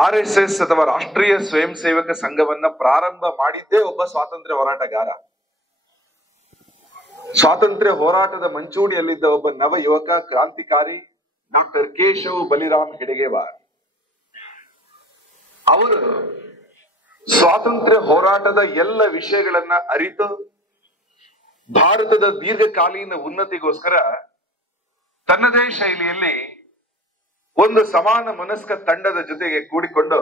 RSS ಅಥವಾ ರಾಷ್ಟ್ರೀಯ ಸ್ವಯಂ ಸೇವಕ ಸಂಘವನ್ನ ಪ್ರಾರಂಭ ಮಾಡಿದ್ದೇ ಒಬ್ಬ ಸ್ವಾತಂತ್ರ್ಯ ಹೋರಾಟಗಾರ. ಸ್ವಾತಂತ್ರ್ಯ ಹೋರಾಟದ ಮಂಚೂಣಿಯಲ್ಲಿದ್ದ ಒಬ್ಬ ನವ ಯುವಕ ಕ್ರಾಂತಿಕಾರಿ ಡಾಕ್ಟರ್ ಕೇಶವ್ ಬಲಿರಾಮ್ ಹೆಡಗೇವಾರ್. ಅವರು ಸ್ವಾತಂತ್ರ್ಯ ಹೋರಾಟದ ಎಲ್ಲ ವಿಷಯಗಳನ್ನ ಅರಿತು ಭಾರತದ ದೀರ್ಘಕಾಲೀನ ಉನ್ನತಿಗೋಸ್ಕರ ತನ್ನದೇ ಶೈಲಿಯಲ್ಲಿ ಒಂದು ಸಮಾನ ಮನಸ್ಕ ತಂಡದ ಜೊತೆಗೆ ಕೂಡಿಕೊಂಡು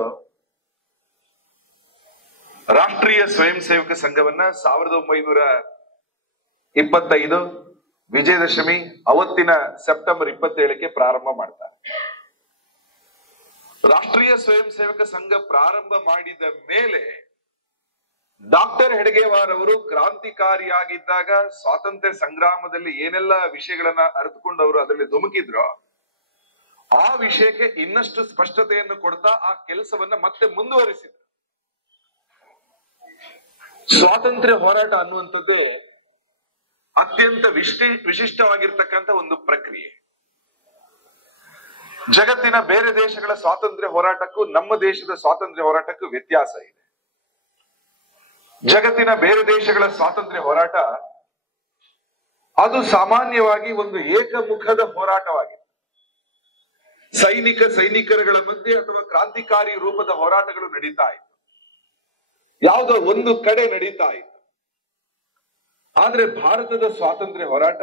ರಾಷ್ಟ್ರೀಯ ಸ್ವಯಂ ಸೇವಕ ಸಂಘವನ್ನ 1925 ವಿಜಯದಶಮಿ ಅವತ್ತಿನ ಸೆಪ್ಟೆಂಬರ್ 27ಕ್ಕೆ ಪ್ರಾರಂಭ ಮಾಡ್ತಾರೆ. ರಾಷ್ಟ್ರೀಯ ಸ್ವಯಂ ಸೇವಕ ಸಂಘ ಪ್ರಾರಂಭ ಮಾಡಿದ ಮೇಲೆ ಡಾಕ್ಟರ್ ಹೆಡಗೇವಾರ್ ಅವರು ಕ್ರಾಂತಿಕಾರಿಯಾಗಿದ್ದಾಗ ಸ್ವಾತಂತ್ರ್ಯ ಸಂಗ್ರಾಮದಲ್ಲಿ ಏನೆಲ್ಲ ವಿಷಯಗಳನ್ನ ಅರಿತುಕೊಂಡು ಅವರು ಅದರಲ್ಲಿ ಧುಮುಕಿದ್ರು, ಆ ವಿಷಯಕ್ಕೆ ಇನ್ನಷ್ಟು ಸ್ಪಷ್ಟತೆಯನ್ನು ಕೊಡ್ತಾ ಆ ಕೆಲಸವನ್ನ ಮತ್ತೆ ಮುಂದುವರಿಸಿದ್ರು. ಸ್ವಾತಂತ್ರ್ಯ ಹೋರಾಟ ಅನ್ನುವಂಥದ್ದು ಅತ್ಯಂತ ವಿಶಿಷ್ಟವಾಗಿರ್ತಕ್ಕಂಥ ಒಂದು ಪ್ರಕ್ರಿಯೆ. ಜಗತ್ತಿನ ಬೇರೆ ದೇಶಗಳ ಸ್ವಾತಂತ್ರ್ಯ ಹೋರಾಟಕ್ಕೂ ನಮ್ಮ ದೇಶದ ಸ್ವಾತಂತ್ರ್ಯ ಹೋರಾಟಕ್ಕೂ ವ್ಯತ್ಯಾಸ ಇದೆ. ಜಗತ್ತಿನ ಬೇರೆ ದೇಶಗಳ ಸ್ವಾತಂತ್ರ್ಯ ಹೋರಾಟ ಅದು ಸಾಮಾನ್ಯವಾಗಿ ಒಂದು ಏಕಮುಖದ ಹೋರಾಟವಾಗಿದೆ. ಸೈನಿಕರುಗಳ ಮಧ್ಯೆ ಅಥವಾ ಕ್ರಾಂತಿಕಾರಿ ರೂಪದ ಹೋರಾಟಗಳು ನಡೀತಾ ಇತ್ತು, ಯಾವುದೋ ಒಂದು ಕಡೆ ನಡೀತಾ ಇತ್ತು. ಆದ್ರೆ ಭಾರತದ ಸ್ವಾತಂತ್ರ್ಯ ಹೋರಾಟ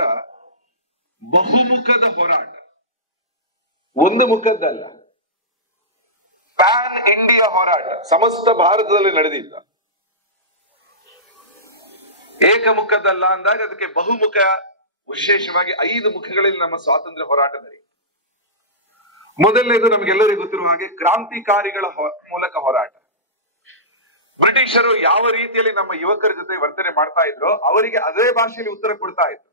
ಬಹುಮುಖದ ಹೋರಾಟ, ಒಂದು ಮುಖದ್ದಲ್ಲ. ಪ್ಯಾನ್ ಇಂಡಿಯಾ ಹೋರಾಟ ಸಮಸ್ತ ಭಾರತದಲ್ಲಿ ನಡೆದಿದ್ದ. ಏಕಮುಖದಲ್ಲ ಅಂದಾಗ ಅದಕ್ಕೆ ಬಹುಮುಖ, ವಿಶೇಷವಾಗಿ 5 ಮುಖಗಳಲ್ಲಿ ನಮ್ಮ ಸ್ವಾತಂತ್ರ್ಯ ಹೋರಾಟ ನಡೆಯಿತು. ಮೊದಲನೇದು ನಮಗೆಲ್ಲರಿಗೂ ಗೊತ್ತಿರುವ ಹಾಗೆ ಕ್ರಾಂತಿಕಾರಿಗಳ ಮೂಲಕ ಹೋರಾಟ. ಬ್ರಿಟಿಷರು ಯಾವ ರೀತಿಯಲ್ಲಿ ನಮ್ಮ ಯುವಕರ ಜೊತೆ ವರ್ತನೆ ಮಾಡ್ತಾ ಇದ್ರು ಅವರಿಗೆ ಅದೇ ಭಾಷೆಯಲ್ಲಿ ಉತ್ತರ ಕೊಡ್ತಾ ಇದ್ರು.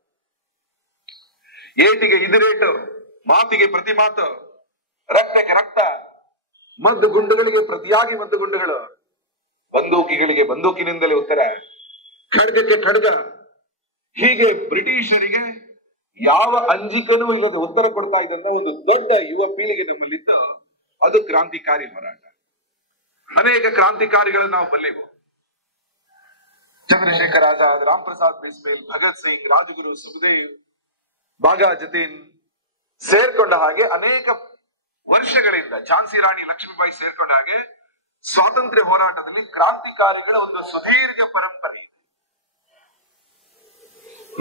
ಏಟಿಗೆ ಇದಿರೇಟು, ಮಾತಿಗೆ ಪ್ರತಿ ಮಾತು, ರಕ್ತಕ್ಕೆ ರಕ್ತ, ಮದ್ದು ಗುಂಡುಗಳಿಗೆ ಪ್ರತಿಯಾಗಿ ಮದ್ದು ಗುಂಡುಗಳು, ಬಂದೂಕಿಗಳಿಗೆ ಬಂದೂಕಿನಿಂದಲೇ ಉತ್ತರ, ಖಡ್ಗಕ್ಕೆ ಖಡ್ಗ. ಹೀಗೆ ಬ್ರಿಟಿಷರಿಗೆ ಯಾವ ಅಂಜಿಕನೂ ಇಲ್ಲದೆ ಉತ್ತರ ಕೊಡ್ತಾ ಇದ್ದಂತ ಒಂದು ದೊಡ್ಡ ಯುವ ಪೀಳಿಗೆ ನಮ್ಮಲ್ಲಿದ್ದು ಅದು ಕ್ರಾಂತಿಕಾರಿ ಹೋರಾಟ. ಅನೇಕ ಕ್ರಾಂತಿಕಾರಿಗಳನ್ನು ನಾವು ಬಲ್ಲೆವು. ಚಂದ್ರಶೇಖರ್ ಆಜಾದ್, ರಾಮ್ ಪ್ರಸಾದ್ ಬಿಸ್ಮಿಲ್, ಭಗತ್ ಸಿಂಗ್, ರಾಜಗುರು, ಸುಖದೇವ್, ಬಾಗಾ ಜತೀನ್ ಸೇರ್ಕೊಂಡ ಹಾಗೆ ಅನೇಕ ವರ್ಷಗಳಿಂದ ಝಾನ್ಸಿ ರಾಣಿ ಲಕ್ಷ್ಮೀಬಾಯಿ ಸೇರ್ಕೊಂಡ ಹಾಗೆ ಸ್ವಾತಂತ್ರ್ಯ ಹೋರಾಟದಲ್ಲಿ ಕ್ರಾಂತಿಕಾರಿಗಳ ಒಂದು ಸುದೀರ್ಘ ಪರಂಪರೆ ಇದೆ.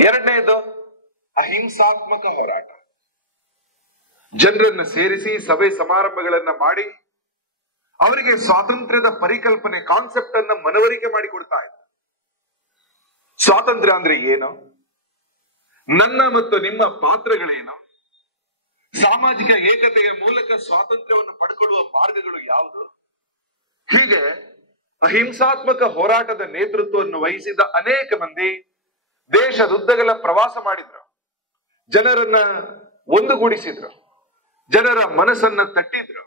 ಎರಡನೇದು ಅಹಿಂಸಾತ್ಮಕ ಹೋರಾಟ. ಜನರನ್ನ ಸೇರಿಸಿ ಸಭೆ ಸಮಾರಂಭಗಳನ್ನ ಮಾಡಿ ಅವರಿಗೆ ಸ್ವಾತಂತ್ರ್ಯದ ಪರಿಕಲ್ಪನೆ, ಕಾನ್ಸೆಪ್ಟ್ ಅನ್ನ ಮನವರಿಕೆ ಮಾಡಿಕೊಡ್ತಾ ಇದ್ರು. ಸ್ವಾತಂತ್ರ್ಯ ಅಂದ್ರೆ ಏನು, ನನ್ನ ಮತ್ತು ನಿಮ್ಮ ಪಾತ್ರಗಳೇನು, ಸಾಮಾಜಿಕ ಏಕತೆಯ ಮೂಲಕ ಸ್ವಾತಂತ್ರ್ಯವನ್ನು ಪಡ್ಕೊಳ್ಳುವ ಮಾರ್ಗಗಳು ಯಾವುದು. ಹೀಗೆ ಅಹಿಂಸಾತ್ಮಕ ಹೋರಾಟದ ನೇತೃತ್ವವನ್ನು ವಹಿಸಿದ ಅನೇಕ ಮಂದಿ ದೇಶದುದ್ದಗಲ ಪ್ರವಾಸ ಮಾಡಿದ್ರು, ಜನರನ್ನ ಒಂದುಗೂಡಿಸಿದ್ರು, ಜನರ ಮನಸ್ಸನ್ನ ತಟ್ಟಿದ್ರು.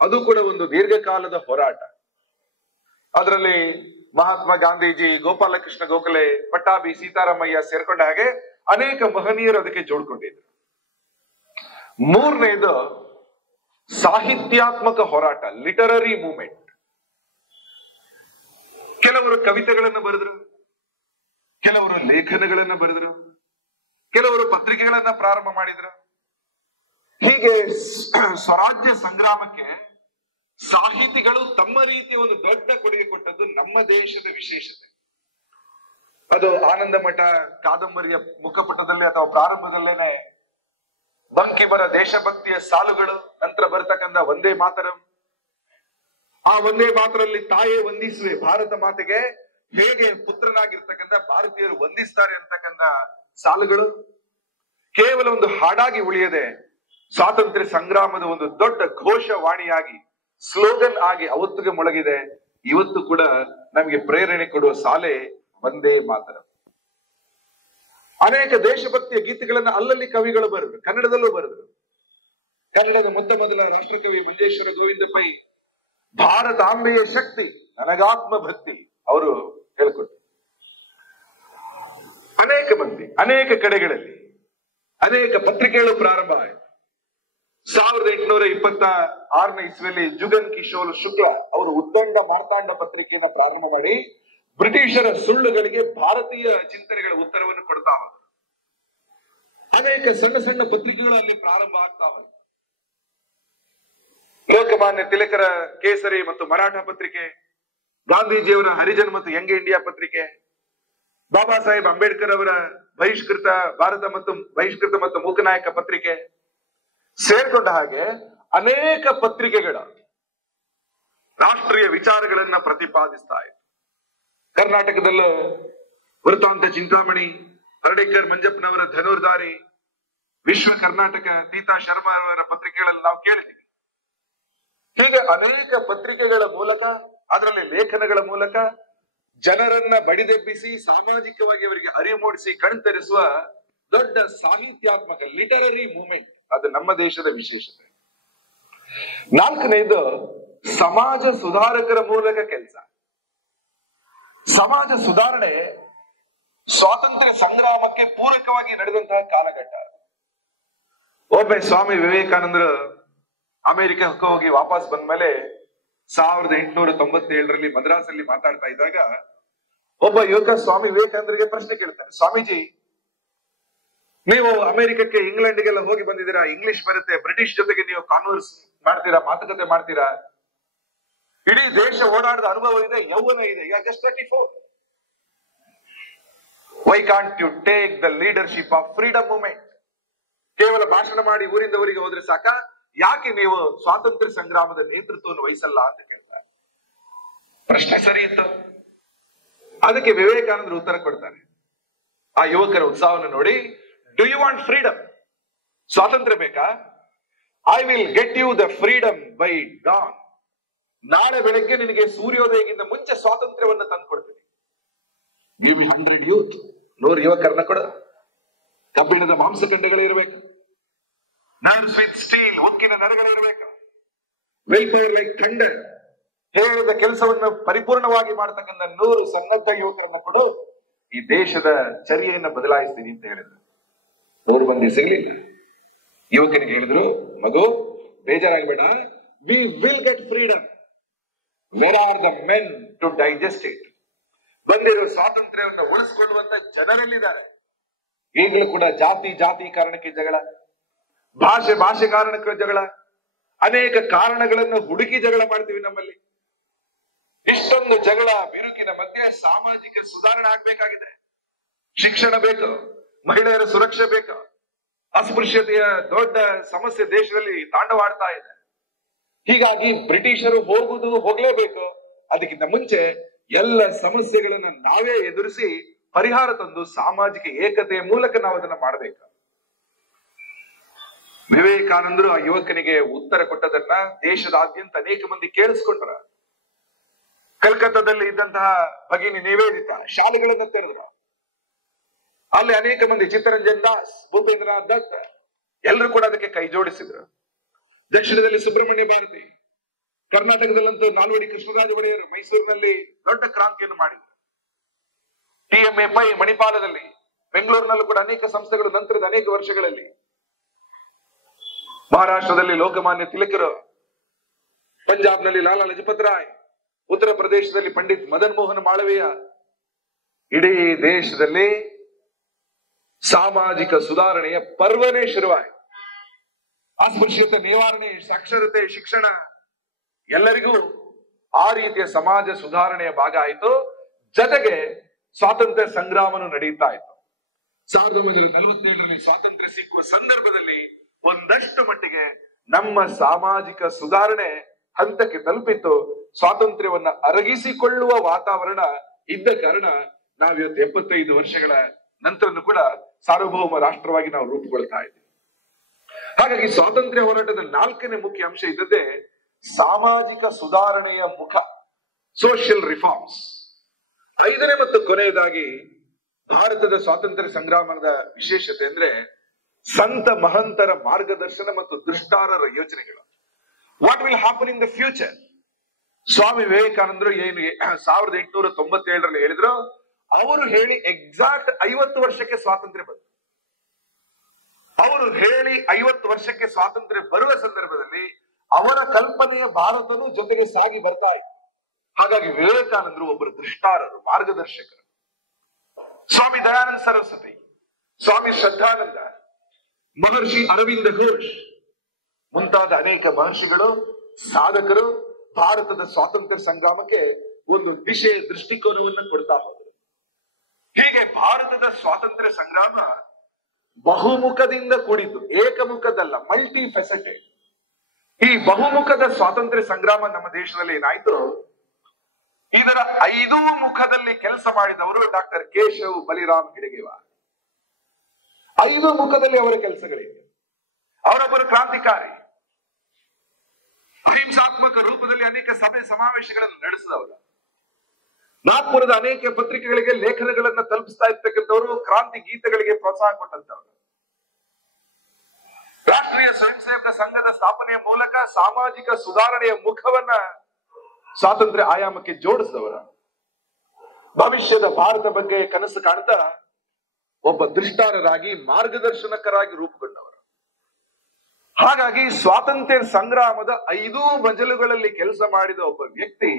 ಅದು ಕೂಡ ಒಂದು ದೀರ್ಘಕಾಲದ ಹೋರಾಟ. ಅದರಲ್ಲಿ ಮಹಾತ್ಮ ಗಾಂಧೀಜಿ, ಗೋಪಾಲಕೃಷ್ಣ ಗೋಖಲೆ, ಪಟ್ಟಾಭಿ ಸೀತಾರಾಮಯ್ಯ ಸೇರ್ಕೊಂಡ ಹಾಗೆ ಅನೇಕ ಮಹನೀಯರು ಅದಕ್ಕೆ ಜೋಡ್ಕೊಂಡಿದ್ರು. ಮೂರನೇದು ಸಾಹಿತ್ಯಾತ್ಮಕ ಹೋರಾಟ, ಲಿಟರರಿ ಮೂವ್ಮೆಂಟ್. ಕೆಲವರು ಕವಿತೆಗಳನ್ನು ಬರೆದ್ರು, ಕೆಲವರು ಲೇಖನಗಳನ್ನ ಬರೆದ್ರು, ಕೆಲವರು ಪತ್ರಿಕೆಗಳನ್ನ ಪ್ರಾರಂಭ ಮಾಡಿದ್ರು. ಹೀಗೆ ಸ್ವರಾಜ್ಯ ಸಂಗ್ರಾಮಕ್ಕೆ ಸಾಹಿತಿಗಳು ತಮ್ಮ ರೀತಿಯ ಒಂದು ದೊಡ್ಡ ಕೊಡುಗೆ ಕೊಟ್ಟದ್ದು ನಮ್ಮ ದೇಶದ ವಿಶೇಷತೆ. ಅದು ಆನಂದ ಮಠ ಕಾದಂಬರಿಯ ಮುಖಪುಟದಲ್ಲಿ ಅಥವಾ ಪ್ರಾರಂಭದಲ್ಲೇನೆ ಬಂಕಿಮರ ದೇಶಭಕ್ತಿಯ ಸಾಲುಗಳು, ನಂತರ ಬರ್ತಕ್ಕಂಥ ವಂದೇ ಮಾತರಂ. ಆ ವಂದೇ ಮಾತರಲ್ಲಿ ತಾಯೇ ವಂದಿಸುವೆ ಭಾರತ ಮಾತೆಗೆ, ಹೇಗೆ ಪುತ್ರನಾಗಿರ್ತಕ್ಕಂಥ ಭಾರತೀಯರು ವಂದಿಸ್ತಾರೆ ಅಂತಕ್ಕಂಥ ಸಾಲುಗಳು ಕೇವಲ ಒಂದು ಹಾಡಾಗಿ ಉಳಿಯದೆ ಸ್ವಾತಂತ್ರ್ಯ ಸಂಗ್ರಾಮದ ಒಂದು ದೊಡ್ಡ ಘೋಷವಾಣಿಯಾಗಿ, ಸ್ಲೋಗನ್ ಆಗಿ ಅವತ್ತಿಗೆ ಮೊಳಗಿದೆ. ಇವತ್ತು ಕೂಡ ನಮಗೆ ಪ್ರೇರಣೆ ಕೊಡುವ ಸಾಲೆ ವಂದೇ ಮಾತರಂ. ಅನೇಕ ದೇಶಭಕ್ತಿಯ ಗೀತೆಗಳನ್ನ ಅಲ್ಲಲ್ಲಿ ಕವಿಗಳು ಬರೆದ್ರು, ಕನ್ನಡದಲ್ಲೂ ಬರೆದ್ರು. ಕನ್ನಡದ ಮೊದಲ ರಾಷ್ಟ್ರಕವಿ ಮಂಜೇಶ್ವರ ಗೋವಿಂದ ಪೈ ಭಾರತಾಂಬೆಯ ಶಕ್ತಿ ನನಗಾತ್ಮ ಭಕ್ತಿ ಅವರು ಹೇಳ್ಕೊಟ್ರು. ಅನೇಕ ಮಂದಿ ಅನೇಕ ಕಡೆಗಳಲ್ಲಿ ಅನೇಕ ಪತ್ರಿಕೆಗಳು ಪ್ರಾರಂಭ ಆಯಿತು. 1826ನೇ ಇಸ್ವಿಯಲ್ಲಿ ಜುಗನ್ ಕಿಶೋರ್ ಶುಕ್ಲ ಅವರು ಉದ್ದಂಡ ಮಾರ್ತಾಂಡ ಪತ್ರಿಕೆಯನ್ನು ಪ್ರಾರಂಭ ಮಾಡಿ ಬ್ರಿಟಿಷರ ಸುಳ್ಳುಗಳಿಗೆ ಭಾರತೀಯ ಚಿಂತನೆಗಳ ಉತ್ತರವನ್ನು ಕೊಡ್ತಾ ಹೋದರು. ಅನೇಕ ಸಣ್ಣ ಸಣ್ಣ ಪತ್ರಿಕೆಗಳು ಅಲ್ಲಿ ಪ್ರಾರಂಭ ಆಗ್ತಾ ಹೋಯಿತು. ಲೋಕಮಾನ್ಯ ತಿಲಕರ ಕೇಸರಿ ಮತ್ತು ಮರಾಠ ಪತ್ರಿಕೆ, ಗಾಂಧೀಜಿಯವರ ಹರಿಜನ್ ಮತ್ತು ಯಂಗ್ ಇಂಡಿಯಾ ಪತ್ರಿಕೆ, ಬಾಬಾ ಸಾಹೇಬ್ ಅಂಬೇಡ್ಕರ್ ಅವರ ಬಹಿಷ್ಕೃತ ಭಾರತ ಮತ್ತು ಬಹಿಷ್ಕೃತ ಮತ್ತು ಮೂಕನಾಯಕ ಪತ್ರಿಕೆ ಸೇರ್ಕೊಂಡ ಹಾಗೆ ಅನೇಕ ಪತ್ರಿಕೆಗಳ ರಾಷ್ಟ್ರೀಯ ವಿಚಾರಗಳನ್ನ ಪ್ರತಿಪಾದಿಸ್ತಾ ಇತ್ತು. ಕರ್ನಾಟಕದಲ್ಲೂ ವೃತ್ತಾಂತ ಚಿಂತಾಮಣಿ, ಹರ್ಡೇಕರ್ ಮಂಜಪ್ಪನವರ ಧನುರ್ಧಾರಿ, ವಿಶ್ವ ಕರ್ನಾಟಕ, ತೀತಾ ಶರ್ಮಾ ಅವರ ಪತ್ರಿಕೆಗಳಲ್ಲಿ ನಾವು ಕೇಳಿದ್ದೀವಿ. ಹೀಗೆ ಅನೇಕ ಪತ್ರಿಕೆಗಳ ಮೂಲಕ, ಅದರಲ್ಲಿ ಲೇಖನಗಳ ಮೂಲಕ ಜನರನ್ನ ಬಡಿದೆಬ್ಬಿಸಿ ಸಾಮಾಜಿಕವಾಗಿ ಅವರಿಗೆ ಅರಿವು ಮೂಡಿಸಿ ಕಣ್ತರಿಸುವ ದೊಡ್ಡ ಸಾಹಿತ್ಯಾತ್ಮಕ ಲಿಟರರಿ ಮೂವ್ಮೆಂಟ್ ಅದು ನಮ್ಮ ದೇಶದ ವಿಶೇಷತೆ. ನಾಲ್ಕನೇದು ಸಮಾಜ ಸುಧಾರಕರ ಮೂಲಕ ಕೆಲಸ. ಸಮಾಜ ಸುಧಾರಣೆ ಸ್ವಾತಂತ್ರ್ಯ ಸಂಗ್ರಾಮಕ್ಕೆ ಪೂರಕವಾಗಿ ನಡೆದಂತಹ ಕಾಲಘಟ್ಟ. ಒಬ್ಬ ಸ್ವಾಮಿ ವಿವೇಕಾನಂದರು ಅಮೆರಿಕಕ್ಕೆ ಹೋಗಿ ವಾಪಸ್ ಬಂದ ಮೇಲೆ 1897ರಲ್ಲಿ ಮದ್ರಾಸಲ್ಲಿ ಮಾತಾಡ್ತಾ ಇದ್ದಾಗ ಒಬ್ಬ ಯುವಕ ಸ್ವಾಮಿ ವಿವೇಕಾನಂದರಿಗೆ ಪ್ರಶ್ನೆ ಕೇಳ್ತಾನೆ, ಸ್ವಾಮೀಜಿ, ನೀವು ಅಮೆರಿಕಕ್ಕೆ ಇಂಗ್ಲೆಂಡ್ಗೆಲ್ಲ ಹೋಗಿ ಬಂದಿದ್ದೀರಾ, ಇಂಗ್ಲಿಷ್ ಬರುತ್ತೆ, ಬ್ರಿಟಿಷ್ ಜೊತೆಗೆ ನೀವು ಕಾನ್ವರ್ಸ್ ಮಾಡ್ತೀರಾ, ಮಾತುಕತೆ ಮಾಡ್ತೀರಾ, ಇಡೀ ದೇಶ ಓಡಾಡದ ಅನುಭವ ಇದೆ, ಯೌವನ ಇದೆ, you are just 34. Why can't you take the leadership of freedom movement? ಕೇವಲ ಭಾಷಣ ಮಾಡಿ ಊರಿಂದ ಊರಿಗೆ ಹೋದ್ರೆ ಸಾಕ, ಯಾಕೆ ನೀವು ಸ್ವಾತಂತ್ರ್ಯ ಸಂಗ್ರಾಮದ ನೇತೃತ್ವವನ್ನು ವಹಿಸಲ್ಲ ಅಂತ ಕೇಳ್ತಾರೆ. ಪ್ರಶ್ನೆ ಸರಿ ಇತ್ತು. ಅದಕ್ಕೆ ವಿವೇಕಾನಂದರು ಉತ್ತರ ಕೊಡ್ತಾರೆ. ಆ ಯುವಕರ ಉತ್ಸಾಹವನ್ನು ನೋಡಿ, ಡು ಯು ವಾಂಟ್ ಫ್ರೀಡಮ್? ಸ್ವಾತಂತ್ರ್ಯ ಬೇಕಾ? I will get you the freedom by dawn. ನಾಳೆ ಬೆಳಗ್ಗೆ ನಿನಗೆ ಸೂರ್ಯೋದಯಕ್ಕಿಂತ ಮುಂಚೆ ಸ್ವಾತಂತ್ರ್ಯವನ್ನು ತಂದು ಕೊಡ್ತೀನಿ. Give me 100 youth. 100 ಯುವಕರನ್ನ ಕೊಡ. ಕಬ್ಬಿಣದ ಮಾಂಸಖಂಡಗಳಿರಬೇಕು, ನರ್ವ್ಸ್ ವಿತ್ ಸ್ಟೀಲ್, ಉಕ್ಕಿನ ನರಗಳಿರಬೇಕು, ವಿಲ್ ಪವರ್ ಲೈಕ್ ಥಂಡರ್, ಹೇಳಿದ ಕೆಲಸವನ್ನು ಪರಿಪೂರ್ಣವಾಗಿ ಮಾಡತಕ್ಕಂಥ 100 ಸನ್ನದ್ಧ ಯುವಕರನ್ನ ಕೊಡು, ಈ ದೇಶದ ಚರ್ಯೆಯನ್ನು ಬದಲಾಯಿಸ್ತೀನಿ ಅಂತ ಹೇಳಿದ್ರು. 100 ಮಂದಿ ಸಿಗ್ಲಿಲ್ಲ. ಯುವಕನಿಗೆ ಹೇಳಿದ್ರು, ಮಗು ಬೇಜಾರಾಗಬೇಡ, we will get freedom. Where are the men to digest it? ಬಂದಿರೋ ಸ್ವಾತಂತ್ರ್ಯವನ್ನು ಉಳಿಸಿಕೊಳ್ಳುವಂತ ಜನರಲ್ಲಿದ್ದಾರೆ. ಈಗಲೂ ಕೂಡ ಜಾತಿ ಕಾರಣಕ್ಕೆ ಜಗಳ, ಭಾಷೆ ಕಾರಣಕ್ಕೆ ಜಗಳ, ಅನೇಕ ಕಾರಣಗಳನ್ನು ಹುಡುಕಿ ಜಗಳ ಮಾಡ್ತೀವಿ ನಮ್ಮಲ್ಲಿ. ಇಷ್ಟೊಂದು ಜಗಳ ಬಿರುಕಿನ ಮಧ್ಯೆ ಸಾಮಾಜಿಕ ಸುಧಾರಣೆ ಆಗ್ಬೇಕಾಗಿದೆ. ಶಿಕ್ಷಣ ಬೇಕು, ಮಹಿಳೆಯರ ಸುರಕ್ಷೆ ಬೇಕು. ಅಸ್ಪೃಶ್ಯತೆಯ ದೊಡ್ಡ ಸಮಸ್ಯೆ ದೇಶದಲ್ಲಿ ತಾಂಡವಾಡ್ತಾ ಇದೆ. ಹೀಗಾಗಿ ಬ್ರಿಟಿಷರು ಹೋಗ್ಲೇಬೇಕು. ಅದಕ್ಕಿಂತ ಮುಂಚೆ ಎಲ್ಲ ಸಮಸ್ಯೆಗಳನ್ನ ನಾವೇ ಎದುರಿಸಿ ಪರಿಹಾರ ತಂದು ಸಾಮಾಜಿಕ ಏಕತೆಯ ಮೂಲಕ ನಾವು ಅದನ್ನ ಮಾಡಬೇಕು. ವಿವೇಕಾನಂದರು ಆ ಯುವಕನಿಗೆ ಉತ್ತರ ಕೊಟ್ಟದನ್ನ ದೇಶದಾದ್ಯಂತ ಅನೇಕ ಮಂದಿ ಕೇಳಿಸ್ಕೊಂಡ್ರ. ಕಲ್ಕತ್ತಾದಲ್ಲಿ ಇದ್ದಂತಹ ಭಗಿನಿ ನಿವೇದಿತ ಶಾಲೆಗಳನ್ನು ತೆರೆದ್ರು. ಅಲ್ಲಿ ಅನೇಕ ಮಂದಿ, ಚಿತ್ತರಂಜನ್ ದಾಸ್, ಭೂಪೇಂದ್ರನಾಥ್ ದತ್ತ, ಎಲ್ಲರೂ ಕೂಡ ಅದಕ್ಕೆ ಕೈ ಜೋಡಿಸಿದ್ರು. ದಕ್ಷಿಣದಲ್ಲಿ ಸುಬ್ರಹ್ಮಣ್ಯ ಭಾರತಿ, ಕರ್ನಾಟಕದಲ್ಲಂತೂ ನಾಲ್ವಡಿ ಕೃಷ್ಣರಾಜ ಒಡೆಯರು ಮೈಸೂರಿನಲ್ಲಿ ದೊಡ್ಡ ಕ್ರಾಂತಿಯನ್ನು ಮಾಡಿದ್ರು. TMA ಪೈ ಮಣಿಪಾಲದಲ್ಲಿ, ಬೆಂಗಳೂರಿನಲ್ಲೂ ಕೂಡ ಅನೇಕ ಸಂಸ್ಥೆಗಳು ನಂತರದ ಅನೇಕ ವರ್ಷಗಳಲ್ಲಿ. ಮಹಾರಾಷ್ಟ್ರದಲ್ಲಿ ಲೋಕಮಾನ್ಯ ತಿಲಕರು, ಪಂಜಾಬ್ನಲ್ಲಿ ಲಾಲಾ ಲಜಪತ್ ರಾಯ್, ಉತ್ತರ ಪ್ರದೇಶದಲ್ಲಿ ಪಂಡಿತ್ ಮದನ್ ಮೋಹನ್ ಮಾಳವೀಯ. ಇಡೀ ದೇಶದಲ್ಲಿ ಸಾಮಾಜಿಕ ಸುಧಾರಣೆಯ ಪರ್ವನೇ ಶುರುವಾಯಿತು. ಅಸ್ಪೃಶ್ಯತೆ ನಿವಾರಣೆ, ಸಾಕ್ಷರತೆ, ಶಿಕ್ಷಣ, ಎಲ್ಲರಿಗೂ ಆ ರೀತಿಯ ಸಮಾಜ ಸುಧಾರಣೆಯ ಭಾಗ ಆಯಿತು. ಜೊತೆಗೆ ಸ್ವಾತಂತ್ರ್ಯ ಸಂಗ್ರಾಮನು ನಡೀತಾ ಇತ್ತು. 1947ರಲ್ಲಿ ಸ್ವಾತಂತ್ರ್ಯ ಸಿಕ್ಕುವ ಸಂದರ್ಭದಲ್ಲಿ ಒಂದಷ್ಟು ಮಟ್ಟಿಗೆ ನಮ್ಮ ಸಾಮಾಜಿಕ ಸುಧಾರಣೆ ಹಂತಕ್ಕೆ ತಲುಪಿತ್ತು. ಸ್ವಾತಂತ್ರ್ಯವನ್ನ ಅರಗಿಸಿಕೊಳ್ಳುವ ವಾತಾವರಣ ಇದ್ದ ಕಾರಣ ನಾವಿವತ್ತು 75 ವರ್ಷಗಳ ನಂತರನು ಕೂಡ ಸಾರ್ವಭೌಮ ರಾಷ್ಟ್ರವಾಗಿ ನಾವು ರೂಪುಗೊಳ್ತಾ ಇದ್ದೀವಿ. ಹಾಗಾಗಿ ಸ್ವಾತಂತ್ರ್ಯ ಹೋರಾಟದ 4ನೇ ಮುಖ್ಯ ಅಂಶ ಇದ್ದದ್ದೇ ಸಾಮಾಜಿಕ ಸುಧಾರಣೆಯ ಮುಖ, ಸೋಷಿಯಲ್ ರಿಫಾರ್ಮ್ಸ್. 5ನೇ ಮತ್ತು ಕೊನೆಯದಾಗಿ ಭಾರತದ ಸ್ವಾತಂತ್ರ್ಯ ಸಂಗ್ರಾಮದ ವಿಶೇಷತೆ ಅಂದ್ರೆ ಸಂತ ಮಹಂತರ ಮಾರ್ಗದರ್ಶನ ಮತ್ತು ದೃಷ್ಟಾರರ ಯೋಚನೆಗಳು. What will happen in the future? ಸ್ವಾಮಿ ವಿವೇಕಾನಂದರು ಏನು 1897ರಲ್ಲಿ ಹೇಳಿದ್ರು, ಅವರು ಹೇಳಿ ಎಕ್ಸಾಕ್ಟ್ 50 ವರ್ಷಕ್ಕೆ ಸ್ವಾತಂತ್ರ್ಯ ಬಂತು. ಅವರು ಹೇಳಿ 50 ವರ್ಷಕ್ಕೆ ಸ್ವಾತಂತ್ರ್ಯ ಬರುವ ಸಂದರ್ಭದಲ್ಲಿ ಅವರ ಕಲ್ಪನೆಯ ಭಾರತದ ಜೊತೆಗೆ ಸಾಗಿ ಬರ್ತಾ ಇತ್ತು. ಹಾಗಾಗಿ ವಿವೇಕಾನಂದರು ಒಬ್ಬರು ದೃಷ್ಟಾರರು, ಮಾರ್ಗದರ್ಶಕರು. ಸ್ವಾಮಿ ದಯಾನಂದ ಸರಸ್ವತಿ, ಸ್ವಾಮಿ ಶ್ರದ್ಧಾನಂದ, ಮಹರ್ಷಿ ಅರವಿಂದ ಘೋಷ್ ಮುಂತಾದ ಅನೇಕ ಮಹರ್ಷಿಗಳು, ಸಾಧಕರು ಭಾರತದ ಸ್ವಾತಂತ್ರ್ಯ ಸಂಗ್ರಾಮಕ್ಕೆ ಒಂದು ದಿಶೆ, ದೃಷ್ಟಿಕೋನವನ್ನು ಕೊಡ್ತಾ ಹೋದರು. ಹೀಗೆ ಭಾರತದ ಸ್ವಾತಂತ್ರ್ಯ ಸಂಗ್ರಾಮ ಬಹುಮುಖದಿಂದ ಕೂಡಿದ್ದು, ಏಕಮುಖದಲ್ಲ, ಮಲ್ಟಿ ಫೆಸೆಟೆಡ್. ಈ ಬಹುಮುಖದ ಸ್ವಾತಂತ್ರ್ಯ ಸಂಗ್ರಾಮ ನಮ್ಮ ದೇಶದಲ್ಲಿ ಏನಾಯ್ತು, ಇದರ 5 ಮುಖದಲ್ಲಿ ಕೆಲಸ ಮಾಡಿದವರು ಡಾಕ್ಟರ್ ಕೇಶವ್ ಬಲಿರಾಮ್ ಹೆಡಗೇವಾರ್. 5 ಮುಖದಲ್ಲಿ ಅವರ ಕೆಲಸಗಳಿವೆ. ಅವರೊಬ್ಬರು ಕ್ರಾಂತಿಕಾರಿ, ಅಹಿಂಸಾತ್ಮಕ ರೂಪದಲ್ಲಿ ಅನೇಕ ಸಭೆ ಸಮಾವೇಶಗಳನ್ನು ನಡೆಸಿದವರು, ನಾಗ್ಪುರದ ಅನೇಕ ಪತ್ರಿಕೆಗಳಿಗೆ ಲೇಖನಗಳನ್ನ ತಲುಪಿಸ್ತಾ ಇರ್ತಕ್ಕಂಥವರು, ಕ್ರಾಂತಿ ಗೀತೆಗಳಿಗೆ ಪ್ರೋತ್ಸಾಹ ಕೊಟ್ಟಂತವರು, ರಾಷ್ಟ್ರೀಯ ಸ್ವಯಂ ಸೇವಕ ಸಂಘದ ಸ್ಥಾಪನೆಯ ಮೂಲಕ ಸಾಮಾಜಿಕ ಸುಧಾರಣೆಯ ಮುಖವನ್ನ ಸ್ವಾತಂತ್ರ್ಯ ಆಯಾಮಕ್ಕೆ ಜೋಡಿಸಿದವರ, ಭವಿಷ್ಯದ ಭಾರತ ಬಗ್ಗೆ ಕನಸು ಕಾಣ್ತಾ ಒಬ್ಬ ದೃಷ್ಟಾರರಾಗಿ, ಮಾರ್ಗದರ್ಶನಕರಾಗಿ ರೂಪುಗೊಂಡವರು. ಹಾಗಾಗಿ ಸ್ವಾತಂತ್ರ್ಯ ಸಂಗ್ರಾಮದ 5 ಮಜಲುಗಳಲ್ಲಿ ಕೆಲಸ ಮಾಡಿದ ಒಬ್ಬ ವ್ಯಕ್ತಿ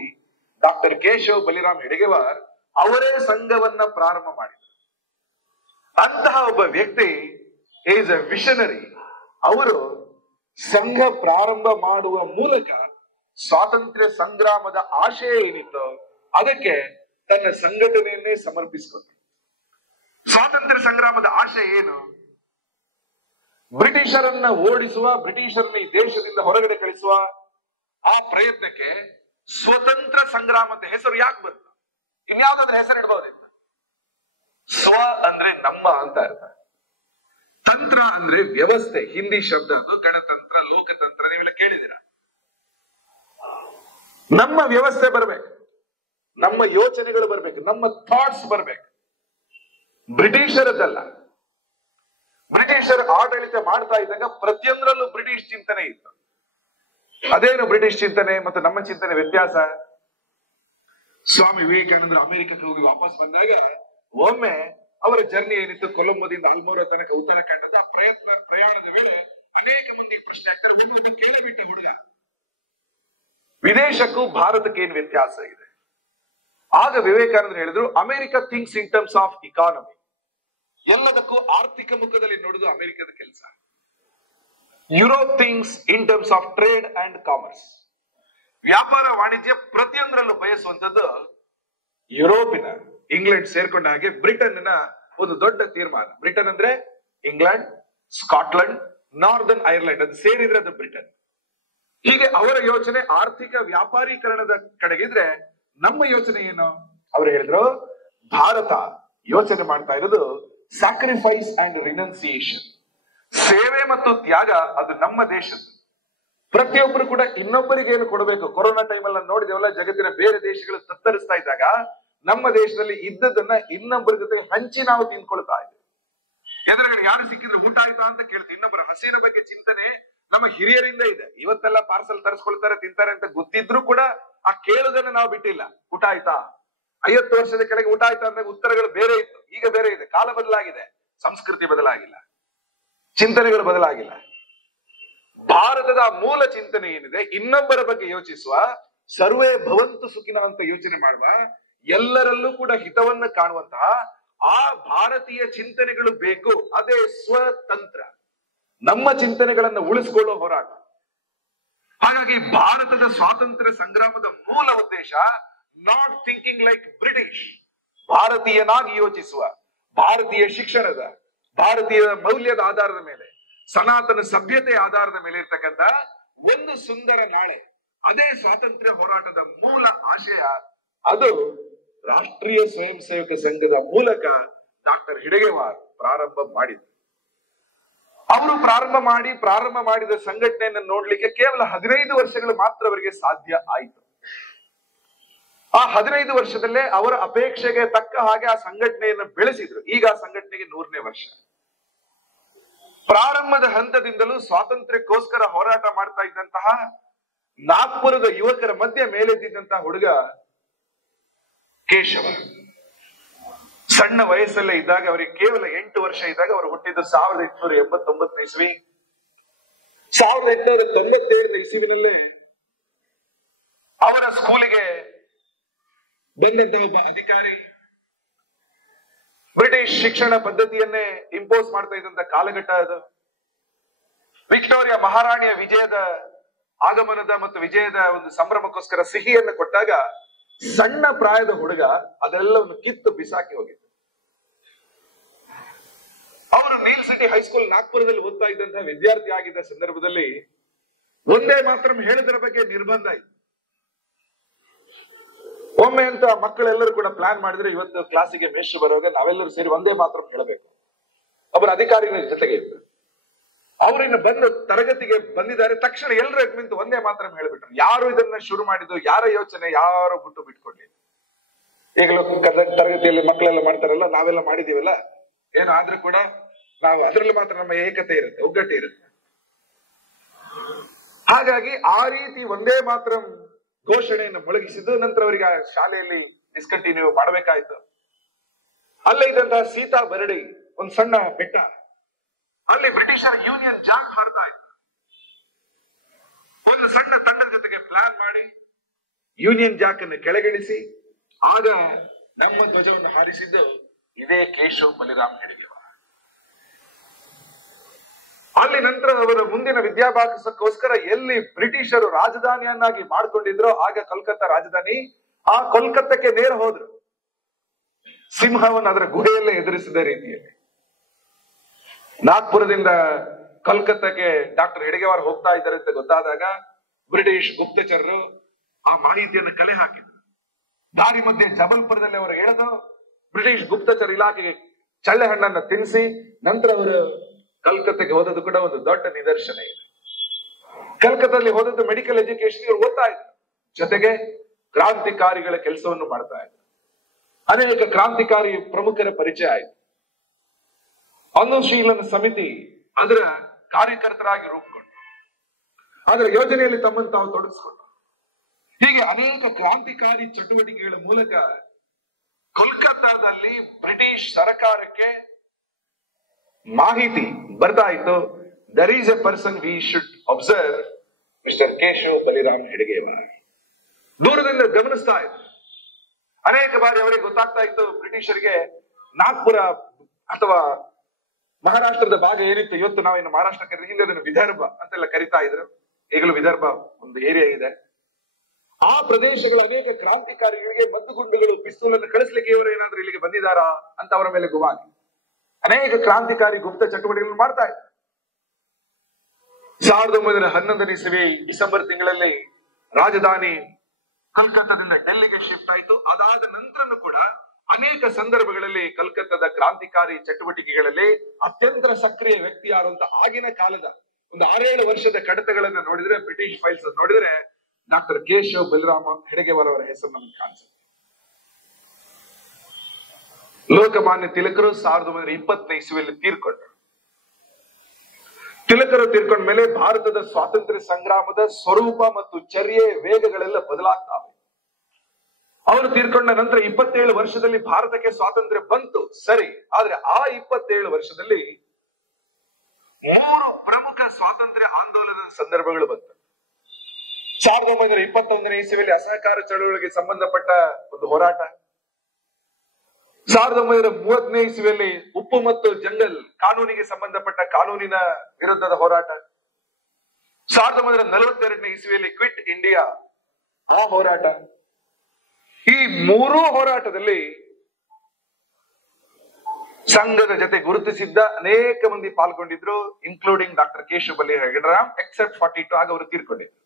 ಡಾಕ್ಟರ್ ಕೇಶವ್ ಬಲಿರಾಮ್ ಹೆಡಗೇವಾರ್. ಅವರೇ ಸಂಘವನ್ನ ಪ್ರಾರಂಭ ಮಾಡಿದರು. ಅಂತಹ ಒಬ್ಬ ವ್ಯಕ್ತಿ ಈಸ್ ಎ ವಿಷನರಿ. ಅವರು ಸಂಘ ಪ್ರಾರಂಭ ಮಾಡುವ ಮೂಲಕ ಸ್ವಾತಂತ್ರ್ಯ ಸಂಗ್ರಾಮದ ಆಶಯ ಏನಿತ್ತು ಅದಕ್ಕೆ ತನ್ನ ಸಂಘಟನೆಯನ್ನೇ ಸಮರ್ಪಿಸಿಕೊಂಡರು. ಸ್ವಾತಂತ್ರ್ಯ ಸಂಗ್ರಾಮದ ಆಶಯ ಏನು? ಬ್ರಿಟಿಷರನ್ನ ಓಡಿಸುವ, ಬ್ರಿಟಿಷರನ್ನ ಈ ದೇಶದಿಂದ ಹೊರಗಡೆ ಕಳಿಸುವ ಆ ಪ್ರಯತ್ನಕ್ಕೆ ಸ್ವತಂತ್ರ ಸಂಗ್ರಾಮ ಅಂತ ಹೆಸರು ಯಾಕೆ ಬಂತು? ಇನ್ಯಾವುದಾದ್ರೂ ಹೆಸರು ಇಡಬಹುದಿತ್ತು. ಸ್ವ ಅಂದ್ರೆ ನಮ್ಮ ಅಂತ ಅರ್ಥ, ತಂತ್ರ ಅಂದ್ರೆ ವ್ಯವಸ್ಥೆ, ಹಿಂದಿ ಶಬ್ದ ಅದು. ಗಣತಂತ್ರ, ಲೋಕತಂತ್ರ ನೀವೆಲ್ಲ ಕೇಳಿದಿರ. ನಮ್ಮ ವ್ಯವಸ್ಥೆ ಬರ್ಬೇಕು, ನಮ್ಮ ಯೋಚನೆಗಳು ಬರ್ಬೇಕು, ನಮ್ಮ ಥಾಟ್ಸ್ ಬರ್ಬೇಕು, ಬ್ರಿಟಿಷರದ್ದಲ್ಲ. ಬ್ರಿಟಿಷರ್ ಆಡಳಿತ ಮಾಡ್ತಾ ಇದ್ದಾಗ ಪ್ರತಿಯೊಂದರಲ್ಲೂ ಬ್ರಿಟಿಷ್ ಚಿಂತನೆ ಇತ್ತು. ಅದೇನು ಬ್ರಿಟಿಷ್ ಚಿಂತನೆ ಮತ್ತು ನಮ್ಮ ಚಿಂತನೆ ವ್ಯತ್ಯಾಸ? ಸ್ವಾಮಿ ವಿವೇಕಾನಂದರು ಅಮೆರಿಕಕ್ಕೆ ಹೋಗಿ ವಾಪಸ್ ಬಂದಾಗ ಒಮ್ಮೆ ಅವರ ಜರ್ನಿ ಏನಿತ್ತು, ಕೊಲಂಬೋದಿಂದ ಆಲ್ಮೋರಾ ತನಕ ಉತ್ತರಾಖಂಡದ ಪ್ರಯಾಣದ ವೇಳೆ ಅನೇಕ ಮಂದಿ ಪ್ರಶ್ನೆ ಆಗ್ತಾರೆ. ಒಂದು ಕೇಳಿಬಿಟ್ಟ ಹುಡುಗ, ವಿದೇಶಕ್ಕೂ ಭಾರತಕ್ಕೆ ಏನ್ ವ್ಯತ್ಯಾಸ ಇದೆ? ಆಗ ವಿವೇಕಾನಂದರು ಹೇಳಿದ್ರು, America thinks in terms of economy. ಎಲ್ಲದಕ್ಕೂ ಆರ್ಥಿಕ ಮುಖದಲ್ಲಿ ನೋಡುದು ಅಮೆರಿಕದ ಕೆಲಸ. Europe thinks in terms of trade and commerce. ವ್ಯಾಪಾರ ವಾಣಿಜ್ಯ ಪ್ರತಿಯೊಂದರಲ್ಲೂ ಬಯಸುವಂತದ್ದು ಯುರೋಪಿನ, ಇಂಗ್ಲೆಂಡ್ ಸೇರ್ಕೊಂಡ ಹಾಗೆ ಬ್ರಿಟನ್ನ ಒಂದು ದೊಡ್ಡ ತೀರ್ಮಾನ. ಬ್ರಿಟನ್ ಅಂದ್ರೆ ಇಂಗ್ಲೆಂಡ್, ಸ್ಕಾಟ್ಲೆಂಡ್, ನಾರ್ದರ್ನ್ ಐರ್ಲೆಂಡ್, ಅದು ಸೇರಿದ್ರೆ ಅದು ಬ್ರಿಟನ್. ಹೀಗೆ ಅವರ ಯೋಚನೆ ಆರ್ಥಿಕ ವ್ಯಾಪಾರೀಕರಣದ ಕಡೆಗಿದ್ರೆ, ನಮ್ಮ ಯೋಚನೆ ಏನು? ಅವರು ಹೇಳಿದ್ರು, ಭಾರತ ಯೋಚನೆ ಮಾಡ್ತಾ ಇರೋದು ಸ್ಯಾಕ್ರಿಫೈಸ್ ಅಂಡ್ ರಿನೌನ್ಸಿಯೇಷನ್, ಸೇವೆ ಮತ್ತು ತ್ಯಾಗ. ಅದು ನಮ್ಮ ದೇಶದ್ದು. ಪ್ರತಿಯೊಬ್ಬರು ಕೂಡ ಇನ್ನೊಬ್ಬರಿಗೆ ಏನು ಕೊಡಬೇಕು. ಕೊರೋನಾ ಟೈಮಲ್ಲಿ ನೋಡಿದೆವಲ್ಲ, ಜಗತ್ತಿನ ಬೇರೆ ದೇಶಗಳು ತತ್ತರಿಸ್ತಾ ಇದ್ದಾಗ ನಮ್ಮ ದೇಶದಲ್ಲಿ ಇದ್ದದನ್ನ ಇನ್ನೊಬ್ಬರ ಜೊತೆ ಹಂಚಿ ನಾವು ತಿಂದ್ಕೊಳ್ತಾ ಇದ್ದೀವಿ. ಎದುರುಗಡೆ ಯಾರು ಸಿಕ್ಕಿದ್ರೆ ಊಟ ಆಯ್ತಾ ಅಂತ ಕೇಳ್ತೀವಿ. ಇನ್ನೊಬ್ಬರ ಹಸಿನ ಬಗ್ಗೆ ಚಿಂತನೆ ನಮ್ಮ ಹಿರಿಯರಿಂದ ಇದೆ. ಇವತ್ತೆಲ್ಲ ಪಾರ್ಸಲ್ ತರಿಸ್ಕೊಳ್ತಾರೆ, ತಿಂತಾರೆ ಅಂತ ಗೊತ್ತಿದ್ರು ಕೂಡ ಆ ಕೇಳುದನ್ನ ನಾವು ಬಿಟ್ಟಿಲ್ಲ. ಊಟ ಆಯ್ತಾ? 50 ವರ್ಷದ ಕೆಳಗೆ ಊಟ ಆಯ್ತಾ ಅಂದಾಗ ಉತ್ತರಗಳು ಬೇರೆ ಇತ್ತು, ಈಗ ಬೇರೆ ಇದೆ. ಕಾಲ ಬದಲಾಗಿದೆ, ಸಂಸ್ಕೃತಿ ಬದಲಾಗಿಲ್ಲ, ಚಿಂತನೆಗಳು ಬದಲಾಗಿಲ್ಲ. ಭಾರತದ ಮೂಲ ಚಿಂತನೆ ಏನಿದೆ, ಇನ್ನೊಬ್ಬರ ಬಗ್ಗೆ ಯೋಚಿಸುವ, ಸರ್ವೇ ಭವಂತು ಸುಖಿನ ಅಂತ ಯೋಚನೆ ಮಾಡುವ, ಎಲ್ಲರಲ್ಲೂ ಕೂಡ ಹಿತವನ್ನ ಕಾಣುವಂತಹ ಆ ಭಾರತೀಯ ಚಿಂತನೆಗಳು ಬೇಕು. ಅದೇ ಸ್ವತಂತ್ರ, ನಮ್ಮ ಚಿಂತನೆಗಳನ್ನ ಉಳಿಸಿಕೊಳ್ಳುವ ಹೋರಾಟ. ಹಾಗಾಗಿ ಭಾರತದ ಸ್ವಾತಂತ್ರ್ಯ ಸಂಗ್ರಾಮದ ಮೂಲ ಉದ್ದೇಶ ನಾಟ್ ಥಿಂಕಿಂಗ್ ಲೈಕ್ ಬ್ರಿಟಿಷ್, ಭಾರತೀಯನಾಗಿ ಯೋಚಿಸುವ, ಭಾರತೀಯ ಶಿಕ್ಷಣದ, ಭಾರತೀಯ ಮೌಲ್ಯದ ಆಧಾರದ ಮೇಲೆ, ಸನಾತನ ಸಭ್ಯತೆ ಆಧಾರದ ಮೇಲೆ ಇರ್ತಕ್ಕಂಥ ಒಂದು ಸುಂದರ ನಾಳೆ. ಅದೇ ಸ್ವಾತಂತ್ರ್ಯ ಹೋರಾಟದ ಮೂಲ ಆಶಯ. ಅದು ರಾಷ್ಟ್ರೀಯ ಸ್ವಯಂ ಸೇವಕ ಸಂಘದ ಮೂಲಕ ಡಾಕ್ಟರ್ ಹೆಡಗೇವಾರ್ ಪ್ರಾರಂಭ ಮಾಡಿದ್ರು. ಅವರು ಪ್ರಾರಂಭ ಮಾಡಿದ ಸಂಘಟನೆಯನ್ನು ನೋಡ್ಲಿಕ್ಕೆ ಕೇವಲ 15 ವರ್ಷಗಳು ಮಾತ್ರ ಅವರಿಗೆ ಸಾಧ್ಯ ಆಯಿತು. ಆ 15 ವರ್ಷದಲ್ಲೇ ಅವರ ಅಪೇಕ್ಷೆಗೆ ತಕ್ಕ ಹಾಗೆ ಆ ಸಂಘಟನೆಯನ್ನು ಬೆಳೆಸಿದ್ರು. ಈಗ ಆ ಸಂಘಟನೆಗೆ 100ನೇ ವರ್ಷ. ಪ್ರಾರಂಭದ ಹಂತದಿಂದಲೂ ಸ್ವಾತಂತ್ರ್ಯಕ್ಕೋಸ್ಕರ ಹೋರಾಟ ಮಾಡ್ತಾ ಇದ್ದಂತಹ ನಾಗ್ಪುರದ ಯುವಕರ ಮಧ್ಯೆ ಮೇಲೆದ್ದಿದ್ದಂತಹ ಹುಡುಗ ಕೇಶವ. ಸಣ್ಣ ವಯಸ್ಸಲ್ಲೇ ಇದ್ದಾಗ, ಅವರಿಗೆ ಕೇವಲ 8 ವರ್ಷ ಇದ್ದಾಗ ಅವರು ಹುಟ್ಟಿದ್ದು 1889 ಇಸ್ವಿ. 1897 ಇಸ್ವಿನಲ್ಲಿ ಅವರ ಸ್ಕೂಲಿಗೆ ಬಂದಂತ ಒಬ್ಬ ಅಧಿಕಾರಿ ಬ್ರಿಟಿಷ್ ಶಿಕ್ಷಣ ಪದ್ಧತಿಯನ್ನೇ ಇಂಪೋಸ್ ಮಾಡ್ತಾ ಇದ್ದಂತ ಕಾಲಘಟ್ಟ ಅದು. ವಿಕ್ಟೋರಿಯಾ ಮಹಾರಾಣಿಯ ವಿಜಯದ ಆಗಮನದ ಮತ್ತು ವಿಜಯದ ಒಂದು ಸಂಭ್ರಮಕ್ಕೋಸ್ಕರ ಸಿಹಿಯನ್ನು ಕೊಟ್ಟಾಗ ಸಣ್ಣ ಪ್ರಾಯದ ಹುಡುಗ ಅದೆಲ್ಲವನ್ನು ಕಿತ್ತು ಬಿಸಾಕಿ ಹೋಗಿತ್ತು. ಅವರು ನೀಲ್ ಸಿಟಿ ಹೈಸ್ಕೂಲ್ ನಾಗ್ಪುರದಲ್ಲಿ ಓದ್ತಾ ಇದ್ದಂತಹ ವಿದ್ಯಾರ್ಥಿ ಆಗಿದ್ದ ಸಂದರ್ಭದಲ್ಲಿ ಒಂದೇ ಮಾತ್ರ ಹೇಳೋದರ ಬಗ್ಗೆ ನಿರ್ಬಂಧ ಇತ್ತು. ಒಮ್ಮೆ ಅಂತ ಮಕ್ಕಳೆಲ್ಲರೂ ಕೂಡ ಪ್ಲಾನ್ ಮಾಡಿದ್ರೆ ಇವತ್ತು ಕ್ಲಾಸಿಗೆ ಮೇಷ್ಟ್ರು ಬರುವಾಗ ನಾವೆಲ್ಲರೂ ಸೇರಿ ಒಂದೇ ಮಾತ್ರ ಹೇಳಬೇಕು. ಅವರ ಅಧಿಕಾರಿಗಳ ಜೊತೆಗೆ ಇತ್ತು. ಅವರಿನ್ನು ಬಂದು ತರಗತಿಗೆ ಬಂದಿದ್ದಾರೆ, ತಕ್ಷಣ ಎಲ್ಲರೂ ನಿಂತು ಒಂದೇ ಮಾತ್ರ ಹೇಳ್ಬಿಟ್ರು. ಯಾರು ಇದನ್ನ ಶುರು ಮಾಡಿದ್ದು, ಯಾರ ಯೋಚನೆ, ಯಾರು ಬಿಟ್ಕೊಡ್ಲಿ. ಈಗಲೂ ತರಗತಿಯಲ್ಲಿ ಮಕ್ಕಳೆಲ್ಲ ಮಾಡ್ತಾರಲ್ಲ, ನಾವೆಲ್ಲ ಮಾಡಿದೀವಲ್ಲ, ಏನು ಆದ್ರೂ ಕೂಡ ನಾವು ಅದರಲ್ಲಿ ಮಾತ್ರ ನಮ್ಮ ಏಕತೆ ಇರುತ್ತೆ, ಒಗ್ಗಟ್ಟು ಇರುತ್ತೆ. ಹಾಗಾಗಿ ಆ ರೀತಿ ಒಂದೇ ಮಾತ್ರ ಘೋಷಣೆಯನ್ನು ಮೊಳಗಿಸಿದ್ದು. ನಂತರ ಅವರಿಗೆ ಆ ಶಾಲೆಯಲ್ಲಿ ಡಿಸ್ಕಂಟಿನ್ಯೂ ಮಾಡಬೇಕಾಯ್ತು. ಅಲ್ಲೇ ಇದ್ದಂತಹ ಸೀತಾ ಬರಡಿ ಒಂದು ಸಣ್ಣ ಬೆಟ್ಟ, ಅಲ್ಲಿ ಬ್ರಿಟಿಷರ ಯೂನಿಯನ್ ಜಾಕ್ ಹಾರ್ತಾ ಇತ್ತು. ಒಂದು ಸಣ್ಣ ತಂಡದ ಜೊತೆಗೆ ಪ್ಲಾನ್ ಮಾಡಿ ಯೂನಿಯನ್ ಜಾಕ್ ಅನ್ನು ಕೆಳಗಿಳಿಸಿ ಆಗ ನಮ್ಮ ಧ್ವಜವನ್ನು ಹಾರಿಸಿದ್ದು ಇದೇ ಕೇಶವ್ ಬಲಿರಾಮ್ ಹೆಡ್ಗೇವಾರ್. ಅಲ್ಲಿ ನಂತರ ಅವರ ಮುಂದಿನ ವಿದ್ಯಾಭ್ಯಾಸಕ್ಕೋಸ್ಕರ ಎಲ್ಲಿ ಬ್ರಿಟಿಷರು ರಾಜಧಾನಿಯನ್ನಾಗಿ ಮಾಡಿಕೊಂಡಿದ್ರೋ, ಆಗ ಕೋಲ್ಕತ್ತಾ ರಾಜಧಾನಿ, ಆ ಕೋಲ್ಕತ್ತಾಕ್ಕೆ ನೇರ ಹೋದ್ರು. ಸಿಂಹವನ್ನು ಅದರ ಗುಹೆಯಲ್ಲೇ ಎದುರಿಸಿದ ರೀತಿಯಲ್ಲಿ ನಾಗ್ಪುರದಿಂದ ಕೋಲ್ಕತ್ತಾಕ್ಕೆ ಡಾಕ್ಟರ್ ಹೆಡ್ಗೇವಾರ್ ಹೋಗ್ತಾ ಇದ್ದಾರೆ ಅಂತ ಗೊತ್ತಾದಾಗ ಬ್ರಿಟಿಷ್ ಗುಪ್ತಚರರು ಆ ಮಾಹಿತಿಯನ್ನು ಕಲೆ ಹಾಕಿದ್ರು. ದಾರಿ ಮಧ್ಯೆ ಜಬಲ್ಪುರದಲ್ಲಿ ಅವರು ಎಳೆದು ಬ್ರಿಟಿಷ್ ಗುಪ್ತಚರ ಇಲಾಖೆಗೆ ಚಳ್ಳೆ ಹಣ್ಣನ್ನ ತಿನ್ನಿಸಿ ನಂತರ ಅವರು ಕಲ್ಕತ್ತಾಗೆ ಹೋದದ್ದು ಕೂಡ ಒಂದು ದೊಡ್ಡ ನಿದರ್ಶನ ಇದೆ. ಕಲ್ಕತ್ತಾದಲ್ಲಿ ಹೋದದ್ದು ಮೆಡಿಕಲ್ ಎಜುಕೇಶನ್ ಇವರು ಓದ್ತಾ ಇದ್ರು, ಜೊತೆಗೆ ಕ್ರಾಂತಿಕಾರಿಗಳ ಕೆಲಸವನ್ನು ಮಾಡ್ತಾ ಇದ್ರು. ಅನೇಕ ಕ್ರಾಂತಿಕಾರಿ ಪ್ರಮುಖರ ಪರಿಚಯ ಆಯಿತು. ಅನುಶೀಲನ ಸಮಿತಿ ಅದರ ಕಾರ್ಯಕರ್ತರಾಗಿ ರೂಪುಗೊಂಡು ಅದರ ಯೋಜನೆಯಲ್ಲಿ ತಮ್ಮನ್ನು ತಾವು ತೊಡಗಿಸಿಕೊಂಡರು. ಹೀಗೆ ಅನೇಕ ಕ್ರಾಂತಿಕಾರಿ ಚಟುವಟಿಕೆಗಳ ಮೂಲಕ ಕೋಲ್ಕತ್ತಾದಲ್ಲಿ ಬ್ರಿಟಿಷ್ ಸರ್ಕಾರಕ್ಕೆ ಮಾಹಿತಿ ಬರ್ತಾ ಇತ್ತು. There is a person we should observe, mister Keshav Baliram Hedgewar. ದೂರದಿಂದ ಗಮನಿಸ್ತಾ ಇತ್ತು. ಅನೇಕ ಬಾರಿ ಅವರಿಗೆ ಗೊತ್ತಾಗ್ತಾ ಇತ್ತು ಬ್ರಿಟಿಷರಿಗೆ ನಾಗ್ಪುರ ಅಥವಾ ಮಹಾರಾಷ್ಟ್ರದ ಭಾಗ ಏನಿತ್ತು, ಇವತ್ತು ನಾವೇನು ಮಹಾರಾಷ್ಟ್ರ ಕರೀತೀವಿ, ಹಿಂದೆ ಅದನ್ನು ವಿದರ್ಭ ಅಂತೆಲ್ಲ ಕರಿತಾ ಇದ್ರು. ಈಗಲೂ ವಿದರ್ಭ ಒಂದು ಏರಿಯಾ ಇದೆ. ಆ ಪ್ರದೇಶಗಳ ಅನೇಕ ಕ್ರಾಂತಿಕಾರಿಗಳಿಗೆ ಮದ್ದುಗುಂಡುಗಳು, ಪಿಸ್ತೂಲನ್ನು ಕಳಿಸ್ಲಿಕ್ಕೆ ಇವರು ಏನಾದ್ರೂ ಇಲ್ಲಿಗೆ ಬಂದಿದ್ದಾರಾ ಅಂತ ಅವರ ಮೇಲೆ ಗುಮಾನಿ. ಅನೇಕ ಕ್ರಾಂತಿಕಾರಿ ಗುಪ್ತ ಚಟುವಟಿಕೆಗಳನ್ನು ಮಾಡ್ತಾ ಇದ್ದಾರೆ. 1911 ಇಸವಿ ಡಿಸೆಂಬರ್ ತಿಂಗಳಲ್ಲಿ ರಾಜಧಾನಿ ಕಲ್ಕತ್ತಾದಿಂದ ಡೆಲ್ಲಿಗೆ ಶಿಫ್ಟ್ ಆಯಿತು. ಅದಾದ ನಂತರನೂ ಕೂಡ ಅನೇಕ ಸಂದರ್ಭಗಳಲ್ಲಿ ಕಲ್ಕತ್ತಾದ ಕ್ರಾಂತಿಕಾರಿ ಚಟುವಟಿಕೆಗಳಲ್ಲಿ ಅತ್ಯಂತ ಸಕ್ರಿಯ ವ್ಯಕ್ತಿ ಯಾರು ಅಂತ ಆಗಿನ ಕಾಲದ ಒಂದು 6-7 ವರ್ಷದ ಕಡತಗಳನ್ನ ನೋಡಿದ್ರೆ, ಬ್ರಿಟಿಷ್ ಫೈಲ್ಸ್ ನೋಡಿದ್ರೆ ಡಾಕ್ಟರ್ ಕೇಶವ್ ಬಲಿರಾಮ ಹೆಡ್ಗೇವಾರ್ ಅವರ ಹೆಸರು ನಮಗೆ ಕಾಣಿಸುತ್ತೆ. ಲೋಕಮಾನ್ಯ ತಿಲಕರು 1920 ಇಸವಿಯಲ್ಲಿ ತೀರ್ಕೊಂಡರು. ತಿಲಕರು ತೀರ್ಕೊಂಡ ಮೇಲೆ ಭಾರತದ ಸ್ವಾತಂತ್ರ್ಯ ಸಂಗ್ರಾಮದ ಸ್ವರೂಪ ಮತ್ತು ಚರ್ಯೆ ವೇಗಗಳೆಲ್ಲ ಬದಲಾಗ್ತಾವೆ. ಅವರು ತೀರ್ಕೊಂಡ ನಂತರ 27 ವರ್ಷದಲ್ಲಿ ಭಾರತಕ್ಕೆ ಸ್ವಾತಂತ್ರ್ಯ ಬಂತು, ಸರಿ. ಆದ್ರೆ ಆ 27 ವರ್ಷದಲ್ಲಿ 3 ಪ್ರಮುಖ ಸ್ವಾತಂತ್ರ್ಯ ಆಂದೋಲನದ ಸಂದರ್ಭಗಳು ಬಂತು. 1921 ಇಸವಿಯಲ್ಲಿ ಅಸಹಕಾರ ಚಳವಳಿಗೆ ಸಂಬಂಧಪಟ್ಟ ಒಂದು ಹೋರಾಟ. 1930 ಇಸವಿಯಲ್ಲಿ ಉಪ್ಪು ಮತ್ತು ಜಂಗಲ್ ಕಾನೂನಿಗೆ ಸಂಬಂಧಪಟ್ಟ ಕಾನೂನಿನ ವಿರುದ್ಧದ ಹೋರಾಟ. 1942 ಇಸವಿಯಲ್ಲಿ ಕ್ವಿಟ್ ಇಂಡಿಯಾ ಆ ಹೋರಾಟ. ಈ 3 ಹೋರಾಟದಲ್ಲಿ ಸಂಘದ ಜೊತೆ ಗುರುತಿಸಿದ್ದ ಅನೇಕ ಮಂದಿ ಪಾಲ್ಗೊಂಡಿದ್ರು, including doctor Keshav Baliram Hedgewar, except 42 ಆಗ ಅವರು ತೀರ್ಕೊಂಡಿದ್ರು.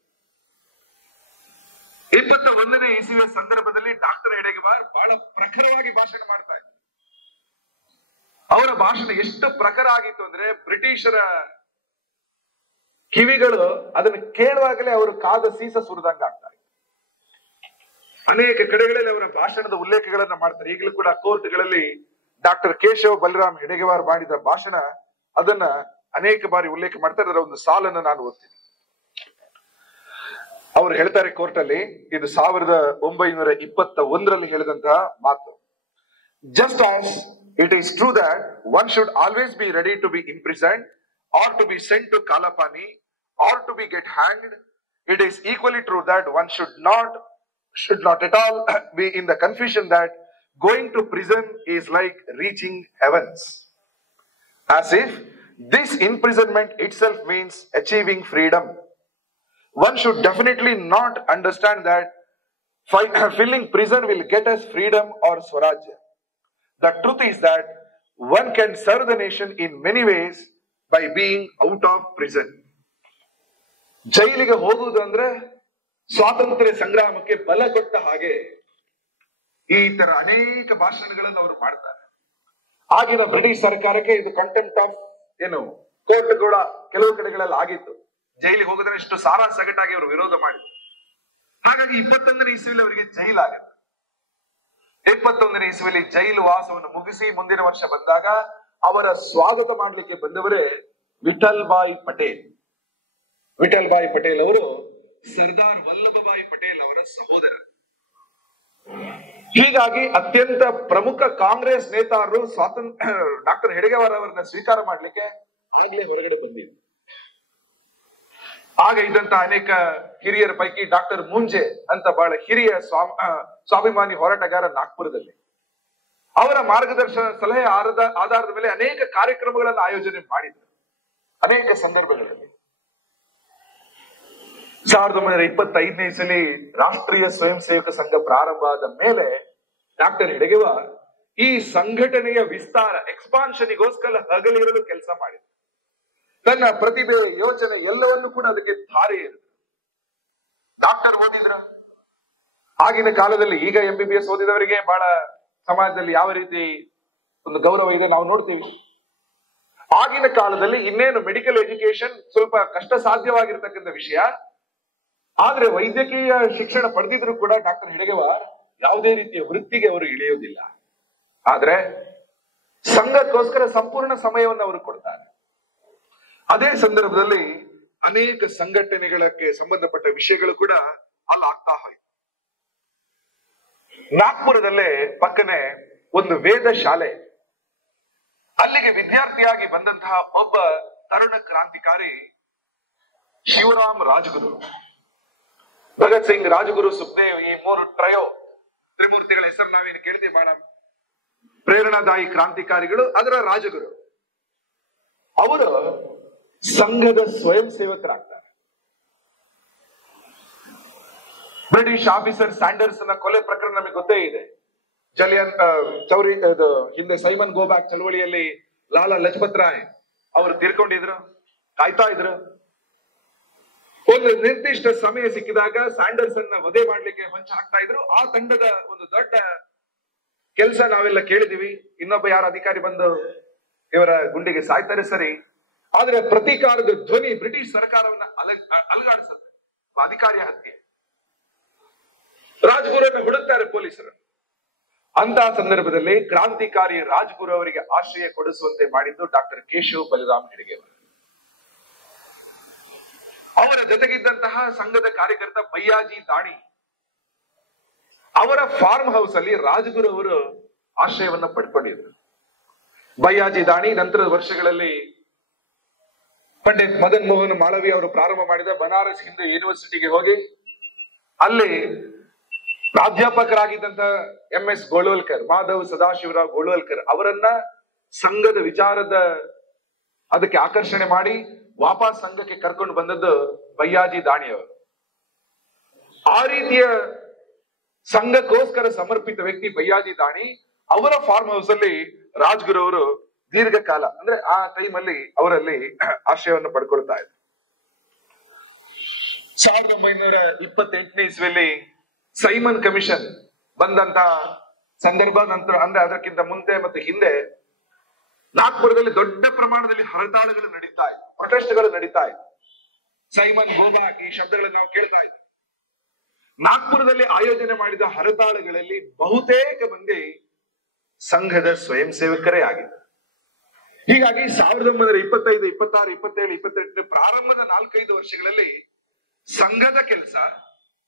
21ನೇ ಇಸವಿಯ ಸಂದರ್ಭದಲ್ಲಿ ಡಾಕ್ಟರ್ ಹೆಡ್ಗೇವಾರ್ ಬಹಳ ಪ್ರಖರವಾಗಿ ಭಾಷಣ ಮಾಡ್ತಾ ಇದ್ರು. ಅವರ ಭಾಷಣ ಎಷ್ಟು ಪ್ರಖರ ಆಗಿತ್ತು ಅಂದ್ರೆ ಬ್ರಿಟಿಷರ ಕಿವಿಗಳು ಅದನ್ನು ಕೇಳುವಾಗಲೇ ಅವರು ಕಾದ ಸೀಸ ಸುರಿದಂಗ ಆಗ್ತಾ ಇತ್ತು. ಅನೇಕ ಕಡೆಗಳಲ್ಲಿ ಅವರ ಭಾಷಣದ ಉಲ್ಲೇಖಗಳನ್ನ ಮಾಡ್ತಾರೆ. ಈಗಲೂ ಕೂಡ ಕೋರ್ಟ್ಗಳಲ್ಲಿ ಡಾಕ್ಟರ್ ಕೇಶವ್ ಬಲಿರಾಮ್ ಹೆಡ್ಗೇವಾರ್ ಮಾಡಿದ ಭಾಷಣ ಅದನ್ನ ಅನೇಕ ಬಾರಿ ಉಲ್ಲೇಖ ಮಾಡ್ತಾರೆ. ಅದರ ಒಂದು ಸಾಲನ್ನು ನಾನು ಓದ್ತೀನಿ. ಅವರು ಹೇಳ್ತಾರೆ ಕೋರ್ಟ್ ಅಲ್ಲಿ, ಇದು 1921ರಲ್ಲಿ ಹೇಳಿದಂತಹ ಮಾತು. Just as it is true that one should always be ready to be imprisoned or to be sent to Kalapani or to be get hanged, it is equally true that one should not at all be in the confusion that going to prison is like reaching heavens, as if this imprisonment itself means achieving freedom. One should definitely not understand that filling prison will get us freedom or Swarajya. The truth is that one can serve the nation in many ways by being out of prison. ಜೈಲಿಗೆ ಹೋಗುವುದು ಅಂದ್ರೆ ಸ್ವಾತಂತ್ರ್ಯ ಸಂಗ್ರಾಮಕ್ಕೆ ಬಲ ಕೊಟ್ಟ ಹಾಗೆ. ಈ ತರ ಅನೇಕ ಭಾಷಣಗಳನ್ನು ಅವರು ಮಾಡ್ತಾರೆ. ಆಗಿನ ಬ್ರಿಟಿಷ್ ಸರ್ಕಾರಕ್ಕೆ ಇದು ಕಂಟೆಂಪ್ಟ್ ಆಫ್ ಕೋರ್ಟ್ ಕೂಡ ಕೆಲವು ಕಡೆಗಳಲ್ಲಿ ಆಗಿತ್ತು. ಜೈಲಿಗೆ ಹೋಗೋದ್ರೆ ಇಷ್ಟು ಸಾರಾ ಸಗಟಾಗಿ ಅವರು ವಿರೋಧ ಮಾಡಿದ್ರು. ಹಾಗಾಗಿ 21ನೇ ಇಸ್ವಿಯಲ್ಲಿ ಅವರಿಗೆ ಜೈಲಾಗುತ್ತೆ. 21ನೇ ಇಸ್ವಿಯಲ್ಲಿ ಜೈಲು ವಾಸವನ್ನು ಮುಗಿಸಿ ಮುಂದಿನ ವರ್ಷ ಬಂದಾಗ ಅವರ ಸ್ವಾಗತ ಮಾಡಲಿಕ್ಕೆ ಬಂದವರೇ ವಿಠಲ್ ಭಾಯ್ ಪಟೇಲ್. ವಿಠಲ್ ಭಾಯ್ ಪಟೇಲ್ ಅವರು ಸರ್ದಾರ್ ವಲ್ಲಭಭಾಯಿ ಪಟೇಲ್ ಅವರ ಸಹೋದರ. ಹೀಗಾಗಿ ಅತ್ಯಂತ ಪ್ರಮುಖ ಕಾಂಗ್ರೆಸ್ ನೇತಾರರು ಡಾಕ್ಟರ್ ಹೆಡ್ಗೇವಾರ್ ಅವರನ್ನ ಸ್ವೀಕಾರ ಮಾಡಲಿಕ್ಕೆ ಆಗ್ಲೇ ಹೊರಗಡೆ ಬಂದಿದ್ರು. ಆಗ ಇದ್ದಂತಹ ಅನೇಕ ಹಿರಿಯರ ಪೈಕಿ ಡಾಕ್ಟರ್ ಮುಂಜೆ ಅಂತ ಬಹಳ ಹಿರಿಯ ಸ್ವಾಭಿಮಾನಿ ಹೋರಾಟಗಾರ ನಾಗ್ಪುರದಲ್ಲಿ, ಅವರ ಮಾರ್ಗದರ್ಶನ ಸಲಹೆ ಆಧಾರದ ಮೇಲೆ ಅನೇಕ ಕಾರ್ಯಕ್ರಮಗಳನ್ನು ಆಯೋಜನೆ ಮಾಡಿದ್ರು. ಅನೇಕ ಸಂದರ್ಭಗಳಲ್ಲಿ 1925ನೇ ಇಸಲಿ ರಾಷ್ಟ್ರೀಯ ಸ್ವಯಂ ಸೇವಕ ಸಂಘ ಪ್ರಾರಂಭ ಆದ ಮೇಲೆ ಡಾಕ್ಟರ್ ಹೆಡ್ಗೇವಾರ್ ಈ ಸಂಘಟನೆಯ ವಿಸ್ತಾರ ಎಕ್ಸ್ಪಾನ್ಷನ್ಗೋಸ್ಕರ ಹಗಲಿರಲು ಕೆಲಸ ಮಾಡಿದ್ರು. ತನ್ನ ಪ್ರತಿಭೆ, ಯೋಚನೆ ಎಲ್ಲವನ್ನು ಕೂಡ ಅದಕ್ಕೆ ಧಾರೆ ಇರುತ್ತೆ. ಡಾಕ್ಟರ್ ಓದಿದ್ರ ಆಗಿನ ಕಾಲದಲ್ಲಿ, ಈಗ MBBS ಓದಿದವರಿಗೆ ಬಹಳ ಸಮಾಜದಲ್ಲಿ ಯಾವ ರೀತಿ ಒಂದು ಗೌರವ ಇದೆ ನಾವು ನೋಡ್ತೀವಿ. ಆಗಿನ ಕಾಲದಲ್ಲಿ ಇನ್ನೇನು ಮೆಡಿಕಲ್ ಎಜುಕೇಶನ್ ಸ್ವಲ್ಪ ಕಷ್ಟ ಸಾಧ್ಯವಾಗಿರ್ತಕ್ಕಂಥ ವಿಷಯ. ಆದ್ರೆ ವೈದ್ಯಕೀಯ ಶಿಕ್ಷಣ ಪಡೆದಿದ್ರು ಕೂಡ ಡಾಕ್ಟರ್ ಹೆಡ್ಗೇವಾರ್ ಯಾವುದೇ ರೀತಿಯ ವೃತ್ತಿಗೆ ಅವರು ಇಳಿಯುವುದಿಲ್ಲ. ಆದ್ರೆ ಸಂಘಕ್ಕೋಸ್ಕರ ಸಂಪೂರ್ಣ ಸಮಯವನ್ನು ಅವರು ಕೊಡ್ತಾರೆ. ಅದೇ ಸಂದರ್ಭದಲ್ಲಿ ಅನೇಕ ಸಂಘಟನೆಗಳಿಗೆ ಸಂಬಂಧಪಟ್ಟ ವಿಷಯಗಳು ಕೂಡ ಅಲ್ಲಿ ಆಗ್ತಾ ಹೋಯ್ತು. ನಾಗ್ಪುರದಲ್ಲೇ ಪಕ್ಕನೆ ಒಂದು ವೇದ ಶಾಲೆ, ಅಲ್ಲಿಗೆ ವಿದ್ಯಾರ್ಥಿಯಾಗಿ ಬಂದಂತಹ ಒಬ್ಬ ತರುಣ ಕ್ರಾಂತಿಕಾರಿ ಶಿವರಾಮ್ ರಾಜಗುರು. ಭಗತ್ ಸಿಂಗ್, ರಾಜಗುರು, ಸುಖದೇವ್, ಈ ಮೂರು ತ್ರಿಮೂರ್ತಿಗಳ ಹೆಸರು ನಾವೇನು ಕೇಳ್ತೀವಿ, ಬಹಳ ಪ್ರೇರಣಾದಾಯಿ ಕ್ರಾಂತಿಕಾರಿಗಳು. ಅದರ ರಾಜಗುರು ಅವರು ಸಂಘದ ಸ್ವಯಂ ಸೇವಕರಾಗ್ತಾರೆ. ಬ್ರಿಟಿಷ್ ಆಫೀಸರ್ ಸ್ಯಾಂಡರ್ಸ್ ನ ಕೊಲೆ ಪ್ರಕರಣ ನಮಗೆ ಗೊತ್ತೇ ಇದೆ. ಚೌರಿ ಹಿಂದೆ ಸೈಮನ್ ಗೋಬ್ಯಾಕ್ ಚಳವಳಿಯಲ್ಲಿ ಲಾಲಾ ಲಜಪತ್ ರಾಯ್ ಅವರು ತೀರ್ಕೊಂಡಿದ್ರು, ಕಾಯ್ತಾ ಇದ್ರು. ಒಂದು ನಿರ್ದಿಷ್ಟ ಸಮಯ ಸಿಕ್ಕಿದಾಗ ಸ್ಯಾಂಡರ್ಸ್ ಅನ್ನ ವಧೆ ಮಾಡ್ಲಿಕ್ಕೆ ಹೊಂಚ ಹಾಕ್ತಾ ಇದ್ರು. ಆ ತಂಡದ ಒಂದು ದೊಡ್ಡ ಕೆಲಸ ನಾವೆಲ್ಲ ಕೇಳಿದೀವಿ. ಇನ್ನೊಬ್ಬ ಯಾರ ಅಧಿಕಾರಿ ಬಂದು ಇವರ ಗುಂಡಿಗೆ ಸಾಯ್ತಾರೆ, ಸರಿ. ಆದ್ರೆ ಪ್ರತೀಕಾರದ ಧ್ವನಿ ಬ್ರಿಟಿಷ್ ಸರ್ಕಾರವನ್ನ ಅಲುಗಾಡಿಸುತ್ತೆ. ಅಧಿಕಾರಿಯ ಹತ್ಯೆ. ರಾಜ್ಗುರುವನ್ನ ಹುಡುಕ್ತಾರೆ ಪೊಲೀಸರು. ಅಂತಹ ಸಂದರ್ಭದಲ್ಲಿ ಕ್ರಾಂತಿಕಾರಿ ರಾಜ್ಗುರು ಅವರಿಗೆ ಆಶ್ರಯ ಕೊಡಿಸುವಂತೆ ಮಾಡಿದ್ದು ಡಾಕ್ಟರ್ ಕೇಶವ್ ಬಲಿರಾಮ್ ಹೆಡ್ಗೇವಾರ್. ಅವರ ಜೊತೆಗಿದ್ದಂತಹ ಸಂಘದ ಕಾರ್ಯಕರ್ತ ಬಯ್ಯಾಜಿ ದಾಣಿ, ಅವರ ಫಾರ್ಮ್ ಹೌಸ್ ಅಲ್ಲಿ ರಾಜ್ಗುರು ಅವರು ಆಶ್ರಯವನ್ನ ಪಡ್ಕೊಂಡಿದ್ರು. ಬಯ್ಯಾಜಿ ದಾಣಿ ನಂತರದ ವರ್ಷಗಳಲ್ಲಿ ಪಂಡಿತ್ ಮದನ್ ಮೋಹನ್ ಮಾಳವಿ ಅವರು ಪ್ರಾರಂಭ ಮಾಡಿದ ಬನಾರಸ್ ಹಿಂದೂ ಯೂನಿವರ್ಸಿಟಿಗೆ ಹೋಗಿ ಅಲ್ಲಿ ಪ್ರಾಧ್ಯಾಪಕರಾಗಿದ್ದಂತಹ MS ಗೋಳ್ವಲ್ಕರ್, ಮಾಧವ್ ಸದಾಶಿವರಾವ್ ಗೋಳ್ವಲ್ಕರ್ ಅವರನ್ನ ಸಂಘದ ವಿಚಾರದ ಅದಕ್ಕೆ ಆಕರ್ಷಣೆ ಮಾಡಿ ವಾಪಸ್ ಸಂಘಕ್ಕೆ ಕರ್ಕೊಂಡು ಬಂದದ್ದು ಬಯ್ಯಾಜಿ ದಾಣಿಯವರು. ಆ ರೀತಿಯ ಸಂಘಕ್ಕೋಸ್ಕರ ಸಮರ್ಪಿತ ವ್ಯಕ್ತಿ ಬಯ್ಯಾಜಿ ದಾಣಿ. ಅವರ ಫಾರ್ಮ್ ಹೌಸ್ ಅಲ್ಲಿ ರಾಜ್ಗುರು ಅವರು ದೀರ್ಘಕಾಲ, ಅಂದ್ರೆ ಆ ಟೈಮ್ ಅಲ್ಲಿ ಅವರಲ್ಲಿ ಆಶ್ರಯವನ್ನು ಪಡ್ಕೊಳ್ತಾ ಇದ್ರು. 1928ನೇ ಇಸ್ವಿಯಲ್ಲಿ ಸೈಮನ್ ಕಮಿಷನ್ ಬಂದಂತ ಸಂದರ್ಭ ನಂತರ, ಅಂದ್ರೆ ಅದಕ್ಕಿಂತ ಮುಂದೆ ಮತ್ತು ಹಿಂದೆ ನಾಗ್ಪುರದಲ್ಲಿ ದೊಡ್ಡ ಪ್ರಮಾಣದಲ್ಲಿ ಹರತಾಳಗಳು ನಡೀತಾ ಇತ್ತು, ಪ್ರೊಟೆಸ್ಟ್ಗಳು ನಡೀತಾ ಇತ್ತು. ಸೈಮನ್ ಗೋಬ್ಯಾಕ್ ಈ ಶಬ್ದಗಳನ್ನು ನಾವು ಕೇಳ್ತಾ ಇದ್ವಿ. ನಾಗ್ಪುರದಲ್ಲಿ ಆಯೋಜನೆ ಮಾಡಿದ ಹರತಾಳಗಳಲ್ಲಿ ಬಹುತೇಕ ಮಂದಿ ಸಂಘದ ಸ್ವಯಂ ಸೇವಕರೇ ಆಗಿದ್ದರು. ಹೀಗಾಗಿ 1925, 26, 27, 28 ಪ್ರಾರಂಭದ 4-5 ವರ್ಷಗಳಲ್ಲಿ ಸಂಘದ ಕೆಲಸ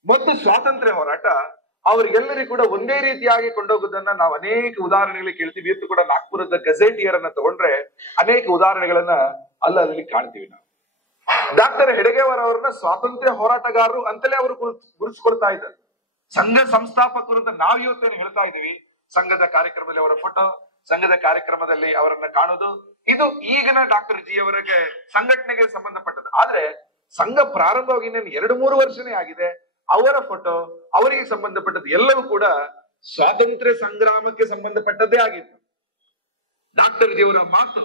ಮತ್ತು ಸ್ವಾತಂತ್ರ್ಯ ಹೋರಾಟ ಅವ್ರಿಗೆಲ್ಲರಿಗೂ ಕೂಡ ಒಂದೇ ರೀತಿಯಾಗಿ ಕೊಂಡೋಗೋದನ್ನ ನಾವು ಅನೇಕ ಉದಾಹರಣೆಗಳಿಗೆ ಕೇಳ್ತೀವಿ. ಇವತ್ತು ಕೂಡ ನಾಗ್ಪುರದ ಗಜೆಟಿಯರನ್ನ ತಗೊಂಡ್ರೆ ಅನೇಕ ಉದಾಹರಣೆಗಳನ್ನ ಅಲ್ಲಲ್ಲಿ ಕಾಣ್ತೀವಿ ನಾವು. ಡಾಕ್ಟರ್ ಹೆಡಗೇವರ್ ಅವರನ್ನ ಸ್ವಾತಂತ್ರ್ಯ ಹೋರಾಟಗಾರರು ಅಂತಲೇ ಅವರು ಗುರುತಿಸ್ಕೊಳ್ತಾ ಇದ್ದಾರೆ. ಸಂಘ ಸಂಸ್ಥಾಪಕರು ಅಂತ ನಾವು ಇವತ್ತೇನು ಹೇಳ್ತಾ ಇದೀವಿ, ಸಂಘದ ಕಾರ್ಯಕ್ರಮದಲ್ಲಿ ಅವರ ಫೋಟೋ, ಸಂಘದ ಕಾರ್ಯಕ್ರಮದಲ್ಲಿ ಅವರನ್ನ ಕಾಣೋದು, ಇದು ಈಗಿನ ಡಾಕ್ಟರ್ ಜಿ ಅವರಿಗೆ ಸಂಘಟನೆಗೆ ಸಂಬಂಧಪಟ್ಟದ್ದು. ಆದ್ರೆ ಸಂಘ ಪ್ರಾರಂಭವಾಗಿ ಇನ್ನೇನು 2-3 ವರ್ಷನೇ ಆಗಿದೆ. ಅವರ ಫೋಟೋ, ಅವರಿಗೆ ಸಂಬಂಧಪಟ್ಟದ್ದು ಎಲ್ಲವೂ ಕೂಡ ಸ್ವಾತಂತ್ರ್ಯ ಸಂಗ್ರಾಮಕ್ಕೆ ಸಂಬಂಧಪಟ್ಟದ್ದೇ ಆಗಿತ್ತು. ಡಾಕ್ಟರ್ ಜಿ ಅವರ ಮಾತು,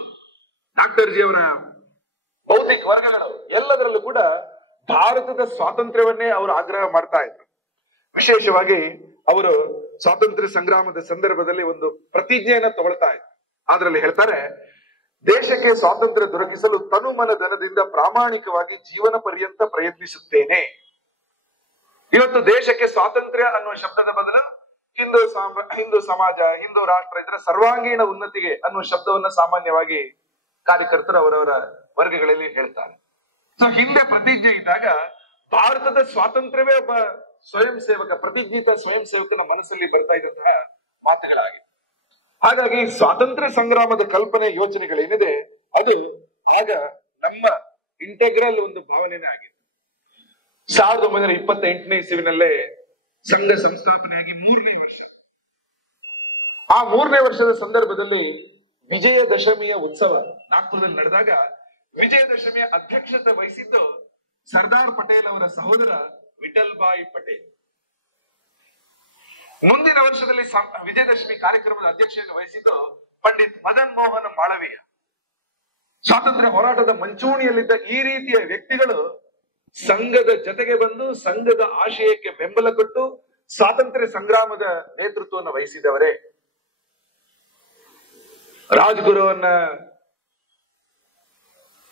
ಡಾಕ್ಟರ್ ಜಿ ಅವರ ಬೌದ್ಧಿಕ ವರ್ಗಗಳು ಎಲ್ಲದರಲ್ಲೂ ಕೂಡ ಭಾರತದ ಸ್ವಾತಂತ್ರ್ಯವನ್ನೇ ಅವರು ಆಗ್ರಹ ಮಾಡ್ತಾ ಇದ್ರು. ವಿಶೇಷವಾಗಿ ಅವರು ಸ್ವಾತಂತ್ರ್ಯ ಸಂಗ್ರಾಮದ ಸಂದರ್ಭದಲ್ಲಿ ಒಂದು ಪ್ರತಿಜ್ಞೆಯನ್ನ ತಗೊಳ್ತಾ ಇದ್ರು. ಅದರಲ್ಲಿ ಹೇಳ್ತಾರೆ, ದೇಶಕ್ಕೆ ಸ್ವಾತಂತ್ರ್ಯ ದೊರಕಿಸಲು ತನುಮನ ಧನದಿಂದ ಪ್ರಾಮಾಣಿಕವಾಗಿ ಜೀವನ ಪರ್ಯಂತ ಪ್ರಯತ್ನಿಸುತ್ತೇನೆ. ಇವತ್ತು ದೇಶಕ್ಕೆ ಸ್ವಾತಂತ್ರ್ಯ ಅನ್ನುವ ಶಬ್ದದ ಬದಲು ಹಿಂದೂ ಸಮಾಜ, ಹಿಂದೂ ರಾಷ್ಟ್ರ, ಇದರ ಸರ್ವಾಂಗೀಣ ಉನ್ನತಿಗೆ ಅನ್ನುವ ಶಬ್ದವನ್ನ ಸಾಮಾನ್ಯವಾಗಿ ಕಾರ್ಯಕರ್ತರು ಅವರವರ ವರ್ಗಗಳಲ್ಲಿ ಹೇಳ್ತಾರೆ. ಸೊ ಹಿಂದೆ ಪ್ರತಿಜ್ಞೆ ಇದ್ದಾಗ ಭಾರತದ ಸ್ವಾತಂತ್ರ್ಯವೇ ಒಬ್ಬ ಸ್ವಯಂ ಸೇವಕ, ಪ್ರತಿಜ್ಞಿತ ಸ್ವಯಂ ಸೇವಕನ ಮನಸ್ಸಲ್ಲಿ ಬರ್ತಾ ಇದ್ದಂತಹ ಮಾತುಗಳಾಗಿವೆ. ಹಾಗಾಗಿ ಸ್ವಾತಂತ್ರ್ಯ ಸಂಗ್ರಾಮದ ಕಲ್ಪನೆ, ಯೋಚನೆಗಳೇನಿದೆ ಅದು ಆಗ ನಮ್ಮ ಇಂಟೆಗ್ರಲ್ ಒಂದು ಭಾವನೆನೇ ಆಗಿದೆ. 1928ನೇ ಇಸವಿನಲ್ಲೇ ಸಂಘ ಸಂಸ್ಥಾಪನೆಯಾಗಿ 3ನೇ ವರ್ಷ. ಆ 3ನೇ ವರ್ಷದ ಸಂದರ್ಭದಲ್ಲಿ ವಿಜಯದಶಮಿಯ ಉತ್ಸವ ನಾಗ್ಪುರದಲ್ಲಿ ನಡೆದಾಗ ವಿಜಯದಶಮಿಯ ಅಧ್ಯಕ್ಷತೆ ವಹಿಸಿದ್ದು ಸರ್ದಾರ್ ಪಟೇಲ್ ಅವರ ಸಹೋದರ ವಿಠಲ್ ಭಾಯ್ ಪಟೇಲ್. ಮುಂದಿನ ವರ್ಷದಲ್ಲಿ ವಿಜಯದಶಮಿ ಕಾರ್ಯಕ್ರಮದ ಅಧ್ಯಕ್ಷತೆಯನ್ನು ವಹಿಸಿದ್ದು ಪಂಡಿತ್ ಮದನ್ ಮೋಹನ್ ಮಾಳವೀಯ. ಸ್ವಾತಂತ್ರ್ಯ ಹೋರಾಟದ ಮಂಚೂಣಿಯಲ್ಲಿದ್ದ ಈ ರೀತಿಯ ವ್ಯಕ್ತಿಗಳು ಸಂಘದ ಜೊತೆಗೆ ಬಂದು ಸಂಘದ ಆಶಯಕ್ಕೆ ಬೆಂಬಲ ಕೊಟ್ಟು ಸ್ವಾತಂತ್ರ್ಯ ಸಂಗ್ರಾಮದ ನೇತೃತ್ವವನ್ನು ವಹಿಸಿದವರೇ. ರಾಜ್ಗುರುವನ್ನ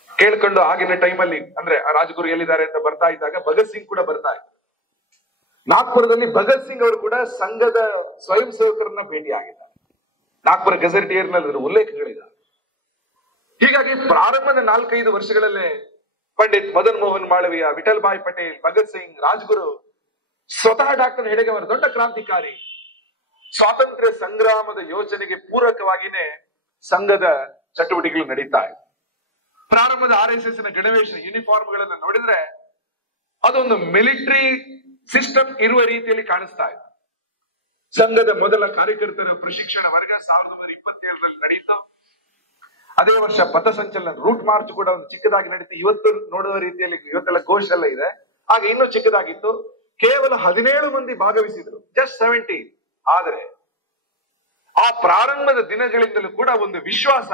ಕೇಳ್ಕೊಂಡು ಆಗಿನ ಟೈಮಲ್ಲಿ, ಅಂದ್ರೆ ಆ ರಾಜ್ಗುರು ಎಲ್ಲಿದ್ದಾರೆ ಅಂತ ಬರ್ತಾ ಇದ್ದಾಗ ಭಗತ್ ಸಿಂಗ್ ಕೂಡ ಬರ್ತಾ ಇದ್ರು. ನಾಗ್ಪುರದಲ್ಲಿ ಭಗತ್ ಸಿಂಗ್ ಅವರು ಕೂಡ ಸಂಘದ ಸ್ವಯಂ ಸೇವಕರನ್ನ ಭೇಟಿ ಆಗಿದ್ದಾರೆ. ನಾಗ್ಪುರ ಗೆಜೆಟಿಯರ್ನಲ್ಲಿ ಉಲ್ಲೇಖಗಳಿದೆ. ಹೀಗಾಗಿ ಪ್ರಾರಂಭದ 4-5 ವರ್ಷಗಳಲ್ಲೇ ಪಂಡಿತ್ ಮದನ್ ಮೋಹನ್ ಮಾಳವೀಯ, ವಿಠಲ್ ಭಾಯ್ ಪಟೇಲ್, ಭಗತ್ ಸಿಂಗ್, ರಾಜ್ಗುರು, ಸ್ವತಃ ಡಾಕ್ಟರ್ ಹೆಡಗೇವರ್ ದೊಡ್ಡ ಕ್ರಾಂತಿಕಾರಿ, ಸ್ವಾತಂತ್ರ್ಯ ಸಂಗ್ರಾಮದ ಯೋಚನೆಗೆ ಪೂರಕವಾಗಿನೇ ಸಂಘದ ಚಟುವಟಿಕೆಗಳು ನಡೀತಾ ಇದೆ. ಪ್ರಾರಂಭದ RSS ನ ಗಣವೇಶ, ಯೂನಿಫಾರ್ಮ್ ಗಳನ್ನ ನೋಡಿದ್ರೆ ಅದೊಂದು ಮಿಲಿಟರಿ ಸಿಸ್ಟಮ್ ಇರುವ ರೀತಿಯಲ್ಲಿ ಕಾಣಿಸ್ತಾ ಇದೆ. ಸಂಘದ ಮೊದಲ ಕಾರ್ಯಕರ್ತರ ಪ್ರಶಿಕ್ಷಣ ವರ್ಗ 1927ರಲ್ಲಿ ನಡೆಯಿತು. ಅದೇ ವರ್ಷ ಪಥಸಂಚಲನ, ರೂಟ್ ಮಾರ್ಚ್ ಕೂಡ ಒಂದು ಚಿಕ್ಕದಾಗಿ ನಡೀತು. ಇವತ್ತು ನೋಡುವ ರೀತಿಯಲ್ಲಿ ಇವತ್ತೆಲ್ಲ ಘೋಷ ಎಲ್ಲ ಇದೆ, ಆಗ ಇನ್ನೂ ಚಿಕ್ಕದಾಗಿತ್ತು. ಕೇವಲ 17 ಮಂದಿ ಭಾಗವಹಿಸಿದ್ರು, ಜಸ್ಟ್ 17. ಆದರೆ ಆ ಪ್ರಾರಂಭದ ದಿನಗಳಿಂದಲೂ ಕೂಡ ಒಂದು ವಿಶ್ವಾಸ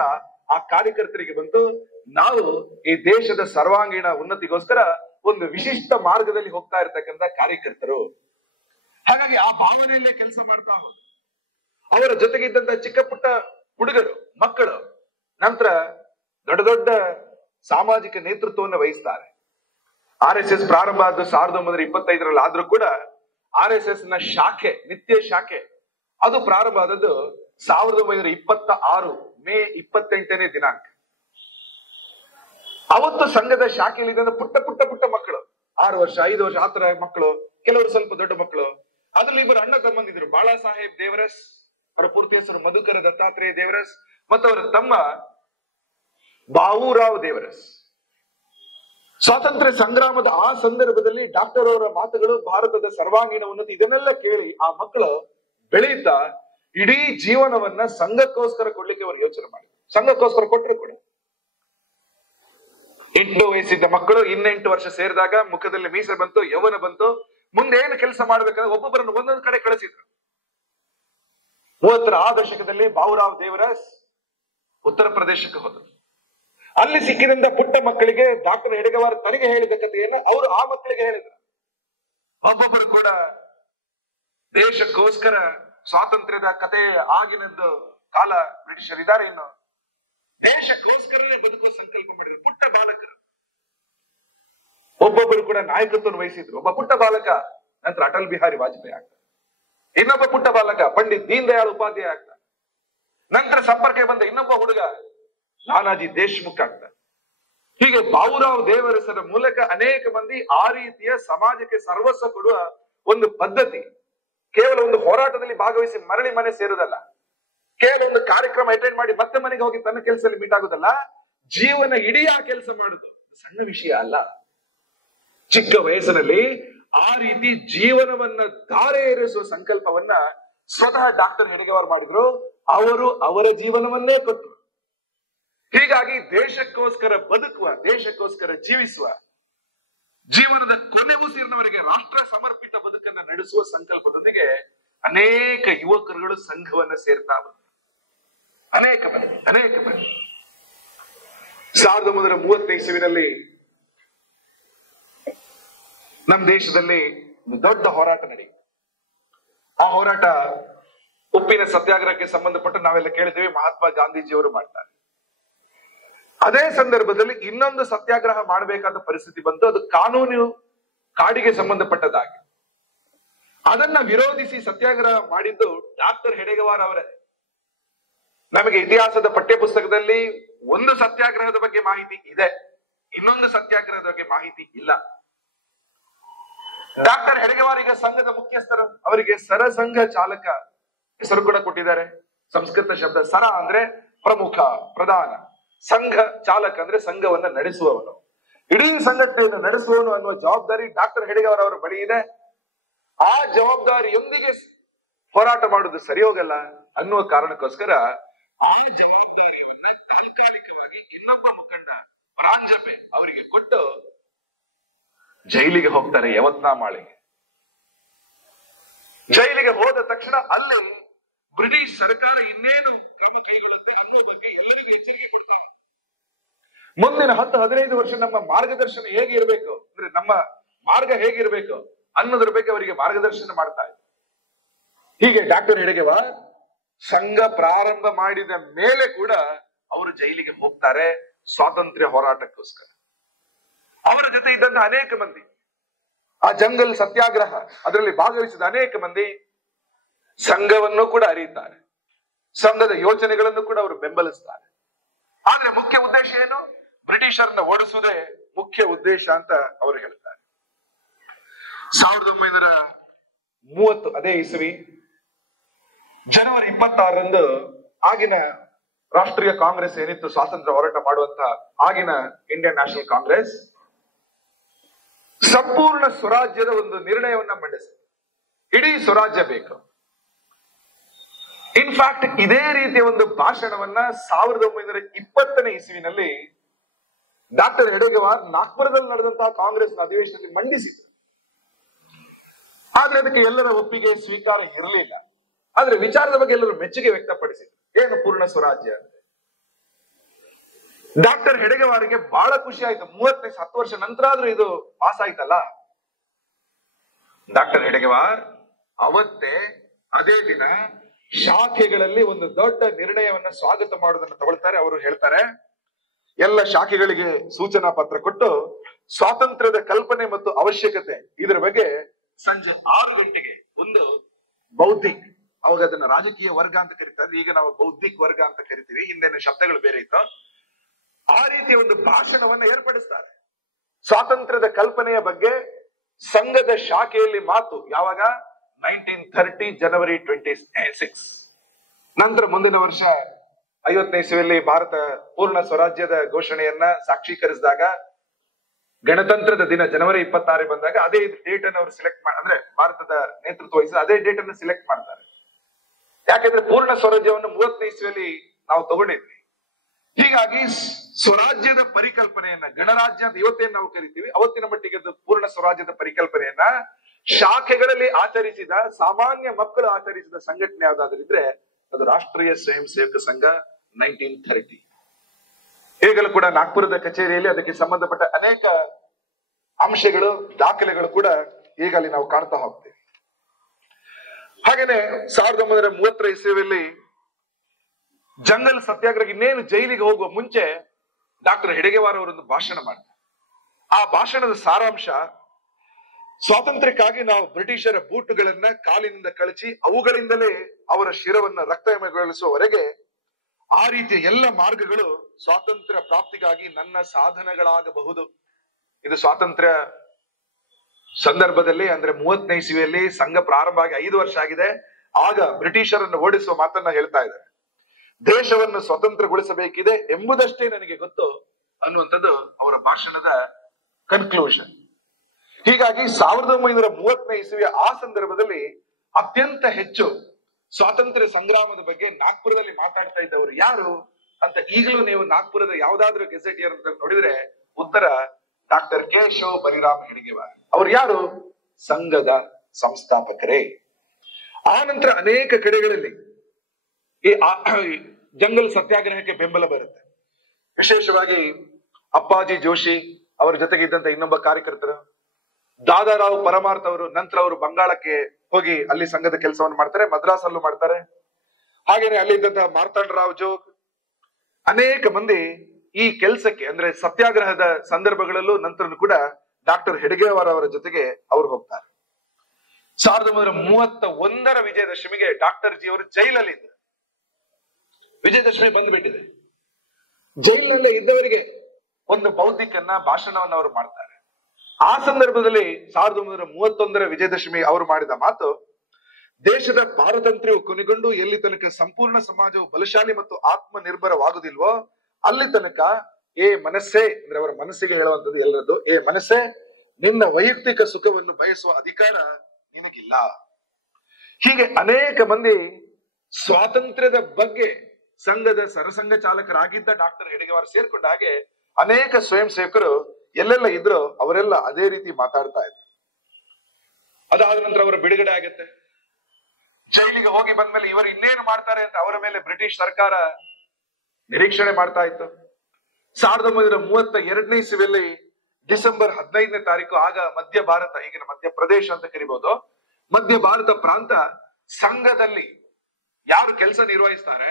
ಆ ಕಾರ್ಯಕರ್ತರಿಗೆ ಬಂತು, ನಾವು ಈ ದೇಶದ ಸರ್ವಾಂಗೀಣ ಉನ್ನತಿಗೋಸ್ಕರ ಒಂದು ವಿಶಿಷ್ಟ ಮಾರ್ಗದಲ್ಲಿ ಹೋಗ್ತಾ ಇರ್ತಕ್ಕಂಥ ಕಾರ್ಯಕರ್ತರು. ಹಾಗಾಗಿ ಆ ಭಾವನೆಯಲ್ಲೇ ಕೆಲಸ ಮಾಡ್ತಾ ಹೋದ್ರು. ಅವರ ಜೊತೆಗಿದ್ದಂತ ಚಿಕ್ಕ ಪುಟ್ಟ ಹುಡುಗರು, ಮಕ್ಕಳು ನಂತರ ದೊಡ್ಡ ದೊಡ್ಡ ಸಾಮಾಜಿಕ ನೇತೃತ್ವವನ್ನು ವಹಿಸ್ತಾರೆ. RSS ಪ್ರಾರಂಭ ಆದ 1925ರಲ್ಲಿ ಆದ್ರೂ ಕೂಡ RSS ನ ಶಾಖೆ, ನಿತ್ಯ ಶಾಖೆ, ಅದು ಪ್ರಾರಂಭ ಆದದ್ದು 1926 ಮೇ 28ನೇ ದಿನಾಂಕ. ಅವತ್ತು ಸಂಘದ ಶಾಖೆಯಲ್ಲಿ ಪುಟ್ಟ ಪುಟ್ಟ ಪುಟ್ಟ ಮಕ್ಕಳು, 6 ವರ್ಷ 5 ವರ್ಷ ಆತರ ಮಕ್ಕಳು, ಕೆಲವರು ಸ್ವಲ್ಪ ದೊಡ್ಡ ಮಕ್ಕಳು. ಅದ್ರಲ್ಲಿ ಇಬ್ಬರು ಅಣ್ಣ ತಮ್ಮಂದಿದ್ರು, ಬಾಳಾ ಸಾಹೇಬ್ ದೇವರಸ್, ಅವರ ಪೂರ್ತಿ ಹೆಸರು ಮಧುಕರ ದತ್ತಾತ್ರೇಯ ದೇವರಸ್, ಮತ್ತು ಅವರ ತಮ್ಮ ಬಾವೂರಾವ್ ದೇವರಸ್. ಸ್ವಾತಂತ್ರ್ಯ ಸಂಗ್ರಾಮದ ಆ ಸಂದರ್ಭದಲ್ಲಿ ಡಾಕ್ಟರ್ ಅವರ ಮಾತುಗಳು, ಭಾರತದ ಸರ್ವಾಂಗೀಣ ಉನ್ನತಿ, ಇದನ್ನೆಲ್ಲ ಕೇಳಿ ಆ ಮಕ್ಕಳು ಬೆಳೆಯುತ್ತಾ ಇಡೀ ಜೀವನವನ್ನ ಸಂಘಕ್ಕೋಸ್ಕರ ಕೊಡ್ಲಿಕ್ಕೆ ಅವರು ಯೋಚನೆ ಮಾಡಿ, ಸಂಘಕ್ಕೋಸ್ಕರ ಕೊಟ್ಟರು ಕೂಡ. 8 ವಯಸ್ಸಿದ್ದ ಮಕ್ಕಳು 8 ವರ್ಷ ಸೇರಿದಾಗ ಮುಖದಲ್ಲಿ ಮೀಸೆ ಬಂತು, ಯೌವನ ಬಂತು. ಮುಂದೆ ಏನು ಕೆಲಸ ಮಾಡ್ಬೇಕಂದ್ರೆ ಒಬ್ಬೊಬ್ಬರನ್ನು ಒಂದೊಂದು ಕಡೆ ಕಳಿಸಿದ್ರು. 30ರ ಆ ದಶಕದಲ್ಲಿ ಬಾವೂರಾವ್ ದೇವರಸ್ ಉತ್ತರ ಪ್ರದೇಶಕ್ಕೆ ಹೋದರು. ಅಲ್ಲಿ ಸಿಕ್ಕಿದಂತ ಪುಟ್ಟ ಮಕ್ಕಳಿಗೆ ಡಾಕ್ಟರ್ ಹೆಡಗೇವರ್ ತನಗೆ ಹೇಳಿದ ಕಥೆಯನ್ನು ಅವರು ಆ ಮಕ್ಕಳಿಗೆ ಹೇಳಿದ್ರು. ಒಬ್ಬೊಬ್ಬರು ಕೂಡ ದೇಶಕ್ಕೋಸ್ಕರ ಸ್ವಾತಂತ್ರ್ಯದ ಕತೆ, ಆಗಿನದ್ದು ಕಾಲ ಬ್ರಿಟಿಷರ್ ಇದ್ದಾರೆ, ಇನ್ನು ದೇಶಕ್ಕೋಸ್ಕರನೇ ಬದುಕುವ ಸಂಕಲ್ಪ ಮಾಡಿದ್ರು ಪುಟ್ಟ ಬಾಲಕರು. ಒಬ್ಬೊಬ್ಬರು ಕೂಡ ನಾಯಕತ್ವವನ್ನು ವಹಿಸಿದ್ರು. ಒಬ್ಬ ಪುಟ್ಟ ಬಾಲಕ ನಂತರ ಅಟಲ್ ಬಿಹಾರಿ ವಾಜಪೇಯಿ ಆಗ್ತಾರೆ. ಇನ್ನೊಬ್ಬ ಪುಟ್ಟ ಬಾಲಕ ಪಂಡಿತ್ ದೀನ್ ದಯಾಳ್ ಉಪಾಧ್ಯಾಯ ಆಗ್ತಾರೆ. ನಂತರ ಸಂಪರ್ಕಕ್ಕೆ ಬಂದ ಇನ್ನೊಬ್ಬ ಹುಡುಗ ನಾನಾಜಿ ದೇಶ್ಮುಖ್ ಆಗ್ತಾರೆ. ಹೀಗೆ ಬಾವೂರಾವ್ ದೇವರಸರ ಮೂಲಕ ಅನೇಕ ಮಂದಿ ಆ ರೀತಿಯ ಸಮಾಜಕ್ಕೆ ಸರ್ವಸ್ವ ಕೊಡುವ ಒಂದು ಪದ್ಧತಿ, ಕೇವಲ ಹೋರಾಟದಲ್ಲಿ ಭಾಗವಹಿಸಿ ಮರಳಿ ಮನೆ ಸೇರುವುದಲ್ಲ, ಕೇವಲ ಒಂದು ಕಾರ್ಯಕ್ರಮ ಅಟೆಂಡ್ ಮಾಡಿ ಮತ್ತೆ ಮನೆಗೆ ಹೋಗಿ ತನ್ನ ಕೆಲಸದಲ್ಲಿ ಮೀಟ್ ಆಗುದಲ್ಲ, ಜೀವನ ಇಡೀ ಆ ಕೆಲಸ ಮಾಡುದು ಸಣ್ಣ ವಿಷಯ ಅಲ್ಲ. ಚಿಕ್ಕ ವಯಸ್ಸಿನಲ್ಲಿ ಆ ರೀತಿ ಜೀವನವನ್ನ ಧಾರೆ ಏರಿಸುವ ಸಂಕಲ್ಪವನ್ನ ಸ್ವತಃ ಡಾಕ್ಟರ್ ಹೆಡಗೇವಾರ್ ಮಾಡಿದ್ರು. ಅವರು ಅವರ ಜೀವನವನ್ನೇ ಕೊಟ್ಟರು. ಹೀಗಾಗಿ ದೇಶಕ್ಕೋಸ್ಕರ ಬದುಕುವ, ದೇಶಕ್ಕೋಸ್ಕರ ಜೀವಿಸುವ, ಜೀವನದ ಕೊನೆ ಉಸಿರಿನವರೆಗೆ ರಾಷ್ಟ್ರ ಸಮರ್ಪಿತ ಬದುಕನ್ನು ನಡೆಸುವ ಸಂಕಲ್ಪದೊಂದಿಗೆ ಅನೇಕ ಯುವಕರುಗಳು ಸಂಘವನ್ನ ಸೇರ್ತಾ ಬಂದರು. ಅನೇಕ ಮಂದಿ 1930 ಇಸವಿನಲ್ಲಿ ನಮ್ಮ ದೇಶದಲ್ಲಿ ದೊಡ್ಡ ಹೋರಾಟ ನಡೆಯಿತು. ಆ ಹೋರಾಟ ಉಪ್ಪಿನ ಸತ್ಯಾಗ್ರಹಕ್ಕೆ ಸಂಬಂಧಪಟ್ಟು ನಾವೆಲ್ಲ ಕೇಳಿದ್ದೇವೆ, ಮಹಾತ್ಮ ಗಾಂಧೀಜಿಯವರು ಮಾಡ್ತಾರೆ. ಅದೇ ಸಂದರ್ಭದಲ್ಲಿ ಇನ್ನೊಂದು ಸತ್ಯಾಗ್ರಹ ಮಾಡಬೇಕಾದ ಪರಿಸ್ಥಿತಿ ಬಂತು. ಅದು ಕಾನೂನು ಕಾಡಿಗೆ ಸಂಬಂಧಪಟ್ಟದಾಗಿ. ಅದನ್ನ ವಿರೋಧಿಸಿ ಸತ್ಯಾಗ್ರಹ ಮಾಡಿದ್ದು ಡಾಕ್ಟರ್ ಹೆಡಗೇವಾರ್ ಅವರೇ. ನಮಗೆ ಇತಿಹಾಸದ ಪಠ್ಯ ಪುಸ್ತಕದಲ್ಲಿ ಒಂದು ಸತ್ಯಾಗ್ರಹದ ಬಗ್ಗೆ ಮಾಹಿತಿ ಇದೆ, ಇನ್ನೊಂದು ಸತ್ಯಾಗ್ರಹದ ಬಗ್ಗೆ ಮಾಹಿತಿ ಇಲ್ಲ. ಡಾಕ್ಟರ್ ಹೆಡಗೇವಾರ್ ಈಗ ಸಂಘದ ಮುಖ್ಯಸ್ಥರು. ಅವರಿಗೆ ಸರಸಂಘ ಚಾಲಕ ಹೆಸರು ಕೂಡ ಕೊಟ್ಟಿದ್ದಾರೆ. ಸಂಸ್ಕೃತ ಶಬ್ದ. ಸರ ಅಂದ್ರೆ ಪ್ರಮುಖ, ಪ್ರಧಾನ. ಸಂಘ ಚಾಲಕ ಅಂದ್ರೆ ಸಂಘವನ್ನ ನಡೆಸುವವನು, ಇಡೀ ಸಂಘಟನೆಯನ್ನು ನಡೆಸುವವನು ಅನ್ನುವ ಜವಾಬ್ದಾರಿ ಡಾಕ್ಟರ್ ಹೆಡಗೇವಾರ್ ಅವರ ಬಳಿ ಇದೆ. ಆ ಜವಾಬ್ದಾರಿಯೊಂದಿಗೆ ಹೋರಾಟ ಮಾಡುವುದು ಸರಿ ಹೋಗಲ್ಲ ಅನ್ನುವ ಕಾರಣಕ್ಕೋಸ್ಕರ ಆ ಜವಾಬ್ದಾರಿಯನ್ನ ತಾತ್ಕಾಲಿಕವಾಗಿ ಇನ್ನೊಬ್ಬ ಮುಖಂಡ ಪ್ರಾಂಜಪೆ ಅವರಿಗೆ ಕೊಟ್ಟು ಜೈಲಿಗೆ ಹೋಗ್ತಾರೆ. ಯವತ್ನಾಮಾಳಿಗೆ ಜೈಲಿಗೆ ಹೋದ ತಕ್ಷಣ ಅಲ್ಲಿ ಬ್ರಿಟಿಷ್ ಸರ್ಕಾರ ಇನ್ನೇನು ಕ್ರಮ ಕೈಗೊಳ್ಳುತ್ತೆ ಅನ್ನೋ ಬಗ್ಗೆ ಎಲ್ಲರಿಗೂ ಎಚ್ಚರಿಕೆ ಕೊಡ್ತಾರೆ. ಮುಂದಿನ 10-15 ವರ್ಷ ನಮ್ಮ ಮಾರ್ಗದರ್ಶನ ಹೇಗೆ ಇರಬೇಕು, ಅಂದ್ರೆ ನಮ್ಮ ಮಾರ್ಗ ಹೇಗಿರ್ಬೇಕು ಅನ್ನೋದ್ರ ಬಗ್ಗೆ ಅವರಿಗೆ ಮಾರ್ಗದರ್ಶನ ಮಾಡ್ತಾ ಇದ್ದಾರೆ. ಹೀಗೆ ಡಾಕ್ಟರ್ ಹೆಡಗೇವಾರ್ ಸಂಘ ಪ್ರಾರಂಭ ಮಾಡಿದ ಮೇಲೆ ಕೂಡ ಅವರು ಜೈಲಿಗೆ ಹೋಗ್ತಾರೆ ಸ್ವಾತಂತ್ರ್ಯ ಹೋರಾಟಕ್ಕೋಸ್ಕರ. ಅವರ ಜೊತೆ ಇದ್ದಂತ ಅನೇಕ ಮಂದಿ, ಆ ಜಂಗಲ್ ಸತ್ಯಾಗ್ರಹ ಅದರಲ್ಲಿ ಭಾಗವಹಿಸಿದ ಅನೇಕ ಮಂದಿ ಸಂಘವನ್ನು ಕೂಡ ಅರಿಯುತ್ತಾರೆ, ಸಂಘದ ಯೋಚನೆಗಳನ್ನು ಕೂಡ ಅವರು ಬೆಂಬಲಿಸ್ತಾರೆ. ಆದ್ರೆ ಮುಖ್ಯ ಉದ್ದೇಶ ಏನು? ಬ್ರಿಟಿಷರನ್ನ ಓಡಿಸುವುದೇ ಮುಖ್ಯ ಉದ್ದೇಶ ಅಂತ ಅವರು ಹೇಳ್ತಾರೆ. 1930 ಅದೇ ಇಸವಿ ಜನವರಿ 26ರಂದು ಆಗಿನ ರಾಷ್ಟ್ರೀಯ ಕಾಂಗ್ರೆಸ್ ಏನಿತ್ತು, ಸ್ವಾತಂತ್ರ್ಯ ಹೋರಾಟ ಮಾಡುವಂತ ಆಗಿನ ಇಂಡಿಯನ್ ನ್ಯಾಷನಲ್ ಕಾಂಗ್ರೆಸ್ ಸಂಪೂರ್ಣ ಸ್ವರಾಜ್ಯದ ಒಂದು ನಿರ್ಣಯವನ್ನ ಮಂಡಿಸಿದೆ. ಇಡೀ ಸ್ವರಾಜ್ಯ ಬೇಕು. ಇನ್ಫ್ಯಾಕ್ಟ್ ಇದೇ ರೀತಿಯ ಒಂದು ಭಾಷಣವನ್ನ 1920ನೇ ಇಸವಿನಲ್ಲಿ ಡಾಕ್ಟರ್ ಹೆಡಗೇವಾರ್ ನಾಗ್ಪುರದಲ್ಲಿ ನಡೆದಂತಹ ಕಾಂಗ್ರೆಸ್ನ ಅಧಿವೇಶನದಲ್ಲಿ ಮಂಡಿಸಿದ್ರು. ಆದ್ರೆ ಅದಕ್ಕೆ ಎಲ್ಲರ ಒಪ್ಪಿಗೆ ಸ್ವೀಕಾರ ಇರಲಿಲ್ಲ. ಆದ್ರೆ ವಿಚಾರದ ಬಗ್ಗೆ ಎಲ್ಲರೂ ಮೆಚ್ಚುಗೆ ವ್ಯಕ್ತಪಡಿಸಿದ್ರು. ಏನು ಪೂರ್ಣ ಸ್ವರಾಜ್ಯ ಅಂತ. ಡಾಕ್ಟರ್ ಹೆಡಗೇವಾರ್ಗೆ ಬಹಳ ಖುಷಿ ಆಯ್ತು. 10 ವರ್ಷ ನಂತರ ಆದ್ರೂ ಇದು ಪಾಸ್ ಆಯ್ತಲ್ಲ. ಡಾಕ್ಟರ್ ಹೆಡಗೇವಾರ್ ಅವತ್ತೇ ಅದೇ ದಿನ ಶಾಖೆಗಳಲ್ಲಿ ಒಂದು ದೊಡ್ಡ ನಿರ್ಣಯವನ್ನ ಸ್ವಾಗತ ಮಾಡೋದನ್ನ ತಗೊಳ್ತಾರೆ. ಅವರು ಹೇಳ್ತಾರೆ, ಎಲ್ಲ ಶಾಖೆಗಳಿಗೆ ಸೂಚನಾ ಪತ್ರ ಕೊಟ್ಟು ಸ್ವಾತಂತ್ರ್ಯದ ಕಲ್ಪನೆ ಮತ್ತು ಅವಶ್ಯಕತೆ ಇದರ ಬಗ್ಗೆ ಸಂಜೆ 6 ಗಂಟೆಗೆ ಒಂದು ಬೌದ್ಧಿಕ್, ಅವಾಗ ಅದನ್ನ ರಾಜಕೀಯ ವರ್ಗ ಅಂತ ಕರೀತಾರೆ, ಈಗ ನಾವು ಬೌದ್ಧಿಕ್ ವರ್ಗ ಅಂತ ಕರಿತೀವಿ, ಹಿಂದಿನ ಶಬ್ದಗಳು ಬೇರೆ ಇತ್ತು. ಆ ರೀತಿಯ ಒಂದು ಭಾಷಣವನ್ನ ಏರ್ಪಡಿಸ್ತಾರೆ. ಸ್ವಾತಂತ್ರ್ಯದ ಕಲ್ಪನೆಯ ಬಗ್ಗೆ ಸಂಘದ ಶಾಖೆಯಲ್ಲಿ ಮಾತು. ಯಾವಾಗ? 1930 ಜನವರಿ 26. ನಂತರ ಮುಂದಿನ ವರ್ಷ 50ನೇ ಇಸವಿಯಲ್ಲಿ ಭಾರತ ಪೂರ್ಣ ಸ್ವರಾಜ್ಯದ ಘೋಷಣೆಯನ್ನ ಸಾಕ್ಷೀಕರಿಸಿದಾಗ, ಗಣತಂತ್ರದ ದಿನ ಜನವರಿ 26 ಬಂದಾಗ ಅದೇ ಡೇಟ್ ಅನ್ನು ಅವರು ಸಿಲೆಕ್ಟ್ ಅಂದ್ರೆ ಭಾರತದ ನೇತೃತ್ವ ವಹಿಸಿದ ಅದೇ ಡೇಟ್ ಅನ್ನು ಸಿಲೆಕ್ಟ್ ಮಾಡ್ತಾರೆ. ಯಾಕೆಂದ್ರೆ ಪೂರ್ಣ ಸ್ವರಾಜ್ಯವನ್ನು 30ನೇ ಇಸವಿಯಲ್ಲಿ ನಾವು ತಗೊಂಡಿದ್ವಿ. ಹೀಗಾಗಿ ಸ್ವರಾಜ್ಯದ ಪರಿಕಲ್ಪನೆಯನ್ನ, ಗಣರಾಜ್ಯ ಅಂತ ಇವತ್ತೇನು ನಾವು ಕರಿತೀವಿ, ಅವತ್ತಿನ ಮಟ್ಟಿಗೆ ಪೂರ್ಣ ಸ್ವರಾಜ್ಯದ ಪರಿಕಲ್ಪನೆಯನ್ನ ಶಾಖೆಗಳಲ್ಲಿ ಆಚರಿಸಿದ, ಸಾಮಾನ್ಯ ಮಕ್ಕಳು ಆಚರಿಸಿದ ಸಂಘಟನೆ ಯಾವ್ದಾದ್ರಿದ್ರೆ ಅದು ರಾಷ್ಟ್ರೀಯ ಸ್ವಯಂ ಸೇವಕ ಸಂಘ 1930. ಈಗಲೂ ಕೂಡ ನಾಗ್ಪುರದ ಕಚೇರಿಯಲ್ಲಿ ಅದಕ್ಕೆ ಸಂಬಂಧಪಟ್ಟ ಅನೇಕ ಅಂಶಗಳು, ದಾಖಲೆಗಳು ಕೂಡ ಈಗ ಅಲ್ಲಿ ನಾವು ಕಾಣ್ತಾ ಹೋಗ್ತೇವೆ. ಹಾಗೇನೆ 1930 ಇಸವಿಯಲ್ಲಿ ಜಂಗಲ್ ಸತ್ಯಾಗ್ರಹ ಇನ್ನೇನು ಜೈಲಿಗೆ ಹೋಗುವ ಮುಂಚೆ ಡಾಕ್ಟರ್ ಹೆಡಗೇವಾರ್ ಅವರೊಂದು ಭಾಷಣ ಮಾಡ್ತಾರೆ. ಆ ಭಾಷಣದ ಸಾರಾಂಶ, ಸ್ವಾತಂತ್ರ್ಯಕ್ಕಾಗಿ ನಾವು ಬ್ರಿಟಿಷರ ಬೂಟುಗಳನ್ನ ಕಾಲಿನಿಂದ ಕಳಚಿ ಅವುಗಳಿಂದಲೇ ಅವರ ಶಿರವನ್ನ ರಕ್ತಮಯಗೊಳಿಸುವವರೆಗೆ ಆ ರೀತಿಯ ಎಲ್ಲ ಮಾರ್ಗಗಳು ಸ್ವಾತಂತ್ರ್ಯ ಪ್ರಾಪ್ತಿಗಾಗಿ ನನ್ನ ಸಾಧನಗಳಾಗಬಹುದು. ಇದು ಸ್ವಾತಂತ್ರ್ಯ ಸಂದರ್ಭದಲ್ಲಿ ಅಂದ್ರೆ 30ನೇ ಇಸವಿಯಲ್ಲಿ ಸಂಘ ಪ್ರಾರಂಭ ಆಗಿ 5 ವರ್ಷ ಆಗಿದೆ. ಆಗ ಬ್ರಿಟಿಷರನ್ನು ಓಡಿಸುವ ಮಾತನ್ನ ಹೇಳ್ತಾ ಇದ್ದಾರೆ. ದೇಶವನ್ನು ಸ್ವತಂತ್ರಗೊಳಿಸಬೇಕಿದೆ ಎಂಬುದಷ್ಟೇ ನನಗೆ ಗೊತ್ತು ಅನ್ನುವಂಥದ್ದು ಅವರ ಭಾಷಣದ ಕನ್ಕ್ಲೂಷನ್. ಹೀಗಾಗಿ 1930ನೇ ಇಸವಿಯ ಆ ಸಂದರ್ಭದಲ್ಲಿ ಅತ್ಯಂತ ಹೆಚ್ಚು ಸ್ವಾತಂತ್ರ್ಯ ಸಂಗ್ರಾಮದ ಬಗ್ಗೆ ನಾಗ್ಪುರದಲ್ಲಿ ಮಾತಾಡ್ತಾ ಇದ್ದವರು ಯಾರು ಅಂತ ಈಗಲೂ ನೀವು ನಾಗ್ಪುರದ ಯಾವ್ದಾದ್ರು ಗೆಜೆಟಿಯರ್ ಅಂತ ನೋಡಿದ್ರೆ ಉತ್ತರ ಡಾಕ್ಟರ್ ಕೇಶವ್ ಬಲಿರಾಮ್ ಹೆಡ್ಗೇವಾರ್. ಅವ್ರು ಯಾರು? ಸಂಘದ ಸಂಸ್ಥಾಪಕರೇ. ಆ ನಂತರ ಅನೇಕ ಕಡೆಗಳಲ್ಲಿ ಈ ಜಂಗಲ್ ಸತ್ಯಾಗ್ರಹಕ್ಕೆ ಬೆಂಬಲ ಬರುತ್ತೆ. ವಿಶೇಷವಾಗಿ ಅಪ್ಪಾಜಿ ಜೋಶಿ ಅವರ ಜೊತೆಗೆ ಇದ್ದಂತ ಇನ್ನೊಬ್ಬ ಕಾರ್ಯಕರ್ತರು, ದಾದಾರಾವ್ ಪರಮಾರ್ಥ ಅವರು, ನಂತರ ಅವರು ಬಂಗಾಳಕ್ಕೆ ಹೋಗಿ ಅಲ್ಲಿ ಸಂಘದ ಕೆಲಸವನ್ನು ಮಾಡ್ತಾರೆ, ಮದ್ರಾಸಲ್ಲೂ ಮಾಡ್ತಾರೆ. ಹಾಗೇನೆ ಅಲ್ಲಿ ಇದ್ದಂತಹ ಮಾರ್ತಾಂಡ್ ರಾವ್ ಜೋಗ್, ಅನೇಕ ಮಂದಿ ಈ ಕೆಲಸಕ್ಕೆ ಅಂದ್ರೆ ಸತ್ಯಾಗ್ರಹದ ಸಂದರ್ಭಗಳಲ್ಲೂ ನಂತರ ಕೂಡ ಡಾಕ್ಟರ್ ಹೆಡ್ಗೇವಾರ್ ಅವರ ಜೊತೆಗೆ ಅವರು ಹೋಗ್ತಾರೆ. 1931ರ ವಿಜಯದಶಮಿಗೆ ಡಾಕ್ಟರ್ ಜಿ ಅವರು ಜೈಲಲ್ಲಿ ಇದ್ದರು. ವಿಜಯದಶಮಿ ಬಂದ್ಬಿಟ್ಟಿದೆ. ಜೈಲಿನಲ್ಲೇ ಇದ್ದವರಿಗೆ ಒಂದು ಬೌದ್ಧಿಕನ್ನ ಭಾಷಣವನ್ನು ಅವರು ಮಾಡ್ತಾರೆ. ಆ ಸಂದರ್ಭದಲ್ಲಿ 1931ರ ವಿಜಯದಶಮಿ ಅವರು ಮಾಡಿದ ಮಾತು, ದೇಶದ ಪಾರತಂತ್ರ್ಯವು ಕೊನೆಗೊಂಡು ಎಲ್ಲಿ ತನಕ ಸಂಪೂರ್ಣ ಸಮಾಜವು ಬಲಶಾಲಿ ಮತ್ತು ಆತ್ಮನಿರ್ಭರವಾಗುವುದಿಲ್ವೋ ಅಲ್ಲಿ ತನಕ ಏ ಮನಸ್ಸೇ, ಅಂದ್ರೆ ಅವರ ಮನಸ್ಸಿಗೆ ಹೇಳುವಂಥದ್ದು ಎಲ್ಲರದ್ದು, ಏ ಮನಸ್ಸೇ, ನಿನ್ನ ವೈಯಕ್ತಿಕ ಸುಖವನ್ನು ಬಯಸುವ ಅಧಿಕಾರ ನಿನಗಿಲ್ಲ. ಹೀಗೆ ಅನೇಕ ಮಂದಿ ಸ್ವಾತಂತ್ರ್ಯದ ಬಗ್ಗೆ ಸಂಘದ ಸರಸಂಘ ಚಾಲಕರಾಗಿದ್ದ ಡಾಕ್ಟರ್ ಹೆಡ್ಗೇವಾರ್ ಸೇರ್ಕೊಂಡ ಹಾಗೆ ಅನೇಕ ಸ್ವಯಂ ಸೇವಕರು ಎಲ್ಲೆಲ್ಲ ಇದ್ರು ಅವರೆಲ್ಲ ಅದೇ ರೀತಿ ಮಾತಾಡ್ತಾ ಇದ್ರು. ಅದಾದ ನಂತರ ಅವರ ಬಿಡುಗಡೆ ಆಗುತ್ತೆ. ಜೈಲಿಗೆ ಹೋಗಿ ಬಂದ್ಮೇಲೆ ಇವರು ಇನ್ನೇನು ಮಾಡ್ತಾರೆ ಅಂತ ಅವರ ಮೇಲೆ ಬ್ರಿಟಿಷ್ ಸರ್ಕಾರ ನಿರೀಕ್ಷಣೆ ಮಾಡ್ತಾ ಇತ್ತು. 1932ನೇ ಇಸವಿಯಲ್ಲಿ ಡಿಸೆಂಬರ್ 15ನೇ ತಾರೀಕು, ಆಗ ಮಧ್ಯ ಭಾರತ, ಈಗಿನ ಮಧ್ಯಪ್ರದೇಶ ಅಂತ ಕರಿಬಹುದು, ಮಧ್ಯ ಭಾರತ ಪ್ರಾಂತ ಸಂಘದಲ್ಲಿ ಯಾರು ಕೆಲಸ ನಿರ್ವಹಿಸ್ತಾರೆ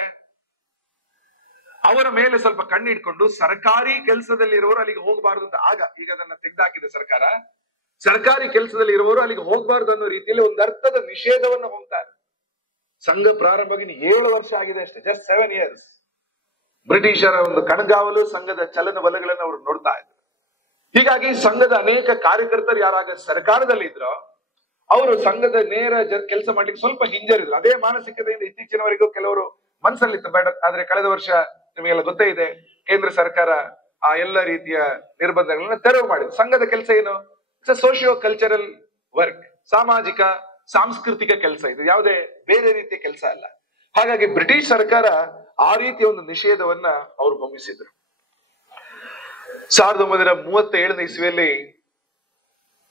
ಅವರ ಮೇಲೆ ಸ್ವಲ್ಪ ಕಣ್ಣಿಟ್ಕೊಂಡು ಸರ್ಕಾರಿ ಕೆಲಸದಲ್ಲಿ ಇರುವವರು ಅಲ್ಲಿಗೆ ಹೋಗಬಾರದು ಅಂತ, ಈಗ ಅದನ್ನ ತೆಗೆದುಹಾಕಿದೆ ಸರ್ಕಾರ. ಸರ್ಕಾರಿ ಕೆಲಸದಲ್ಲಿ ಇರುವವರು ಅಲ್ಲಿಗೆ ಹೋಗಬಾರದು ಅನ್ನೋ ರೀತಿಯಲ್ಲಿ ಒಂದು ಅರ್ಥದ ನಿಷೇಧವನ್ನು ಹೋಗ್ತಾರೆ. ಸಂಘ ಪ್ರಾರಂಭವಾಗಿ 7 ವರ್ಷ ಆಗಿದೆ ಅಷ್ಟೇ, ಜಸ್ಟ್ 7 years. ಬ್ರಿಟಿಷರ ಒಂದು ಕಣ್ಗಾವಲು, ಸಂಘದ ಚಲನ ಬಲಗಳನ್ನು ಅವರು ನೋಡ್ತಾ ಇದ್ರು. ಹೀಗಾಗಿ ಸಂಘದ ಅನೇಕ ಕಾರ್ಯಕರ್ತರು ಯಾರಾಗ ಸರ್ಕಾರದಲ್ಲಿ ಇದ್ರೋ ಅವರು ಸಂಘದ ನೇರ ಕೆಲಸ ಮಾಡ್ಲಿಕ್ಕೆ ಸ್ವಲ್ಪ ಹಿಂಜರಿದ್ರು. ಅದೇ ಮಾನಸಿಕತೆಯಿಂದ ಇತ್ತೀಚಿನವರೆಗೂ ಕೆಲವರು ಮನಸ್ಸಲ್ಲಿತ್ತು. ಬೇಡ, ಆದ್ರೆ ಕಳೆದ ವರ್ಷ ನಿಮಗೆಲ್ಲ ಗೊತ್ತೇ ಇದೆ, ಕೇಂದ್ರ ಸರ್ಕಾರ ಆ ಎಲ್ಲ ರೀತಿಯ ನಿರ್ಬಂಧಗಳನ್ನ ತೆರವು ಮಾಡಿದೆ. ಸಂಘದ ಕೆಲಸ ಏನು? ಇಟ್ಸ್ ಸೋಶಿಯೋ ಕಲ್ಚರಲ್ ವರ್ಕ್, ಸಾಮಾಜಿಕ ಸಾಂಸ್ಕೃತಿಕ ಕೆಲಸ, ಇದು ಯಾವುದೇ ಬೇರೆ ರೀತಿಯ ಕೆಲಸ ಅಲ್ಲ. ಹಾಗಾಗಿ ಬ್ರಿಟಿಷ್ ಸರ್ಕಾರ ಆ ರೀತಿಯ ಒಂದು ನಿಷೇಧವನ್ನ ಅವರು ಹೊಮ್ಮಿಸಿದ್ರು. 1937ನೇ ಇಸ್ವಿಯಲ್ಲಿ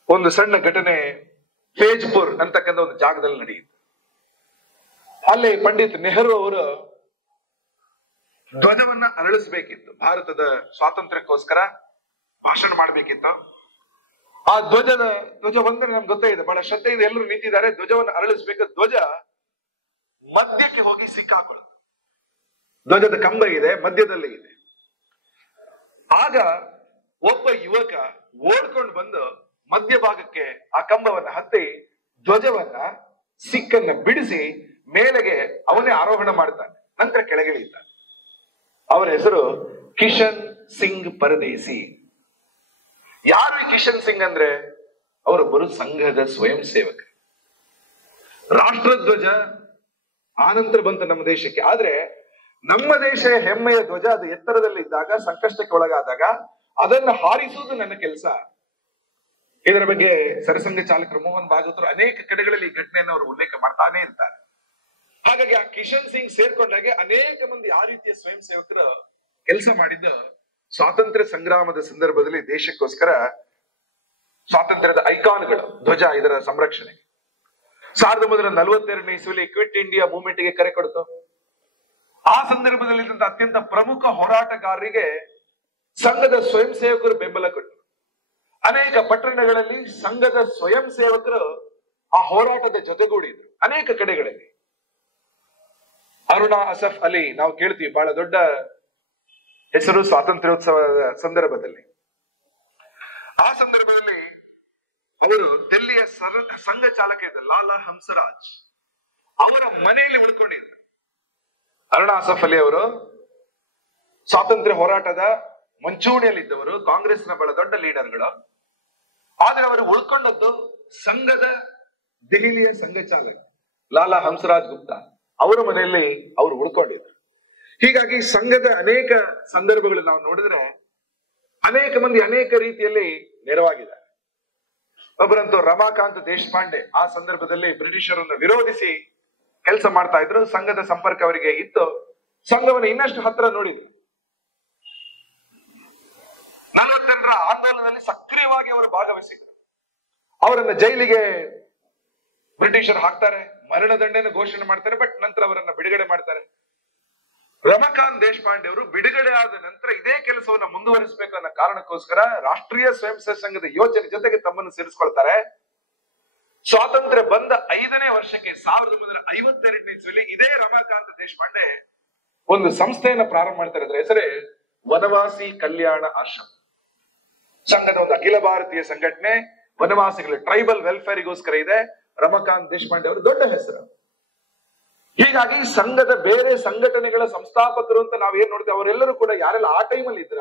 ಒಂದು ಸಣ್ಣ ಘಟನೆ ತೇಜ್ಪುರ್ ಅಂತಕ್ಕಂಥ ಒಂದು ಜಾಗದಲ್ಲಿ ನಡೆಯಿತು. ಅಲ್ಲಿ ಪಂಡಿತ್ ನೆಹರು ಅವರು ಧ್ವಜವನ್ನ ಅರಳಿಸಬೇಕಿತ್ತು. ಭಾರತದ ಸ್ವಾತಂತ್ರ್ಯಕ್ಕೋಸ್ಕರ ಭಾಷಣ ಮಾಡ್ಬೇಕಿತ್ತು. ಆ ಧ್ವಜ ಒಂದೇ ನಮ್ಗೆ ಗೊತ್ತೇ ಇದೆ, ಬಹಳ ಶ್ರದ್ಧೆಯಿಂದ ಎಲ್ಲರೂ ನಿಂತಿದ್ದಾರೆ, ಧ್ವಜವನ್ನು ಅರಳಿಸ್ಬೇಕು. ಧ್ವಜ ಮಧ್ಯಕ್ಕೆ ಹೋಗಿ ಸಿಕ್ಕಾಕೊಳ್ಳುತ್ತೆ. ಧ್ವಜದ ಕಂಬ ಇದೆ, ಮಧ್ಯದಲ್ಲಿ ಇದೆ. ಆಗ ಒಬ್ಬ ಯುವಕ ಓಡ್ಕೊಂಡು ಬಂದು ಮಧ್ಯಭಾಗಕ್ಕೆ ಆ ಕಂಬವನ್ನ ಹತ್ತಿ ಧ್ವಜವನ್ನ ಸಿಕ್ಕನ್ನ ಬಿಡಿಸಿ ಮೇಲೆಗೆ ಅವನೇ ಆರೋಹಣ ಮಾಡ್ತಾನೆ, ನಂತರ ಕೆಳಗೆ ಇಳಿತಾನೆ. ಅವರ ಹೆಸರು ಕಿಶನ್ ಸಿಂಗ್ ಪರದೇಸಿ. ಯಾರು ಈ ಕಿಶನ್ ಸಿಂಗ್ ಅಂದ್ರೆ? ಅವರೊಬ್ಬರು ಸಂಘದ ಸ್ವಯಂ ಸೇವಕ. ರಾಷ್ಟ್ರಧ್ವಜ ಆನಂತರ ಬಂತು ನಮ್ಮ ದೇಶಕ್ಕೆ. ಆದ್ರೆ ನಮ್ಮ ದೇಶ ಹೆಮ್ಮೆಯ ಧ್ವಜ ಅದು ಎತ್ತರದಲ್ಲಿ ಇದ್ದಾಗ, ಸಂಕಷ್ಟಕ್ಕೆ ಒಳಗಾದಾಗ ಅದನ್ನು ಹಾರಿಸುವುದು ನನ್ನ ಕೆಲಸ. ಇದರ ಬಗ್ಗೆ ಸರಸಂಘ ಚಾಲಕರು ಮೋಹನ್ ಭಾಗವತರು ಅನೇಕ ಕಡೆಗಳಲ್ಲಿ ಈ ಘಟನೆಯನ್ನು ಅವರು ಉಲ್ಲೇಖ ಮಾಡ್ತಾನೆ ಇರ್ತಾರೆ. ಹಾಗಾಗಿ ಆ ಕಿಶನ್ ಸಿಂಗ್ ಸೇರ್ಕೊಂಡಾಗೆ ಅನೇಕ ಮಂದಿ ಆ ರೀತಿಯ ಸ್ವಯಂ ಸೇವಕರು ಕೆಲಸ ಮಾಡಿದ್ದ ಸ್ವಾತಂತ್ರ್ಯ ಸಂಗ್ರಾಮದ ಸಂದರ್ಭದಲ್ಲಿ ದೇಶಕ್ಕೋಸ್ಕರ ಸ್ವಾತಂತ್ರ್ಯದ ಐಕಾನ್ಗಳು, ಧ್ವಜ, ಇದರ ಸಂರಕ್ಷಣೆ. 1942ನೇ ಇಸ್ವಿಯಲ್ಲಿ ಕ್ವಿಟ್ ಇಂಡಿಯಾ ಮೂವ್ಮೆಂಟ್ ಗೆ ಕರೆ ಕೊಡ್ತು. ಆ ಸಂದರ್ಭದಲ್ಲಿ ಅತ್ಯಂತ ಪ್ರಮುಖ ಹೋರಾಟಗಾರರಿಗೆ ಸಂಘದ ಸ್ವಯಂ ಸೇವಕರು ಬೆಂಬಲ ಕೊಟ್ಟರು. ಅನೇಕ ಪಟ್ಟಣಗಳಲ್ಲಿ ಸಂಘದ ಸ್ವಯಂ ಸೇವಕರು ಆ ಹೋರಾಟದ ಜೊತೆಗೂಡಿದ್ರು. ಅನೇಕ ಕಡೆಗಳಲ್ಲಿ ಅರುಣಾ ಅಸಫ್ ಅಲಿ ನಾವು ಕೇಳ್ತೀವಿ, ಬಹಳ ದೊಡ್ಡ ಹೆಸರು ಸ್ವಾತಂತ್ರ್ಯೋತ್ಸವದ ಸಂದರ್ಭದಲ್ಲಿ. ಆ ಸಂದರ್ಭದಲ್ಲಿ ಅವರು ದಿಲ್ಲಿಯ ಸಂಘ ಚಾಲಕ ಇದ್ದ ಲಾಲಾ ಹಂಸರಾಜ್ ಅವರ ಮನೆಯಲ್ಲಿ ಉಳ್ಕೊಂಡಿದ್ರು. ಅರುಣಾ ಅಸಫ್ ಅಲಿ ಅವರು ಸ್ವಾತಂತ್ರ್ಯ ಹೋರಾಟದ ಮುಂಚೂಣಿಯಲ್ಲಿದ್ದವರು, ಕಾಂಗ್ರೆಸ್ನ ಬಹಳ ದೊಡ್ಡ ಲೀಡರ್ಗಳು. ಆದ್ರೆ ಅವರು ಉಳ್ಕೊಂಡದ್ದು ಸಂಘದ ದೆಹಲಿಯ ಸಂಘ ಚಾಲಕ ಲಾಲಾ ಹಂಸರಾಜ್ ಗುಪ್ತಾ ಅವರ ಮನೆಯಲ್ಲಿ ಅವರು ಉಳ್ಕೊಂಡಿದ್ರು. ಹೀಗಾಗಿ ಸಂಘದ ಅನೇಕ ಸಂದರ್ಭಗಳು ನಾವು ನೋಡಿದ್ರೆ ಅನೇಕ ಮಂದಿ ಅನೇಕ ರೀತಿಯಲ್ಲಿ ನೆರವಾಗಿದ್ದಾರೆ. ಒಬ್ಬರಂತೂ ರಮಾಕಾಂತ್ ದೇಶಪಾಂಡೆ ಆ ಸಂದರ್ಭದಲ್ಲಿ ಬ್ರಿಟಿಷರನ್ನು ವಿರೋಧಿಸಿ ಕೆಲಸ ಮಾಡ್ತಾ ಇದ್ರು. ಸಂಘದ ಸಂಪರ್ಕ ಅವರಿಗೆ ಇತ್ತು. ಸಂಘವನ್ನು ಇನ್ನಷ್ಟು ಹತ್ರ ನೋಡಿದ್ರು. 48ರ ಆಂದೋಲನದಲ್ಲಿ ಸಕ್ರಿಯವಾಗಿ ಅವರು ಭಾಗವಹಿಸಿದ್ರು. ಅವರನ್ನ ಜೈಲಿಗೆ ಬ್ರಿಟಿಷರು ಹಾಕ್ತಾರೆ, ಮರಣದಂಡನೆ ಘೋಷಣೆ ಮಾಡ್ತಾರೆ. ಬಟ್ ನಂತರ ಅವರನ್ನ ಬಿಡುಗಡೆ ಮಾಡ್ತಾರೆ. ರಮಾಕಾಂತ್ ದೇಶಪಾಂಡೆ ಅವರು ಬಿಡುಗಡೆ ಆದ ನಂತರ ಇದೇ ಕೆಲಸವನ್ನ ಮುಂದುವರಿಸಬೇಕು ಅನ್ನೋ ಕಾರಣಕ್ಕೋಸ್ಕರ ರಾಷ್ಟ್ರೀಯ ಸ್ವಯಂ ಸೇವಕ ಸಂಘದ ಯೋಜನೆ ಜೊತೆಗೆ ತಮ್ಮನ್ನು ಸೇರಿಸ್ಕೊಳ್ತಾರೆ. ಸ್ವಾತಂತ್ರ್ಯ ಬಂದ 5ನೇ ವರ್ಷಕ್ಕೆ 1952ನೇ ಇಸ್ವಿಯಲ್ಲಿ ಇದೇ ರಮಾಕಾಂತ್ ದೇಶಪಾಂಡೆ ಒಂದು ಸಂಸ್ಥೆಯನ್ನ ಪ್ರಾರಂಭ ಮಾಡ್ತಾರೆ. ಅದರ ಹೆಸರೇ ವನವಾಸಿ ಕಲ್ಯಾಣ ಆಶ್ರಮ. ಸಂಘದ ಒಂದು ಅಖಿಲ ಭಾರತೀಯ ಸಂಘಟನೆ, ವನವಾಸಿಗಳ ಟ್ರೈಬಲ್ ವೆಲ್ಫೇರ್ಗೋಸ್ಕರ ಇದೆ. ರಮಾಕಾಂತ್ ದೇಶಪಾಂಡೆ ಅವರು ದೊಡ್ಡ ಹೆಸರು. ಹೀಗಾಗಿ ಸಂಘದ ಬೇರೆ ಸಂಘಟನೆಗಳ ಸಂಸ್ಥಾಪಕರು ಅಂತ ನಾವೇನ್ ನೋಡ್ತೇವೆ, ಅವರೆಲ್ಲರೂ ಕೂಡ ಯಾರೆಲ್ಲ ಆ ಟೈಮಲ್ಲಿ ಇದ್ರ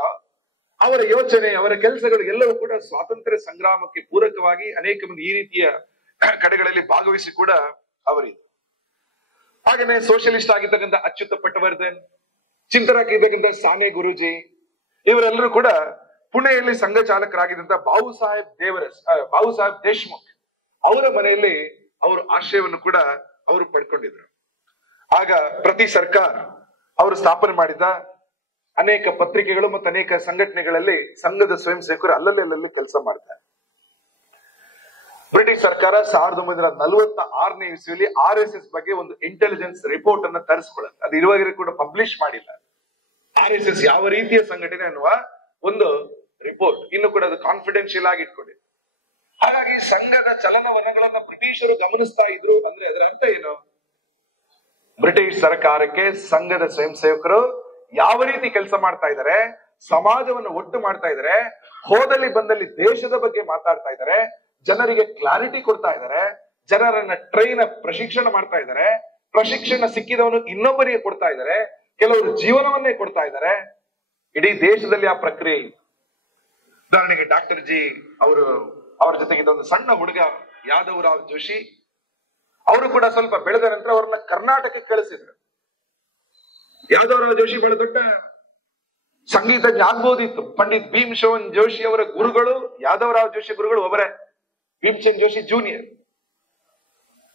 ಅವರ ಯೋಚನೆ, ಅವರ ಕೆಲಸಗಳು ಎಲ್ಲವೂ ಕೂಡ ಸ್ವಾತಂತ್ರ್ಯ ಸಂಗ್ರಾಮಕ್ಕೆ ಪೂರಕವಾಗಿ ಅನೇಕ ಮಂದಿ ಈ ರೀತಿಯ ಕಡೆಗಳಲ್ಲಿ ಭಾಗವಹಿಸಿ ಕೂಡ ಅವರಿದ್ರು. ಹಾಗೇನೆ ಸೋಷಿಯಲಿಸ್ಟ್ ಆಗಿರ್ತಕ್ಕಂಥ ಅಚ್ಯುತ ಪಟವರ್ಧನ್, ಚಿಂತಕರಾಗಿರ್ತಕ್ಕಂಥ ಸಾನೆ ಗುರೂಜಿ, ಇವರೆಲ್ಲರೂ ಕೂಡ ಪುಣೆಯಲ್ಲಿ ಸಂಘ ಚಾಲಕರಾಗಿದ್ದಂತ ಬಾಬು ಸಾಹೇಬ್ ದೇಶ್ಮುಖ್ ಅವರ ಮನೆಯಲ್ಲಿ ಅವರು ಆಶ್ರಯವನ್ನು ಕೂಡ ಅವರು ಪಡ್ಕೊಂಡಿದ್ರು. ಆಗ ಪ್ರತಿ ಸರ್ಕಾರ ಅವರು ಸ್ಥಾಪನೆ ಮಾಡಿದ ಅನೇಕ ಪತ್ರಿಕೆಗಳು ಮತ್ತು ಅನೇಕ ಸಂಘಟನೆಗಳಲ್ಲಿ ಸಂಘದ ಸ್ವಯಂ ಸೇವಕರು ಅಲ್ಲಲ್ಲಿ ಕೆಲಸ ಮಾಡ್ತಾರೆ. ಬ್ರಿಟಿಷ್ ಸರ್ಕಾರ 1946ನೇ ಇಸ್ವಿಯಲ್ಲಿ RSS ಬಗ್ಗೆ ಒಂದು ಇಂಟೆಲಿಜೆನ್ಸ್ ರಿಪೋರ್ಟ್ ಅನ್ನ ತರಿಸ್ಕೊಳ್ಳುತ್ತೆ. ಅದು ಇರುವಾಗ ಕೂಡ ಪಬ್ಲಿಷ್ ಮಾಡಿಲ್ಲ. RSS ಯಾವ ರೀತಿಯ ಸಂಘಟನೆ ಅನ್ನುವ ಒಂದು ರಿಪೋರ್ಟ್ ಇನ್ನು ಕೂಡ ಅದು ಕಾನ್ಫಿಡೆನ್ಶಿಯಲ್ ಆಗಿ ಇಟ್ಕೊಂಡಿದೆ. ಹಾಗಾಗಿ ಸಂಘದ ಚಲನವಲನಗಳನ್ನ ಬ್ರಿಟಿಷರು ಗಮನಿಸ್ತಾ ಇದ್ರು ಅಂದ್ರೆ ಅದರ ಅರ್ಥ ಏನು? ಬ್ರಿಟಿಷ್ ಸರ್ಕಾರಕ್ಕೆ ಸಂಘದ ಸ್ವಯಂ ಸೇವಕರು ಯಾವ ರೀತಿ ಕೆಲಸ ಮಾಡ್ತಾ ಇದ್ದಾರೆ, ಸಮಾಜವನ್ನು ಒಟ್ಟು ಮಾಡ್ತಾ ಇದ್ದಾರೆ, ಹೋದಲ್ಲಿ ಬಂದಲ್ಲಿ ದೇಶದ ಬಗ್ಗೆ ಮಾತಾಡ್ತಾ ಇದ್ದಾರೆ, ಜನರಿಗೆ ಕ್ಲಾರಿಟಿ ಕೊಡ್ತಾ ಇದ್ದಾರೆ, ಜನರನ್ನ ಪ್ರಶಿಕ್ಷಣ ಮಾಡ್ತಾ ಇದ್ದಾರೆ, ಪ್ರಶಿಕ್ಷಣ ಸಿಕ್ಕಿದವನು ಇನ್ನೊಬ್ಬರಿಗೆ ಕೊಡ್ತಾ ಇದ್ದಾರೆ, ಕೆಲವರು ಜೀವನವನ್ನೇ ಕೊಡ್ತಾ ಇದ್ದಾರೆ. ಇಡೀ ದೇಶದಲ್ಲಿ ಆ ಪ್ರಕ್ರಿಯೆ. ಉದಾಹರಣೆಗೆ ಡಾಕ್ಟರ್ ಜಿ ಅವರ ಜೊತೆಗೆ ಒಂದು ಸಣ್ಣ ಹುಡುಗ ಯಾದವರಾವ್ ಜೋಶಿ, ಅವರು ಕೂಡ ಸ್ವಲ್ಪ ಬೆಳೆದ ನಂತರ ಅವ್ರನ್ನ ಕರ್ನಾಟಕಕ್ಕೆ ಕಳಿಸಿದ್ರು. ಯಾದವರಾವ್ ಜೋಶಿ ಬಹಳ ದೊಡ್ಡ ಸಂಗೀತಜ್ಞ ಆಗ್ಬೋದಿತ್ತು. ಪಂಡಿತ್ ಭೀಮಸೇನ್ ಜೋಶಿ ಅವರ ಗುರುಗಳು ಯಾದವರಾವ್ ಜೋಶಿ ಗುರುಗಳು ಒಬ್ಬರೇ, ಭೀಮಸೇನ್ ಜೋಶಿ ಜೂನಿಯರ್.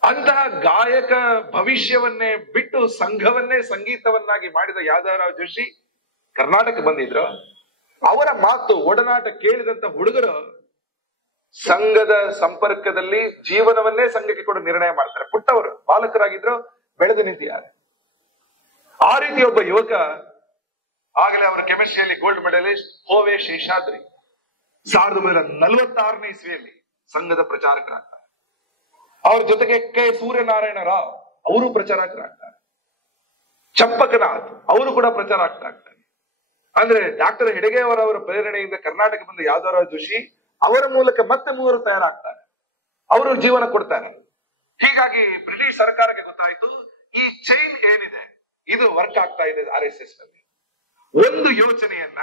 ಅಂತಹ ಗಾಯಕ ಭವಿಷ್ಯವನ್ನೇ ಬಿಟ್ಟು ಸಂಘವನ್ನೇ ಸಂಗೀತವನ್ನಾಗಿ ಮಾಡಿದ ಯಾದವರಾವ್ ಜೋಶಿ ಕರ್ನಾಟಕ ಬಂದಿದ್ರು. ಅವರ ಮಾತು ಒಡನಾಟ ಕೇಳಿದಂತ ಹುಡುಗರು ಸಂಘದ ಸಂಪರ್ಕದಲ್ಲಿ ಜೀವನವನ್ನೇ ಸಂಘಕ್ಕೆ ಕೂಡ ನಿರ್ಣಯ ಮಾಡ್ತಾರೆ. ಪುಟ್ಟವರು ಬಾಲಕರಾಗಿದ್ರು, ಬೆಳೆದು ನಿಂತಿದ್ದಾರೆ. ಆ ರೀತಿ ಒಬ್ಬ ಯುವಕ, ಆಗಲೇ ಅವರ ಕೆಮಿಸ್ಟ್ರಿಯಲ್ಲಿ ಗೋಲ್ಡ್ ಮೆಡಲಿಸ್ಟ್ ಹೋವೆ ಶೇಷಾದ್ರಿ 1946ನೇ ಇಸ್ವಿಯಲ್ಲಿ ಸಂಘದ ಪ್ರಚಾರಕರಾಗ್ತಾರೆ. ಅವ್ರ ಜೊತೆಗೆ ಕೆ ಸೂರ್ಯನಾರಾಯಣ ರಾವ್ ಅವರು ಪ್ರಚಾರಕರಾಗ್ತಾರೆ. ಚಂಪಕನಾಥ್ ಅವರು ಕೂಡ ಪ್ರಚಾರಕರಾಗ್ತಾರೆ. ಅಂದ್ರೆ ಡಾಕ್ಟರ್ ಹೆಡಗೆ ಅವರ ಪ್ರೇರಣೆಯಿಂದ ಕರ್ನಾಟಕ ಬಂದ ಯಾದವರಾವ್ ಜೋಶಿ ಅವರ ಮೂಲಕ ಮತ್ತೆ 3 ತಯಾರಾಗ್ತಾರೆ. ಅವರು ಜೀವನ ಕೊಡ್ತಾರೆ. ಹೀಗಾಗಿ ಬ್ರಿಟಿಷ್ ಸರ್ಕಾರಕ್ಕೆ ಗೊತ್ತಾಯ್ತು ಈ ಚೈನ್ ಏನಿದೆ ಇದು ವರ್ಕ್ ಆಗ್ತಾ ಇದೆ. RSS ನಲ್ಲಿ ಒಂದು ಯೋಚನೆಯನ್ನ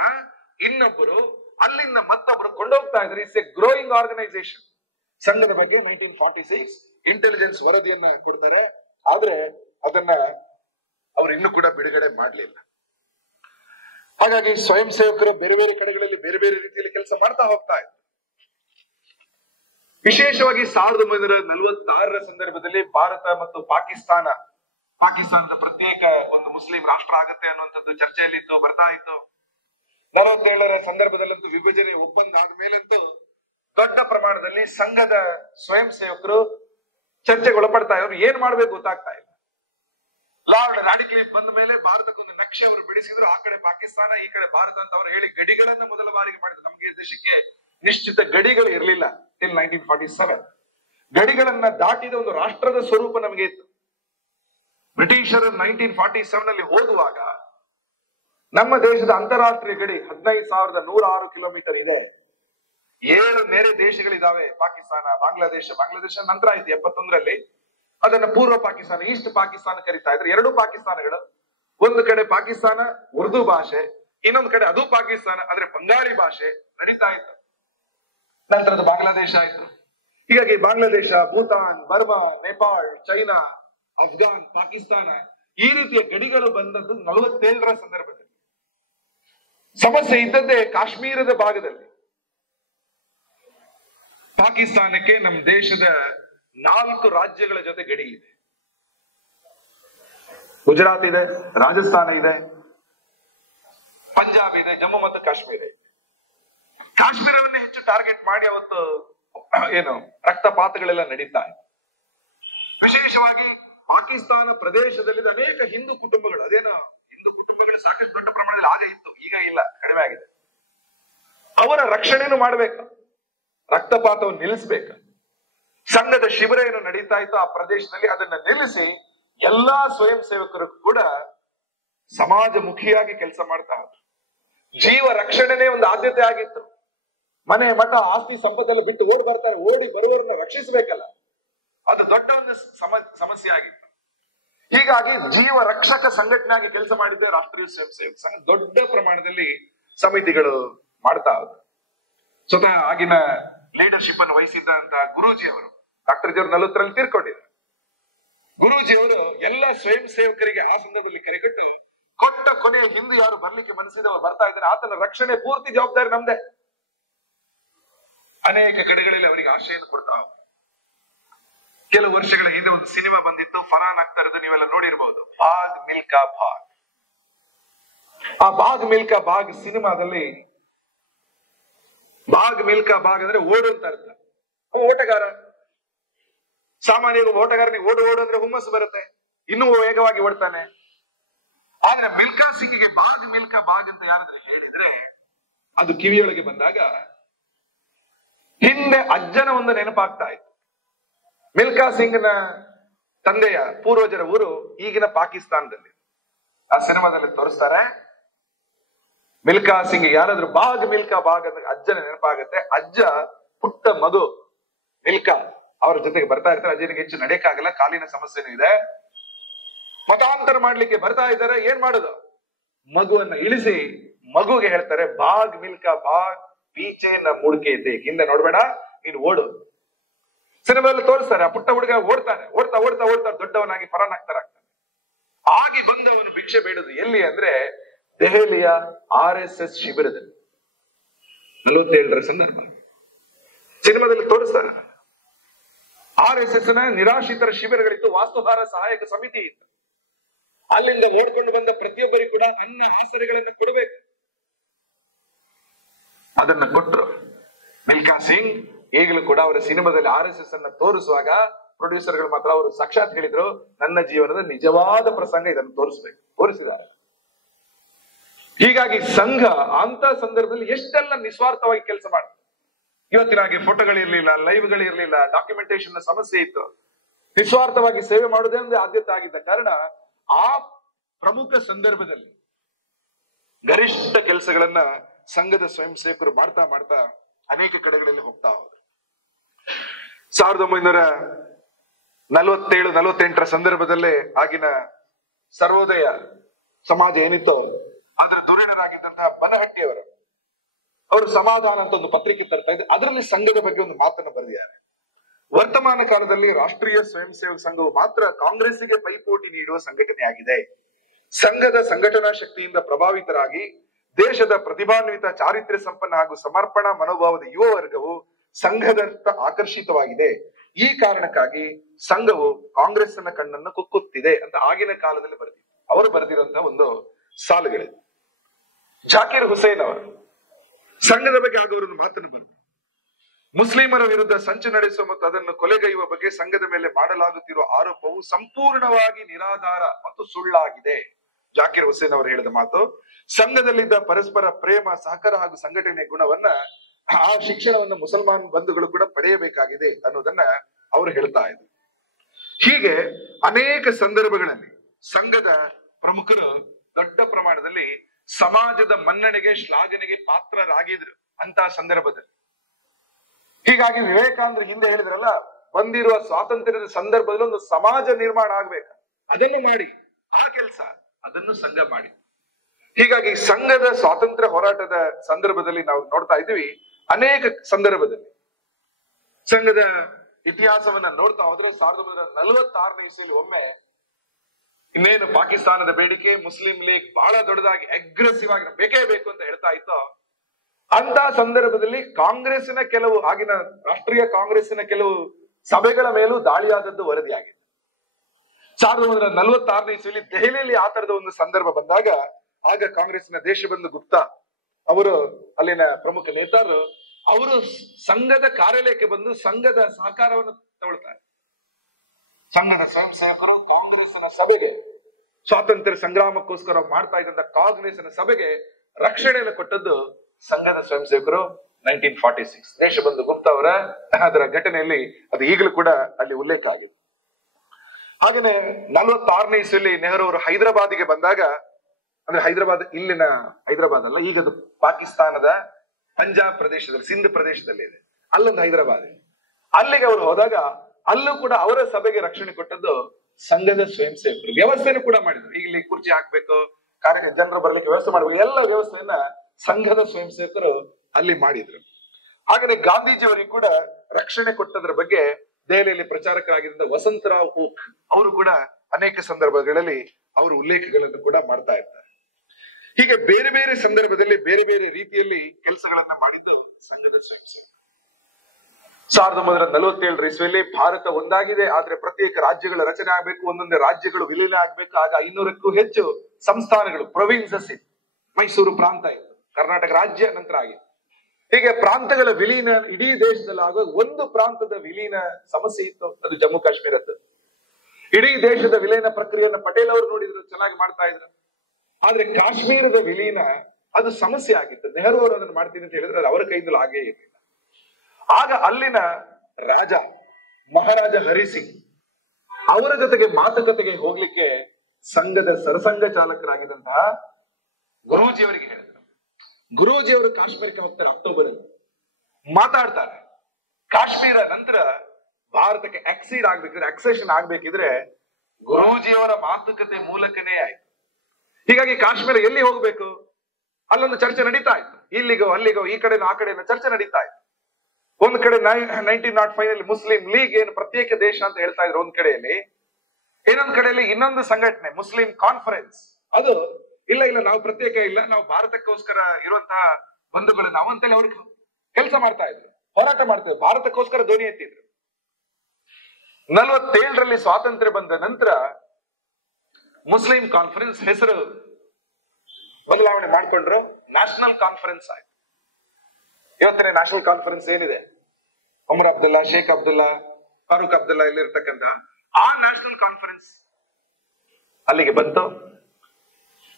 ಇನ್ನೊಬ್ಬರು ಅಲ್ಲಿಂದ ಮತ್ತೊಬ್ಬರು ಕೊಂಡೋಗ್ತಾ ಇದ್ದಾರೆ. It's a growing organisation. ಸಂಘದ ಬಗ್ಗೆ 1946 ಇಂಟೆಲಿಜೆನ್ಸ್ ವರದಿಯನ್ನ ಕೊಡ್ತಾರೆ. ಆದ್ರೆ ಅದನ್ನ ಅವರು ಇನ್ನೂ ಕೂಡ ಬಿಡುಗಡೆ ಮಾಡಲಿಲ್ಲ. ಹಾಗಾಗಿ ಸ್ವಯಂ ಸೇವಕರು ಬೇರೆ ಬೇರೆ ಕಡೆಗಳಲ್ಲಿ ಬೇರೆ ಬೇರೆ ರೀತಿಯಲ್ಲಿ ಕೆಲಸ ಮಾಡ್ತಾ ಹೋಗ್ತಾ ಇದ್ರು. ವಿಶೇಷವಾಗಿ 1946ರ ಸಂದರ್ಭದಲ್ಲಿ ಭಾರತ ಮತ್ತು ಪಾಕಿಸ್ತಾನದ ಪ್ರತ್ಯೇಕ ಒಂದು ಮುಸ್ಲಿಂ ರಾಷ್ಟ್ರ ಆಗುತ್ತೆ ಅನ್ನುವಂಥದ್ದು ಚರ್ಚೆಯಲ್ಲಿತ್ತು, ಬರ್ತಾ ಇತ್ತು. 47ರ ಸಂದರ್ಭದಲ್ಲಂತೂ ವಿಭಜನೆ ಒಪ್ಪಂದ ಆದ್ಮೇಲಂತೂ ದೊಡ್ಡ ಪ್ರಮಾಣದಲ್ಲಿ ಸಂಘದ ಸ್ವಯಂ ಸೇವಕರು ಚರ್ಚೆಗೆ ಒಳಪಡ್ತಾ ಇದ್ರು. ಏನ್ ಮಾಡ್ಬೇಕು ಗೊತ್ತಾಗ್ತಾ ಇಲ್ಲ. ಲಾರ್ಡ್ ರಾಡಿಕ್ಲಿಫ್ ಬಂದ ಮೇಲೆ ಭಾರತಕ್ಕೊಂದು ನಕ್ಷೆ ಅವರು ಬಿಡಿಸಿದ್ರು. ಆ ಕಡೆ ಪಾಕಿಸ್ತಾನ, ಈ ಕಡೆ ಭಾರತ ಅಂತ ಅವರು ಹೇಳಿ ಗಡಿಗಳನ್ನ ಮೊದಲ ಬಾರಿಗೆ ಮಾಡಿದ್ರು. ನಮಗೆ ದೇಶಕ್ಕೆ ನಿಶ್ಚಿತ ಗಡಿಗಳು ಇರಲಿಲ್ಲ ಟಿಲ್ 1947. ಗಡಿಗಳನ್ನ ದಾಟಿದ ಒಂದು ರಾಷ್ಟ್ರದ ಸ್ವರೂಪ ನಮಗೆ ಇತ್ತು. ಬ್ರಿಟಿಷರು 1947 ನಲ್ಲಿ ಹೋಗುವಾಗ ನಮ್ಮ ದೇಶದ ಅಂತಾರಾಷ್ಟ್ರೀಯ ಗಡಿ 15,106 ಕಿಲೋಮೀಟರ್ ಇದೆ. 7 ನೆರೆ ದೇಶಗಳಿದಾವೆ. ಪಾಕಿಸ್ತಾನ, ಬಾಂಗ್ಲಾದೇಶ ನಂತರ ಆಯ್ತು 71ರಲ್ಲಿ. ಅದನ್ನ ಪೂರ್ವ ಪಾಕಿಸ್ತಾನ, ಈಸ್ಟ್ ಪಾಕಿಸ್ತಾನ ಕರೀತಾ ಇದ್ರು. 2 ಪಾಕಿಸ್ತಾನಗಳು. ಒಂದು ಕಡೆ ಪಾಕಿಸ್ತಾನ ಉರ್ದು ಭಾಷೆ, ಇನ್ನೊಂದು ಕಡೆ ಅದು ಪಾಕಿಸ್ತಾನ ಅಂದ್ರೆ ಬಂಗಾಳಿ ಭಾಷೆ ನಡೀತಾ ಇತ್ತು. ನಂತರದ ಬಾಂಗ್ಲಾದೇಶ ಆಯ್ತು. ಹೀಗಾಗಿ ಬಾಂಗ್ಲಾದೇಶ, ಭೂತಾನ್, ಬರ್ಮಾ, ನೇಪಾಳ್, ಚೈನಾ ಅಫ್ಘಾನ್, ಪಾಕಿಸ್ತಾನ ಈ ರೀತಿಯ ಗಡಿಗಳು ಬಂದದ್ದು 47ರ ಸಂದರ್ಭದಲ್ಲಿ. ಸಮಸ್ಯೆ ಇದ್ದದ್ದೇ ಕಾಶ್ಮೀರದ ಭಾಗದಲ್ಲಿ. ಪಾಕಿಸ್ತಾನಕ್ಕೆ ನಮ್ಮ ದೇಶದ 4 ರಾಜ್ಯಗಳ ಜೊತೆ ಗಡಿ ಇದೆ. ಗುಜರಾತ್ ಇದೆ, ರಾಜಸ್ಥಾನ ಇದೆ, ಪಂಜಾಬ್ ಇದೆ, ಜಮ್ಮು ಮತ್ತು ಕಾಶ್ಮೀರ ಇದೆ. ಕಾಶ್ಮೀರವನ್ನೇ ಹೆಚ್ಚು ಟಾರ್ಗೆಟ್ ಮಾಡಿ ಅವತ್ತು ರಕ್ತಪಾತಗಳೆಲ್ಲ ನಡೀತಾ ಇದೆ. ವಿಶೇಷವಾಗಿ ಪಾಕಿಸ್ತಾನ ಪ್ರದೇಶದಲ್ಲಿ ಅನೇಕ ಹಿಂದೂ ಕುಟುಂಬಗಳು, ಹಿಂದೂ ಕುಟುಂಬಗಳು ಸಾಕಷ್ಟು ದೊಡ್ಡ ಪ್ರಮಾಣದಲ್ಲಿ ಆಗ ಇತ್ತು, ಈಗ ಇಲ್ಲ, ಕಡಿಮೆ ಆಗಿದೆ. ಅವರ ರಕ್ಷಣೆಯನ್ನು ಮಾಡ್ಬೇಕು, ರಕ್ತಪಾತವನ್ನು ನಿಲ್ಲಿಸ್ಬೇಕು. ಸಂಘದ ಶಿಬಿರ ಏನು ನಡೀತಾ ಇತ್ತು ಆ ಪ್ರದೇಶದಲ್ಲಿ ಅದನ್ನ ನಿಲ್ಲಿಸಿ ಎಲ್ಲಾ ಸ್ವಯಂ ಸೇವಕರು ಕೂಡ ಸಮಾಜಮುಖಿಯಾಗಿ ಕೆಲಸ ಮಾಡ್ತಾ ಇದ್ರು. ಜೀವ ರಕ್ಷಣೆನೇ ಒಂದು ಆದ್ಯತೆ ಆಗಿತ್ತು. ಮನೆ, ಮಠ, ಆಸ್ತಿ, ಸಂಪತ್ತೆಲ್ಲ ಬಿಟ್ಟು ಓಡಿ ಬರ್ತಾರೆ, ಓಡಿ ಬರುವವರನ್ನ ರಕ್ಷಿಸಬೇಕಲ್ಲ, ಅದು ದೊಡ್ಡ ಒಂದು ಸಮಸ್ಯೆ ಆಗಿತ್ತು. ಹೀಗಾಗಿ ಜೀವ ರಕ್ಷಕ ಸಂಘಟನೆಯಾಗಿ ಕೆಲಸ ಮಾಡಿದ್ದೆ ರಾಷ್ಟ್ರೀಯ ಸ್ವಯಂ ಸೇವಕ ಸಂಘ. ದೊಡ್ಡ ಪ್ರಮಾಣದಲ್ಲಿ ಸಮಿತಿಗಳು ಮಾಡ್ತಾ ಇದ್ರು. ಸ್ವತಃ ಆಗಿನ ಲೀಡರ್ಶಿಪ್ ಅನ್ನು ವಹಿಸಿದ್ದಂತ ಗುರೂಜಿ ಅವರು, ಡಾಕ್ಟರ್ ಜಿ ಅವರು 40ರಲ್ಲಿ ತೀರ್ಕೊಂಡಿದ್ದಾರೆ. ಗುರೂಜಿ ಅವರು ಎಲ್ಲ ಸ್ವಯಂ ಸೇವಕರಿಗೆ ಆ ಸಂದರ್ಭದಲ್ಲಿ ಕರೆಕೊಟ್ಟು ಕೊಟ್ಟ ಕೊನೆಯ ಹಿಂದೂ ಯಾರು ಬರ್ಲಿಕ್ಕೆ ಮನಸ್ಸಿದವರು ಬರ್ತಾ ಇದ್ದಾರೆ, ಆತನ ರಕ್ಷಣೆ ಪೂರ್ತಿ ಜವಾಬ್ದಾರಿ ನಮ್ದೇ. ಅನೇಕ ಕಡೆಗಳಲ್ಲಿ ಅವರಿಗೆ ಆಶ್ರಯ ಕೊಡ್ತಾ. ಕೆಲವು ವರ್ಷಗಳ ಹಿಂದೆ ಒಂದು ಸಿನಿಮಾ ಬಂದಿತ್ತು, ಫರಾನ್ ಅಖ್ತರ್ದು, ನೀವೆಲ್ಲ ನೋಡಿರ್ಬಹುದು, ಬಾಗ್ ಮಿಲ್ಕಾ ಬಾಗ್. ಆ ಬಾಗ್ ಮಿಲ್ಕಾ ಬಾಗ್ ಸಿನಿಮಾದಲ್ಲಿ ಬಾಗ್ ಮಿಲ್ಕಾ ಬಾಗ್ ಅಂದ್ರೆ ಓಡು ಅಂತ ಅರ್ಥ. ಓಟಗಾರ, ಸಾಮಾನ್ಯರು ಓಟಗಾರನಿಗೆ ಓಡು ಅಂದ್ರೆ ಹುಮ್ಮಸ್ಸು ಬರುತ್ತೆ, ಇನ್ನೂ ವೇಗವಾಗಿ ಓಡ್ತಾನೆ. ಆದ್ರೆ ಮಿಲ್ಕಾ ಸಿಂಗ್ಗೆ ಬಾಗ್ ಮಿಲ್ಕಾ ಬಾಗ್ ಅಂತ ಯಾರಾದ್ರೂ ಹೇಳಿದ್ರೆ ಅದು ಕಿವಿಯೊಳಗೆ ಬಂದಾಗ ಹಿಂದೆ ಅಜ್ಜನ ಒಂದು ನೆನಪಾಗ್ತಾ ಇತ್ತು. ಮಿಲ್ಕಾ ಸಿಂಗ್ನ ತಂದೆಯ ಪೂರ್ವಜರ ಊರು ಈಗಿನ ಪಾಕಿಸ್ತಾನದಲ್ಲಿ. ಆ ಸಿನಿಮಾದಲ್ಲಿ ತೋರಿಸ್ತಾರೆ, ಮಿಲ್ಕಾ ಸಿಂಗ್ ಯಾರಾದ್ರೂ ಬಾಗ್ ಮಿಲ್ಕಾ ಬಾಗ್ ಅಂದ್ರೆ ಅಜ್ಜನ ನೆನಪಾಗತ್ತೆ. ಅಜ್ಜ ಪುಟ್ಟ ಮಗು ಮಿಲ್ಕಾ ಅವರ ಜೊತೆಗೆ ಬರ್ತಾ ಇರ್ತಾರೆ. ಅಜ್ಜನಿಗೆ ಹೆಚ್ಚು ನಡೆಯಕ್ಕಾಗಲ್ಲ, ಕಾಲಿನ ಸಮಸ್ಯೆನೂ ಇದೆ, ಪದಾಂತರ ಮಾಡ್ಲಿಕ್ಕೆ ಬರ್ತಾ ಇದ್ದಾರೆ. ಏನ್ ಮಾಡುದು? ಮಗುವನ್ನ ಇಳಿಸಿ ಮಗುಗೆ ಹೇಳ್ತಾರೆ, ಬಾಗ್ ಮಿಲ್ಕಾ ಬಾಗ್ ಪೀಚೆ ನ ಮುಡ್ಕೆ ಇದೆ, ಹಿಂದೆ ನೋಡ್ಬೇಡ, ನೀನು ಓಡು. ಸಿನಿಮಾದಲ್ಲಿ ತೋರಿಸ್ತಾರೆ, ಆ ಪುಟ್ಟ ಹುಡುಗ ಓಡ್ತಾನೆ, ಓಡ್ತಾ ಓಡ್ತಾ ಓಡ್ತಾ ದೊಡ್ಡವನಾಗಿ ಫರಾನ್ ಆಗ್ತಾನೆ. ಆಗಿ ಬಂದವನು ಭಿಕ್ಷೆ ಬೇಡುದು ಎಲ್ಲಿ ಅಂದ್ರೆ ದೆಹಲಿಯ RSS ಶಿಬಿರದಲ್ಲಿ. 47ರ ಸಂದರ್ಭ ಸಿನಿಮಾದಲ್ಲಿ ತೋರಿಸ್ತಾರೆ. RSS ನ ನಿರಾಶ್ರಿತರ ಶಿಬಿರಗಳಿತ್ತು, ವಾಸ್ತುಹಾರ ಸಹಾಯಕ ಸಮಿತಿ ಇತ್ತು. ಅಲ್ಲಿಂದ ಓಡ್ಕೊಂಡು ಬಂದ ಪ್ರತಿಯೊಬ್ಬರಿಗೂ ಕೂಡ ಅನ್ನ ಆಸರೆಗಳನ್ನು ಕೊಡಬೇಕು. ಅದನ್ನ ಕೊಟ್ಟರು. ಮಿಲ್ಕಾ ಸಿಂಗ್ ಈಗಲೂ ಕೂಡ ಅವರ ಸಿನಿಮಾದಲ್ಲಿ RSS ಅನ್ನ ತೋರಿಸುವಾಗ ಪ್ರೊಡ್ಯೂಸರ್ಗಳು ಮಾತ್ರ ಅವರು ಸಾಕ್ಷಾತ್ ಹೇಳಿದ್ರು, ನನ್ನ ಜೀವನದ ನಿಜವಾದ ಪ್ರಸಂಗ ಇದನ್ನು ತೋರಿಸ್ಬೇಕು, ತೋರಿಸಿದ್ದಾರೆ. ಹೀಗಾಗಿ ಸಂಘ ಅಂತ ಸಂದರ್ಭದಲ್ಲಿ ಎಷ್ಟೆಲ್ಲ ನಿಸ್ವಾರ್ಥವಾಗಿ ಕೆಲಸ ಮಾಡುತ್ತೆ. ಇವತ್ತಿನ ಹಾಗೆ ಫೋಟೋಗಳಿರ್ಲಿಲ್ಲ, ಲೈವ್ಗಳಿರ್ಲಿಲ್ಲ, ಡಾಕ್ಯುಮೆಂಟೇಶನ್ ಸಮಸ್ಯೆ ಇತ್ತು. ನಿಸ್ವಾರ್ಥವಾಗಿ ಸೇವೆ ಮಾಡುವುದೇ ಒಂದು ಆದ್ಯತೆ ಆಗಿದ್ದ ಕಾರಣ ಆ ಪ್ರಮುಖ ಸಂದರ್ಭದಲ್ಲಿ ಗರಿಷ್ಠ ಕೆಲಸಗಳನ್ನ ಸಂಘದ ಸ್ವಯಂ ಸೇವಕರು ಮಾಡ್ತಾ ಮಾಡ್ತಾ ಅನೇಕ ಕಡೆಗಳಲ್ಲಿ ಹೋಗ್ತಾ ಹೋದ್ರು. 1947-48ರ ಸಂದರ್ಭದಲ್ಲೇ ಆಗಿನ ಸರ್ವೋದಯ ಸಮಾಜ ಏನಿತ್ತೋ ಅದರ ಧುರೀಣರಾಗಿದ್ದಂತಹ ಬನಹಟ್ಟಿಯವರು, ಅವರು ಸಮಾಧಾನ ಅಂತ ಒಂದು ಪತ್ರಿಕೆ ತರ್ತಾ ಇದ್ದಾರೆ. ಅದರಲ್ಲಿ ಸಂಘದ ಬಗ್ಗೆ ಒಂದು ಮಾತನ್ನು ಬರೆದಿದ್ದಾರೆ. ವರ್ತಮಾನ ಕಾಲದಲ್ಲಿ ರಾಷ್ಟ್ರೀಯ ಸ್ವಯಂ ಸೇವಕ ಸಂಘವು ಮಾತ್ರ ಕಾಂಗ್ರೆಸ್ಸಿಗೆ ಪೈಪೋಟಿ ನೀಡುವ ಸಂಘಟನೆಯಾಗಿದೆ. ಸಂಘದ ಸಂಘಟನಾ ಶಕ್ತಿಯಿಂದ ಪ್ರಭಾವಿತರಾಗಿ ದೇಶದ ಪ್ರತಿಭಾನ್ವಿತ, ಚಾರಿತ್ರ್ಯ ಸಂಪನ್ನ ಹಾಗೂ ಸಮರ್ಪಣಾ ಮನೋಭಾವದ ಯುವ ವರ್ಗವು ಸಂಘದತ್ತ ಆಕರ್ಷಿತವಾಗಿದೆ. ಈ ಕಾರಣಕ್ಕಾಗಿ ಸಂಘವು ಕಾಂಗ್ರೆಸ್ನ ಕಣ್ಣನ್ನು ಕುಕ್ಕುತ್ತಿದೆ ಅಂತ ಆಗಿನ ಕಾಲದಲ್ಲಿ ಬರೆದಿದ್ರು. ಅವರು ಬರೆದಿರುವಂತಹ ಒಂದು ಸಾಲುಗಳಿದೆ. ಜಾಕಿರ್ ಹುಸೇನ್ ಅವರು ಸಂಘದ ಬಗ್ಗೆ ಆದವರನ್ನು ಮಾತನ್ನು ಬರೆದರು. ಮುಸ್ಲಿಮರ ವಿರುದ್ಧ ಸಂಚು ನಡೆಸುವ ಮತ್ತು ಅದನ್ನು ಕೊಲೆಗೈಯುವ ಬಗ್ಗೆ ಸಂಘದ ಮೇಲೆ ಮಾಡಲಾಗುತ್ತಿರುವ ಆರೋಪವು ಸಂಪೂರ್ಣವಾಗಿ ನಿರಾಧಾರ ಮತ್ತು ಸುಳ್ಳಾಗಿದೆ. ಜಾಕಿರ್ ಹುಸೇನ್ ಅವರು ಹೇಳಿದ ಮಾತು. ಸಂಘದಲ್ಲಿದ್ದ ಪರಸ್ಪರ ಪ್ರೇಮ, ಸಹಕಾರ ಹಾಗೂ ಸಂಘಟನೆಯ ಗುಣವನ್ನ, ಆ ಶಿಕ್ಷಣವನ್ನು ಮುಸಲ್ಮಾನ್ ಬಂಧುಗಳು ಕೂಡ ಪಡೆಯಬೇಕಾಗಿದೆ ಅನ್ನೋದನ್ನ ಅವರು ಹೇಳ್ತಾ ಇದ್ರು. ಹೀಗೆ ಅನೇಕ ಸಂದರ್ಭಗಳಲ್ಲಿ ಸಂಘದ ಪ್ರಮುಖರು ದೊಡ್ಡ ಪ್ರಮಾಣದಲ್ಲಿ ಸಮಾಜದ ಮನ್ನಣೆಗೆ, ಶ್ಲಾಘನೆಗೆ ಪಾತ್ರರಾಗಿದ್ರು ಅಂತ ಸಂದರ್ಭದಲ್ಲಿ. ಹೀಗಾಗಿ ವಿವೇಕಾನಂದರು ಹಿಂದೆ ಹೇಳಿದ್ರಲ್ಲ, ಬಂದಿರುವ ಸ್ವಾತಂತ್ರ್ಯದ ಸಂದರ್ಭದಲ್ಲಿ ಒಂದು ಸಮಾಜ ನಿರ್ಮಾಣ ಆಗ್ಬೇಕು, ಅದನ್ನು ಮಾಡಿ, ಆ ಕೆಲಸ ಅದನ್ನು ಸಂಘ ಮಾಡಿ. ಹೀಗಾಗಿ ಸಂಘದ ಸ್ವಾತಂತ್ರ್ಯ ಹೋರಾಟದ ಸಂದರ್ಭದಲ್ಲಿ ನಾವು ನೋಡ್ತಾ ಇದ್ದೀವಿ. ಅನೇಕ ಸಂದರ್ಭದಲ್ಲಿ ಸಂಘದ ಇತಿಹಾಸವನ್ನ ನೋಡ್ತಾ ಹೋದ್ರೆ 1946ನೇ ಇಸ್ವಿಯಲ್ಲಿ ಒಮ್ಮೆ ಇನ್ನೇನು ಪಾಕಿಸ್ತಾನದ ಬೇಡಿಕೆ ಮುಸ್ಲಿಂ ಲೀಗ್ ಬಹಳ ದೊಡ್ಡದಾಗಿ ಅಗ್ರೆಸಿವ್ ಆಗಿ ಬೇಕೇ ಬೇಕು ಅಂತ ಹೇಳ್ತಾ ಇತ್ತು. ಅಂತ ಸಂದರ್ಭದಲ್ಲಿ ಕಾಂಗ್ರೆಸ್ಸಿನ ಕೆಲವು ಆಗಿನ ರಾಷ್ಟ್ರೀಯ ಕಾಂಗ್ರೆಸ್ಸಿನ ಕೆಲವು ಸಭೆಗಳ ಮೇಲೂ ದಾಳಿಯಾದದ್ದು ವರದಿಯಾಗಿದೆ. 1946ನೇ ಇಸ್ವಿಯಲ್ಲಿ ದೆಹಲಿಯಲ್ಲಿ ಆ ತರದ ಒಂದು ಸಂದರ್ಭ ಬಂದಾಗ ಆಗ ಕಾಂಗ್ರೆಸ್ನ ದೇಶಬಂಧು ಗುಪ್ತಾ ಅವರು ಅಲ್ಲಿನ ಪ್ರಮುಖ ನೇತಾರರು ಅವರು ಸಂಘದ ಕಾರ್ಯಾಲಯಕ್ಕೆ ಬಂದು ಸಂಘದ ಸಹಕಾರವನ್ನು ತಗೊಳ್ತಾರೆ. ಸಂಘದ ಸ್ವಯಂ ಸೇವಕರು ಕಾಂಗ್ರೆಸ್ನ ಸಭೆಗೆ ಸ್ವಾತಂತ್ರ್ಯ ಸಂಗ್ರಾಮಕ್ಕೋಸ್ಕರ ಮಾಡ್ತಾ ಇದ್ದಂತ ಕಾಂಗ್ರೆಸ್ನ ಸಭೆಗೆ ರಕ್ಷಣೆಯನ್ನು ಕೊಟ್ಟದ್ದು ಸಂಘದ ಸ್ವಯಂ ಸೇವಕರು 1946 ದೇಶಬಂಧು ಗುಪ್ತಾ ಅವರ ಅದರ ಘಟನೆಯಲ್ಲಿ ಅದು ಈಗಲೂ ಕೂಡ ಅಲ್ಲಿ ಉಲ್ಲೇಖ ಆಗಿದೆ. ಹಾಗೇನೆ 46ನೇ ಇಸ್ವಿಯಲ್ಲಿ ನೆಹರು ಅವರು ಹೈದರಾಬಾದಿಗೆ ಬಂದಾಗ, ಅಂದ್ರೆ ಹೈದರಾಬಾದ್ ಇಲ್ಲಿನ ಹೈದರಾಬಾದ್ ಅಲ್ಲ, ಈಗದು ಪಾಕಿಸ್ತಾನದ ಪಂಜಾಬ್ ಪ್ರದೇಶದಲ್ಲಿ ಸಿಂಧ್ ಪ್ರದೇಶದಲ್ಲಿ ಇದೆ, ಅಲ್ಲೊಂದು ಹೈದರಾಬಾದ್. ಅಲ್ಲಿಗೆ ಅವರು ಹೋದಾಗ ಅಲ್ಲೂ ಕೂಡ ಅವರ ಸಭೆಗೆ ರಕ್ಷಣೆ ಕೊಟ್ಟದ್ದು ಸಂಘದ ಸ್ವಯಂ ಸೇವಕರು. ವ್ಯವಸ್ಥೆನೂ ಕೂಡ ಮಾಡಿದ್ರು. ಈಗ ಇಲ್ಲಿ ಕುರ್ಚಿ ಹಾಕ್ಬೇಕು, ಜನರು ಬರ್ಲಿಕ್ಕೆ ವ್ಯವಸ್ಥೆ ಮಾಡ್ಬೇಕು, ಎಲ್ಲ ವ್ಯವಸ್ಥೆಯನ್ನ ಸಂಘದ ಸ್ವಯಂ ಸೇವಕರು ಅಲ್ಲಿ ಮಾಡಿದ್ರು. ಹಾಗೆ ಗಾಂಧೀಜಿಯವರಿಗೆ ಕೂಡ ರಕ್ಷಣೆ ಕೊಟ್ಟದ್ರ ಬಗ್ಗೆ ದೆಹಲಿಯಲ್ಲಿ ಪ್ರಚಾರಕರಾಗಿದ್ದ ವಸಂತರಾವ್ ಓಕ್ ಅವರು ಕೂಡ ಅನೇಕ ಸಂದರ್ಭಗಳಲ್ಲಿ ಅವರು ಉಲ್ಲೇಖಗಳನ್ನು ಕೂಡ ಮಾಡ್ತಾ ಇರ್ತಾರೆ. ಹೀಗೆ ಬೇರೆ ಬೇರೆ ಸಂದರ್ಭದಲ್ಲಿ ಬೇರೆ ಬೇರೆ ರೀತಿಯಲ್ಲಿ ಕೆಲಸಗಳನ್ನ ಮಾಡಿದ್ದು ಸಂಘದ ಸ್ವಯಂ ಸೇವಕರು. 1947 ಇಸ್ವಿಯಲ್ಲಿ ಭಾರತ ಒಂದಾಗಿದೆ, ಆದ್ರೆ ಪ್ರತ್ಯೇಕ ರಾಜ್ಯಗಳ ರಚನೆ ಆಗ್ಬೇಕು, ಒಂದೊಂದೇ ರಾಜ್ಯಗಳು ವಿಲೀನ ಆಗ್ಬೇಕು. ಆಗ 500ಕ್ಕೂ ಹೆಚ್ಚು ಸಂಸ್ಥಾನಗಳು ಪ್ರೊವಿನ್ಸಸ್ ಇತ್ತು. ಮೈಸೂರು ಪ್ರಾಂತ ಇತ್ತು, ಕರ್ನಾಟಕ ರಾಜ್ಯ ನಂತರ ಆಗಿತ್ತು. ಹೀಗೆ ಪ್ರಾಂತಗಳ ವಿಲೀನ ಇಡೀ ದೇಶದಲ್ಲಿ ಆಗುವ ಒಂದು ಪ್ರಾಂತದ ವಿಲೀನ ಸಮಸ್ಯೆ ಇತ್ತು, ಅದು ಜಮ್ಮು ಕಾಶ್ಮೀರದ್ದು. ಇಡೀ ದೇಶದ ವಿಲೀನ ಪ್ರಕ್ರಿಯೆಯನ್ನು ಪಟೇಲ್ ಅವರು ನೋಡಿದ್ರು, ಚೆನ್ನಾಗಿ ಮಾಡ್ತಾ ಇದ್ರು. ಆದ್ರೆ ಕಾಶ್ಮೀರದ ವಿಲೀನ ಅದು ಸಮಸ್ಯೆ ಆಗಿತ್ತು. ನೆಹರು ಅವರು ಅದನ್ನು ಮಾಡ್ತೀನಿ ಅಂತ ಹೇಳಿದ್ರೆ ಅದು ಅವರ ಕೈಯಿಂದ ಆಗೇ ಇರಲಿಲ್ಲ. ಆಗ ಅಲ್ಲಿನ ರಾಜ ಮಹಾರಾಜ ಹರಿ ಸಿಂಗ್ ಅವರ ಜೊತೆಗೆ ಮಾತುಕತೆಗೆ ಹೋಗ್ಲಿಕ್ಕೆ ಸಂಘದ ಸರಸಂಘ ಚಾಲಕರಾಗಿದ್ದಂತಹ ಗುರೂಜಿಯವರಿಗೆ ಹೇಳಿದ್ರು. ಗುರೂಜಿಯವರು ಕಾಶ್ಮೀರಕ್ಕೆ ಹೋಗ್ತಾರೆ ಅಕ್ಟೋಬರ್ ಅಲ್ಲಿ, ಮಾತಾಡ್ತಾರೆ. ಕಾಶ್ಮೀರ ನಂತರ ಭಾರತಕ್ಕೆ ಅಕ್ಸೆಷನ್ ಆಗ್ಬೇಕಿದ್ರೆ ಗುರೂಜಿಯವರ ಮಾತುಕತೆ ಮೂಲಕನೇ ಆಯ್ತು. ಹೀಗಾಗಿ ಕಾಶ್ಮೀರ ಎಲ್ಲಿ ಹೋಗ್ಬೇಕು ಅಲ್ಲೊಂದು ಚರ್ಚೆ ನಡೀತಾ ಇತ್ತು. ಇಲ್ಲಿಗೋ ಅಲ್ಲಿಗೋ ಈ ಕಡೆನೋ ಆ ಕಡೆನೋ ಚರ್ಚೆ ನಡೀತಾ ಇತ್ತು. ಒಂದ್ ಕಡೆ 1905 ಮುಸ್ಲಿಂ ಲೀಗ್ ಏನು ಪ್ರತ್ಯೇಕ ದೇಶ ಅಂತ ಹೇಳ್ತಾ ಇದ್ರು ಒಂದ್ ಕಡೆಯಲ್ಲಿ, ಇನ್ನೊಂದ್ ಕಡೆಯಲ್ಲಿ ಇನ್ನೊಂದು ಸಂಘಟನೆ ಮುಸ್ಲಿಂ ಕಾನ್ಫರೆನ್ಸ್ ಅದು ಇಲ್ಲ ನಾವು ಪ್ರತ್ಯೇಕ ಇಲ್ಲ, ನಾವು ಭಾರತಕ್ಕೋಸ್ಕರ ಇರುವಂತಹ ಬಂಧುಗಳು ನಾವು ಅಂತೇಳಿ ಅವ್ರಿಗೆ ಕೆಲಸ ಮಾಡ್ತಾ ಇದ್ರು, ಹೋರಾಟ ಮಾಡ್ತಿದ್ರು, ಭಾರತಕ್ಕೋಸ್ಕರ ಧ್ವನಿ ಎತ್ತಿದ್ರು. 47ರಲ್ಲಿ ಸ್ವಾತಂತ್ರ್ಯ ಬಂದ ನಂತರ ಮುಸ್ಲಿಂ ಕಾನ್ಫರೆನ್ಸ್ ಹೆಸರು ಬದಲಾವಣೆ ಮಾಡ್ಕೊಂಡ್ರು, ನ್ಯಾಷನಲ್ ಕಾನ್ಫರೆನ್ಸ್ ಆಯ್ತು. ಇವತ್ತಿನ ನ್ಯಾಷನಲ್ ಕಾನ್ಫರೆನ್ಸ್ ಏನಿದೆ, ಉಮರ್ ಅಬ್ದುಲ್ಲಾ, ಶೇಖ್ ಅಬ್ದುಲ್ಲಾ, ಫಾರೂಕ್ ಅಬ್ದುಲ್ಲಾ ಇಲ್ಲಿರ್ತಕ್ಕಂಥ ಆ ನ್ಯಾಷನಲ್ ಕಾನ್ಫರೆನ್ಸ್ ಅಲ್ಲಿಗೆ ಬಂತು.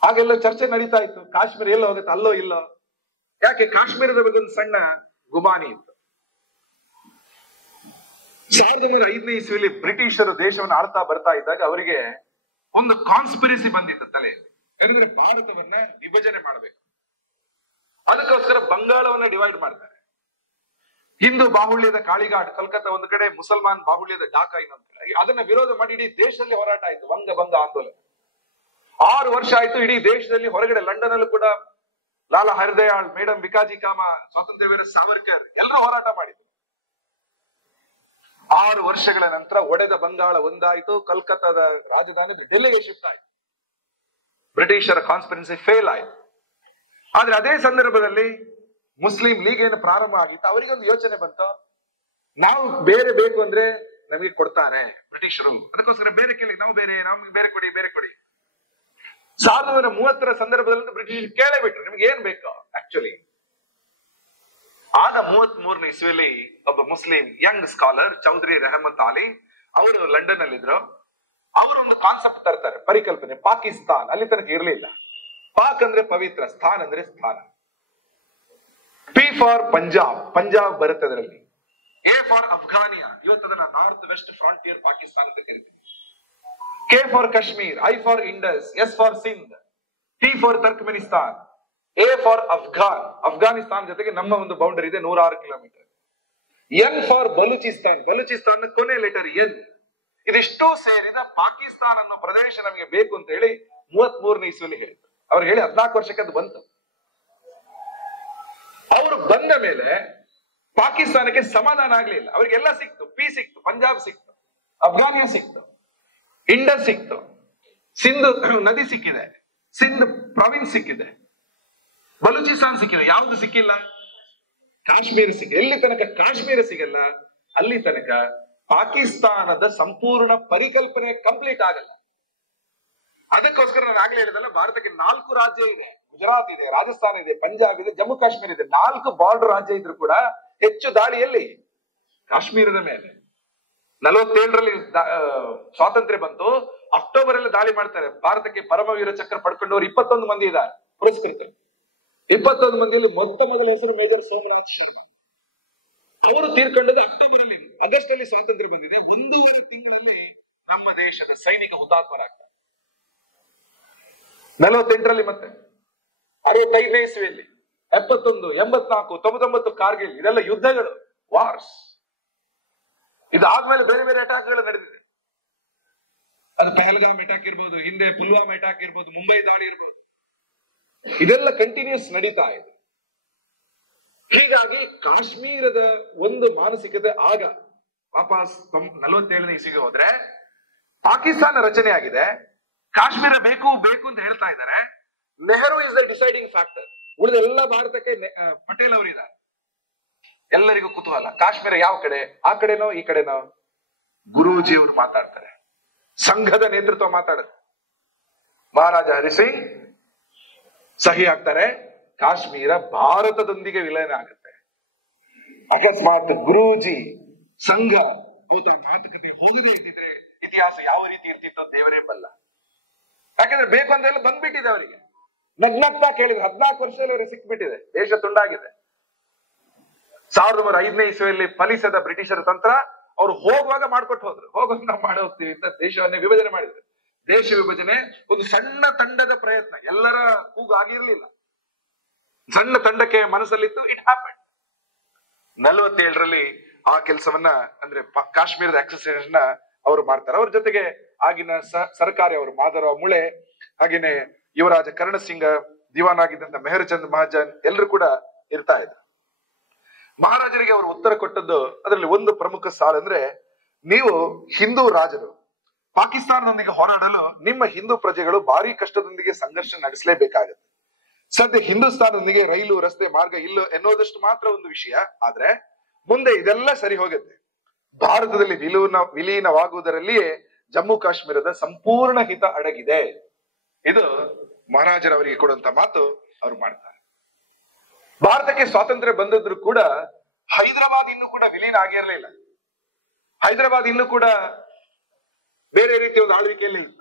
ಹಾಗೆಲ್ಲ ಚರ್ಚೆ ನಡೀತಾ ಇತ್ತು. ಕಾಶ್ಮೀರ ಎಲ್ಲ ಹೋಗುತ್ತೆ, ಅಲ್ಲೋ ಇಲ್ಲೋ. ಯಾಕೆ ಕಾಶ್ಮೀರದ ಬಗ್ಗೆ ಒಂದು ಸಣ್ಣ ಗುಮಾನಿ ಇತ್ತು. 1905ನೇ ಇಸ್ವಿಯಲ್ಲಿ ಬ್ರಿಟಿಷರು ದೇಶವನ್ನು ಆಳ್ತಾ ಬರ್ತಾ ಇದ್ದಾಗ ಅವರಿಗೆ ಒಂದು ಕಾನ್ಸ್ಪಿರಸಿ ಬಂದಿತ್ತು ತಲೆಯಲ್ಲಿ. ಏನಂದ್ರೆ ಭಾರತವನ್ನ ವಿಭಜನೆ ಮಾಡಬೇಕು, ಅದಕ್ಕೋಸ್ಕರ ಬಂಗಾಳವನ್ನ ಡಿವೈಡ್ ಮಾಡ್ತಾರೆ. ಹಿಂದೂ ಬಾಹುಳ್ಯದ ಕಾಳಿಘಾಟ್ ಕಲ್ಕತ್ತಾ ಒಂದು ಕಡೆ, ಮುಸಲ್ಮಾನ್ ಬಾಹುಳ್ಯದ ಢಾಕಾ ಇನ್ನೊಂದು ಕಡೆ. ಅದನ್ನ ವಿರೋಧ ಮಾಡಿ ಇಡೀ ದೇಶದಲ್ಲಿ ಹೋರಾಟ ಆಯ್ತು, ವಂಗಭಂಗ ಆಂದೋಲನ. 6 ವರ್ಷ ಆಯ್ತು. ಇಡೀ ದೇಶದಲ್ಲಿ ಹೊರಗಡೆ ಲಂಡನ್ ಅಲ್ಲೂ ಕೂಡ ಲಾಲಾ ಹರಿದಯಾಳ್, ಮೇಡಂ ಬಿಕಾಜಿ ಕಾಮ, ಸ್ವಾತಂತ್ರ್ಯ ವೀರ ಸಾವರ್ಕರ್ ಎಲ್ಲರೂ ಹೋರಾಟ ಮಾಡಿದ್ರು. 6 ವರ್ಷಗಳ ನಂತರ ಒಡೆದ ಬಂಗಾಳ ಒಂದಾಯ್ತು, ಕಲ್ಕತ್ತಾದ ರಾಜಧಾನಿ ಡೆಲ್ಲಿಗೆ ಶಿಫ್ಟ್ ಆಯ್ತು. ಬ್ರಿಟಿಷರ ಕಾನ್ಸ್ಪಿರೆನ್ಸಿ ಫೇಲ್ ಆಯ್ತು. ಆದ್ರೆ ಅದೇ ಸಂದರ್ಭದಲ್ಲಿ ಮುಸ್ಲಿಂ ಲೀಗ್ ಏನು ಪ್ರಾರಂಭ ಆಗಿತ್ತು, ಅವರಿಗೊಂದು ಯೋಚನೆ ಬಂತು, ನಾವು ಬೇರೆ ಬೇಕು ಅಂದ್ರೆ ನಮಗೆ ಕೊಡ್ತಾರೆ ಬ್ರಿಟಿಷರು, ಅದಕ್ಕೋಸ್ಕರ ಬೇರೆ ಕೇಳಿ ನಾವು ನಮ್ಗೆ ಬೇರೆ ಕೊಡಿ. 1930ರ ಸಂದರ್ಭದಲ್ಲಿ ಬ್ರಿಟಿಷ್ ಕೇಳೇ ಬಿಟ್ರು, ನಿಮ್ಗೆ ಏನ್ ಬೇಕು ಆಕ್ಚುಲಿ. ಆಗ 33ನೇ ಇಸ್ವಿಯಲ್ಲಿ ಒಬ್ಬ ಮುಸ್ಲಿಂ ಯಂಗ್ ಸ್ಕಾಲರ್ ಚೌಧರಿ ರೆಹಮತ್ ಅಲಿ ಅವರು ಲಂಡನ್ ಅಲ್ಲಿದ್ರು. ಅವರು ಒಂದು ಕಾನ್ಸೆಪ್ಟ್ ತರ್ತಾರೆ, ಪರಿಕಲ್ಪನೆ. ಪಾಕಿಸ್ತಾನ್ ಅಲ್ಲಿ ತನಕ ಇರಲಿಲ್ಲ. ಪಾಕ್ ಅಂದ್ರೆ ಪವಿತ್ರ, ಸ್ಥಾನ್ ಅಂದ್ರೆ ಸ್ಥಾನ. ಪಿ ಫಾರ್ ಪಂಜಾಬ್, ಪಂಜಾಬ್ ಬರುತ್ತೆ ಅದರಲ್ಲಿ. ಎ ಫಾರ್ ಅಫ್ಘಾನಿಯಾ, ಇವತ್ತದನ್ನ ನಾರ್ತ್ ವೆಸ್ಟ್ ಫ್ರಾಂಟಿಯರ್ ಪಾಕಿಸ್ತಾನ ಅಂತ ಕರಿತೀವಿ. K for Kashmir, I for Indus, S for Sindh, T for Turkmenistan, A for Afghan, Afghanistan ಜೊತೆಗೆ ನಮ್ಮ ಒಂದು ಬೌಂಡರಿ ಇದೆ 106 kilometre. N for Baluchistan, Baluchistan ಕೊನೆ ಲೆಟರ್ ಎನ್. ಇದಿಷ್ಟು ಸೇರಿದ ಪಾಕಿಸ್ತಾನ ಅನ್ನೋ ಪ್ರದೇಶ ನಮಗೆ ಬೇಕು ಅಂತ ಹೇಳಿ 33ನೇ ಇಸ್ವಿಯಲ್ಲಿ ಹೇಳಿದ್ರು. ಅವ್ರು ಹೇಳಿ 14 ವರ್ಷಕ್ಕೆ ಅದು ಬಂತು. ಅವರು ಬಂದ ಮೇಲೆ ಪಾಕಿಸ್ತಾನಕ್ಕೆ ಸಮಾಧಾನ ಆಗ್ಲಿಲ್ಲ. ಅವ್ರಿಗೆಲ್ಲ ಸಿಕ್ತು, ಪಿ ಸಿಕ್ತು, ಪಂಜಾಬ್ ಸಿಕ್ತು, ಅಫ್ಘಾನಿಯಾ ಸಿಕ್ತು, ಇಂಡಸ್ ಸಿಕ್ತು, ಸಿಂಧ್ ನದಿ ಸಿಕ್ಕಿದೆ, ಸಿಂಧ್ ಪ್ರಾವಿನ್ಸ್ ಸಿಕ್ಕಿದೆ, ಬಲೂಚಿಸ್ತಾನ್ ಸಿಕ್ಕಿದೆ. ಯಾವ್ದು ಸಿಕ್ಕಿಲ್ಲ? ಕಾಶ್ಮೀರ ಸಿಕ್ಕಿದೆ. ಎಲ್ಲಿ ತನಕ ಕಾಶ್ಮೀರ ಸಿಗಲ್ಲ ಅಲ್ಲಿ ತನಕ ಪಾಕಿಸ್ತಾನದ ಸಂಪೂರ್ಣ ಪರಿಕಲ್ಪನೆ ಕಂಪ್ಲೀಟ್ ಆಗಲ್ಲ. ಅದಕ್ಕೋಸ್ಕರ ನಾನು ಆಗ್ಲೇ ಹೇಳಿದಲ್ಲ, ಭಾರತಕ್ಕೆ 4 ರಾಜ್ಯ ಇದೆ. ಗುಜರಾತ್ ಇದೆ, ರಾಜಸ್ಥಾನ ಇದೆ, ಪಂಜಾಬ್ ಇದೆ, ಜಮ್ಮು ಕಾಶ್ಮೀರ ಇದೆ. 4 ಬಾರ್ಡರ್ ರಾಜ್ಯ ಇದ್ರು ಕೂಡ ಹೆಚ್ಚು ದಾಳಿ ಎಲ್ಲಿ? ಕಾಶ್ಮೀರದ ಮೇಲೆ. 47ರಲ್ಲಿ ಸ್ವಾತಂತ್ರ್ಯ ಬಂತು, ಅಕ್ಟೋಬರ್ ಅಲ್ಲಿ ದಾಳಿ ಮಾಡ್ತಾರೆ. ಭಾರತಕ್ಕೆ ಪರಮವೀರ ಚಕ್ರ ಪಡ್ಕೊಂಡವರು 21 ಮಂದಿ ಇದ್ದಾರೆ ಪುರಸ್ಕೃತರು. 21 ಮಂದಿಯಲ್ಲಿ ಮೊದಲ ಹೆಸರು ಮೇಜರ್ ಸೋಮನಾಥ್ ಶರ್ಮಾ. ಅವರು ತೀರ್ಕೊಂಡದ್ದು ಅಕ್ಟೋಬರ್ ಅಲ್ಲಿ. ಆಗಸ್ಟ್ ಅಲ್ಲಿ ಸ್ವಾತಂತ್ರ್ಯ ಬಂದಿದೆ. 1.5 ತಿಂಗಳಲ್ಲಿ ನಮ್ಮ ದೇಶದ ಸೈನಿಕ ಹುತಾತ್ಮರಾಗ್ತಾರೆ. 48ರಲ್ಲಿ ಮತ್ತೆ 65ನೇ ಇಸ್ವಿಯಲ್ಲಿ 71, 84, 99 ಕಾರ್ಗಿಲ್, ಇದೆಲ್ಲ ಯುದ್ಧಗಳು, ವಾರ್ಸ್. ಇದಾದ್ಮೇಲೆ ಬೇರೆ ಬೇರೆ ಅಟ್ಯಾಕ್ಗಳು ನಡೆದಿದೆ. ಅದು ಪಹಲ್ಗಾಮ್ ಅಟ್ಯಾಕ್ ಇರ್ಬೋದು, ಹಿಂದೆ ಪುಲ್ವಾಮಾ ಅಟ್ಯಾಕ್ ಇರ್ಬೋದು, ಮುಂಬೈ ದಾಳಿ ಇರ್ಬೋದು, ಇದೆಲ್ಲ ಕಂಟಿನ್ಯೂಸ್ ನಡೀತಾ ಇದೆ. ಹೀಗಾಗಿ ಕಾಶ್ಮೀರದ ಒಂದು ಮಾನಸಿಕತೆ ಆಗ ವಾಪಸ್ 47ನೇ ಇಸ್ವಿಗೆ ಹೋದ್ರೆ ಪಾಕಿಸ್ತಾನ ರಚನೆ ಆಗಿದೆ. ಕಾಶ್ಮೀರ ಬೇಕು ಬೇಕು ಅಂತ ಹೇಳ್ತಾ ಇದ್ದಾರೆ. Nehru is the deciding factor. ಉಳಿದ ಎಲ್ಲ ಭಾರತಕ್ಕೆ ಪಟೇಲ್ ಅವರು ಇದ್ದಾರೆ. ಎಲ್ಲರಿಗೂ ಕುತೂಹಲ, ಕಾಶ್ಮೀರ ಯಾವ ಕಡೆ? ಆ ಕಡೆನೋ ಈ ಕಡೆನೋ? ಗುರೂಜಿ ಅವರು ಮಾತಾಡ್ತಾರೆ, ಸಂಘದ ನೇತೃತ್ವ ಮಾತಾಡುತ್ತೆ. ಮಹಾರಾಜ ಹರಿಸಿಂಗ್ ಸಹಿ ಆಗ್ತಾರೆ, ಕಾಶ್ಮೀರ ಭಾರತದೊಂದಿಗೆ ವಿಲೀನ ಆಗುತ್ತೆ. ಅಕಸ್ಮಾತ್ ಗುರೂಜಿ ಸಂಘ ಮಾತುಕತೆ ಹೋಗದೇ ಇದ್ದಿದ್ರೆ ಇತಿಹಾಸ ಯಾವ ರೀತಿ ಇರ್ತಿತ್ತೋ ದೇವರೇ ಬಲ್ಲ. ಯಾಕಂದ್ರೆ ಬೇಕು ಅಂತೆಲ್ಲ ಬಂದ್ಬಿಟ್ಟಿದೆ ಅವರಿಗೆ. ನಗ್ನಗ್ತಾ ಕೇಳಿದ್ರೆ 14 ವರ್ಷದಲ್ಲಿ ಅವರಿಗೆ ಸಿಕ್ಬಿಟ್ಟಿದೆ. ದೇಶ ತುಂಡಾಗಿದೆ. 1905ನೇ ಇಸ್ವಿಯಲ್ಲಿ ಫಲಿಸದ ಬ್ರಿಟಿಷರ ತಂತ್ರ. ಅವ್ರು ಹೋಗುವಾಗ ಮಾಡ್ಕೊಟ್ಟು ಹೋದ್ರು, ಹೋಗುವಾಗ ನಾವು ಮಾಡಿ ಹೋಗ್ತೀವಿ ಅಂತ ದೇಶವನ್ನೇ ವಿಭಜನೆ ಮಾಡಿದ್ರು. ದೇಶ ವಿಭಜನೆ ಒಂದು ಸಣ್ಣ ತಂಡದ ಪ್ರಯತ್ನ, ಎಲ್ಲರ ಕೂಗು ಆಗಿರ್ಲಿಲ್ಲ. ಸಣ್ಣ ತಂಡಕ್ಕೆ ಮನಸ್ಸಲ್ಲಿತ್ತು, ಇಟ್ ಹ್ಯಾಪನ್. 47ರಲ್ಲಿ ಆ ಕೆಲಸವನ್ನ, ಅಂದ್ರೆ ಕಾಶ್ಮೀರದ ಆಕ್ಸೆಷನ್ ಅವರು ಮಾಡ್ತಾರೆ. ಅವ್ರ ಜೊತೆಗೆ ಆಗಿನ ಸರ್ಕಾರಿ ಅವರು ಮಾಧವರಾವ್ ಮುಳೆ, ಹಾಗೇನೆ ಯುವರಾಜ ಕರ್ಣ ಸಿಂಗ್, ದಿವಾನ್ ಆಗಿದ್ದಂತ ಮೆಹರ್ ಚಂದ್ ಮಹಾಜನ್ ಎಲ್ಲರೂ ಕೂಡ ಇರ್ತಾ ಇದ್ರು. ಮಹಾರಾಜರಿಗೆ ಅವರು ಉತ್ತರ ಕೊಟ್ಟದ್ದು ಅದರಲ್ಲಿ ಒಂದು ಪ್ರಮುಖ ಸಾಲು ಅಂದ್ರೆ, ನೀವು ಹಿಂದೂ ರಾಜರು ಪಾಕಿಸ್ತಾನದೊಂದಿಗೆ ಹೋರಾಡಲು ನಿಮ್ಮ ಹಿಂದೂ ಪ್ರಜೆಗಳು ಭಾರಿ ಕಷ್ಟದೊಂದಿಗೆ ಸಂಘರ್ಷ ನಡೆಸಲೇಬೇಕಾಗುತ್ತೆ. ಸದ್ಯ ಹಿಂದೂಸ್ತಾನದೊಂದಿಗೆ ರೈಲು, ರಸ್ತೆ, ಮಾರ್ಗ ಇಲ್ಲ ಎನ್ನುವುದಷ್ಟು ಮಾತ್ರ ಒಂದು ವಿಷಯ. ಆದ್ರೆ ಮುಂದೆ ಇದೆಲ್ಲ ಸರಿ ಹೋಗುತ್ತೆ. ಭಾರತದಲ್ಲಿ ವಿಲೀನವಾಗುವುದರಲ್ಲಿಯೇ ಜಮ್ಮು ಕಾಶ್ಮೀರದ ಸಂಪೂರ್ಣ ಹಿತ ಅಡಗಿದೆ. ಇದು ಮಹಾರಾಜರವರಿಗೆ ಕೊಡುವಂತ ಮಾತು ಅವರು ಮಾಡ್ತಾರೆ. ಭಾರತಕ್ಕೆ ಸ್ವಾತಂತ್ರ್ಯ ಬಂದಿದ್ರು ಕೂಡ ಹೈದರಾಬಾದ್ ಇನ್ನೂ ಕೂಡ ವಿಲೀನ ಆಗಿರಲಿಲ್ಲ. ಹೈದರಾಬಾದ್ ಇನ್ನೂ ಕೂಡ ಬೇರೆ ರೀತಿಯ ಒಂದು ಆಳ್ವಿಕೆಯಲ್ಲಿ ಇಲ್ಲ.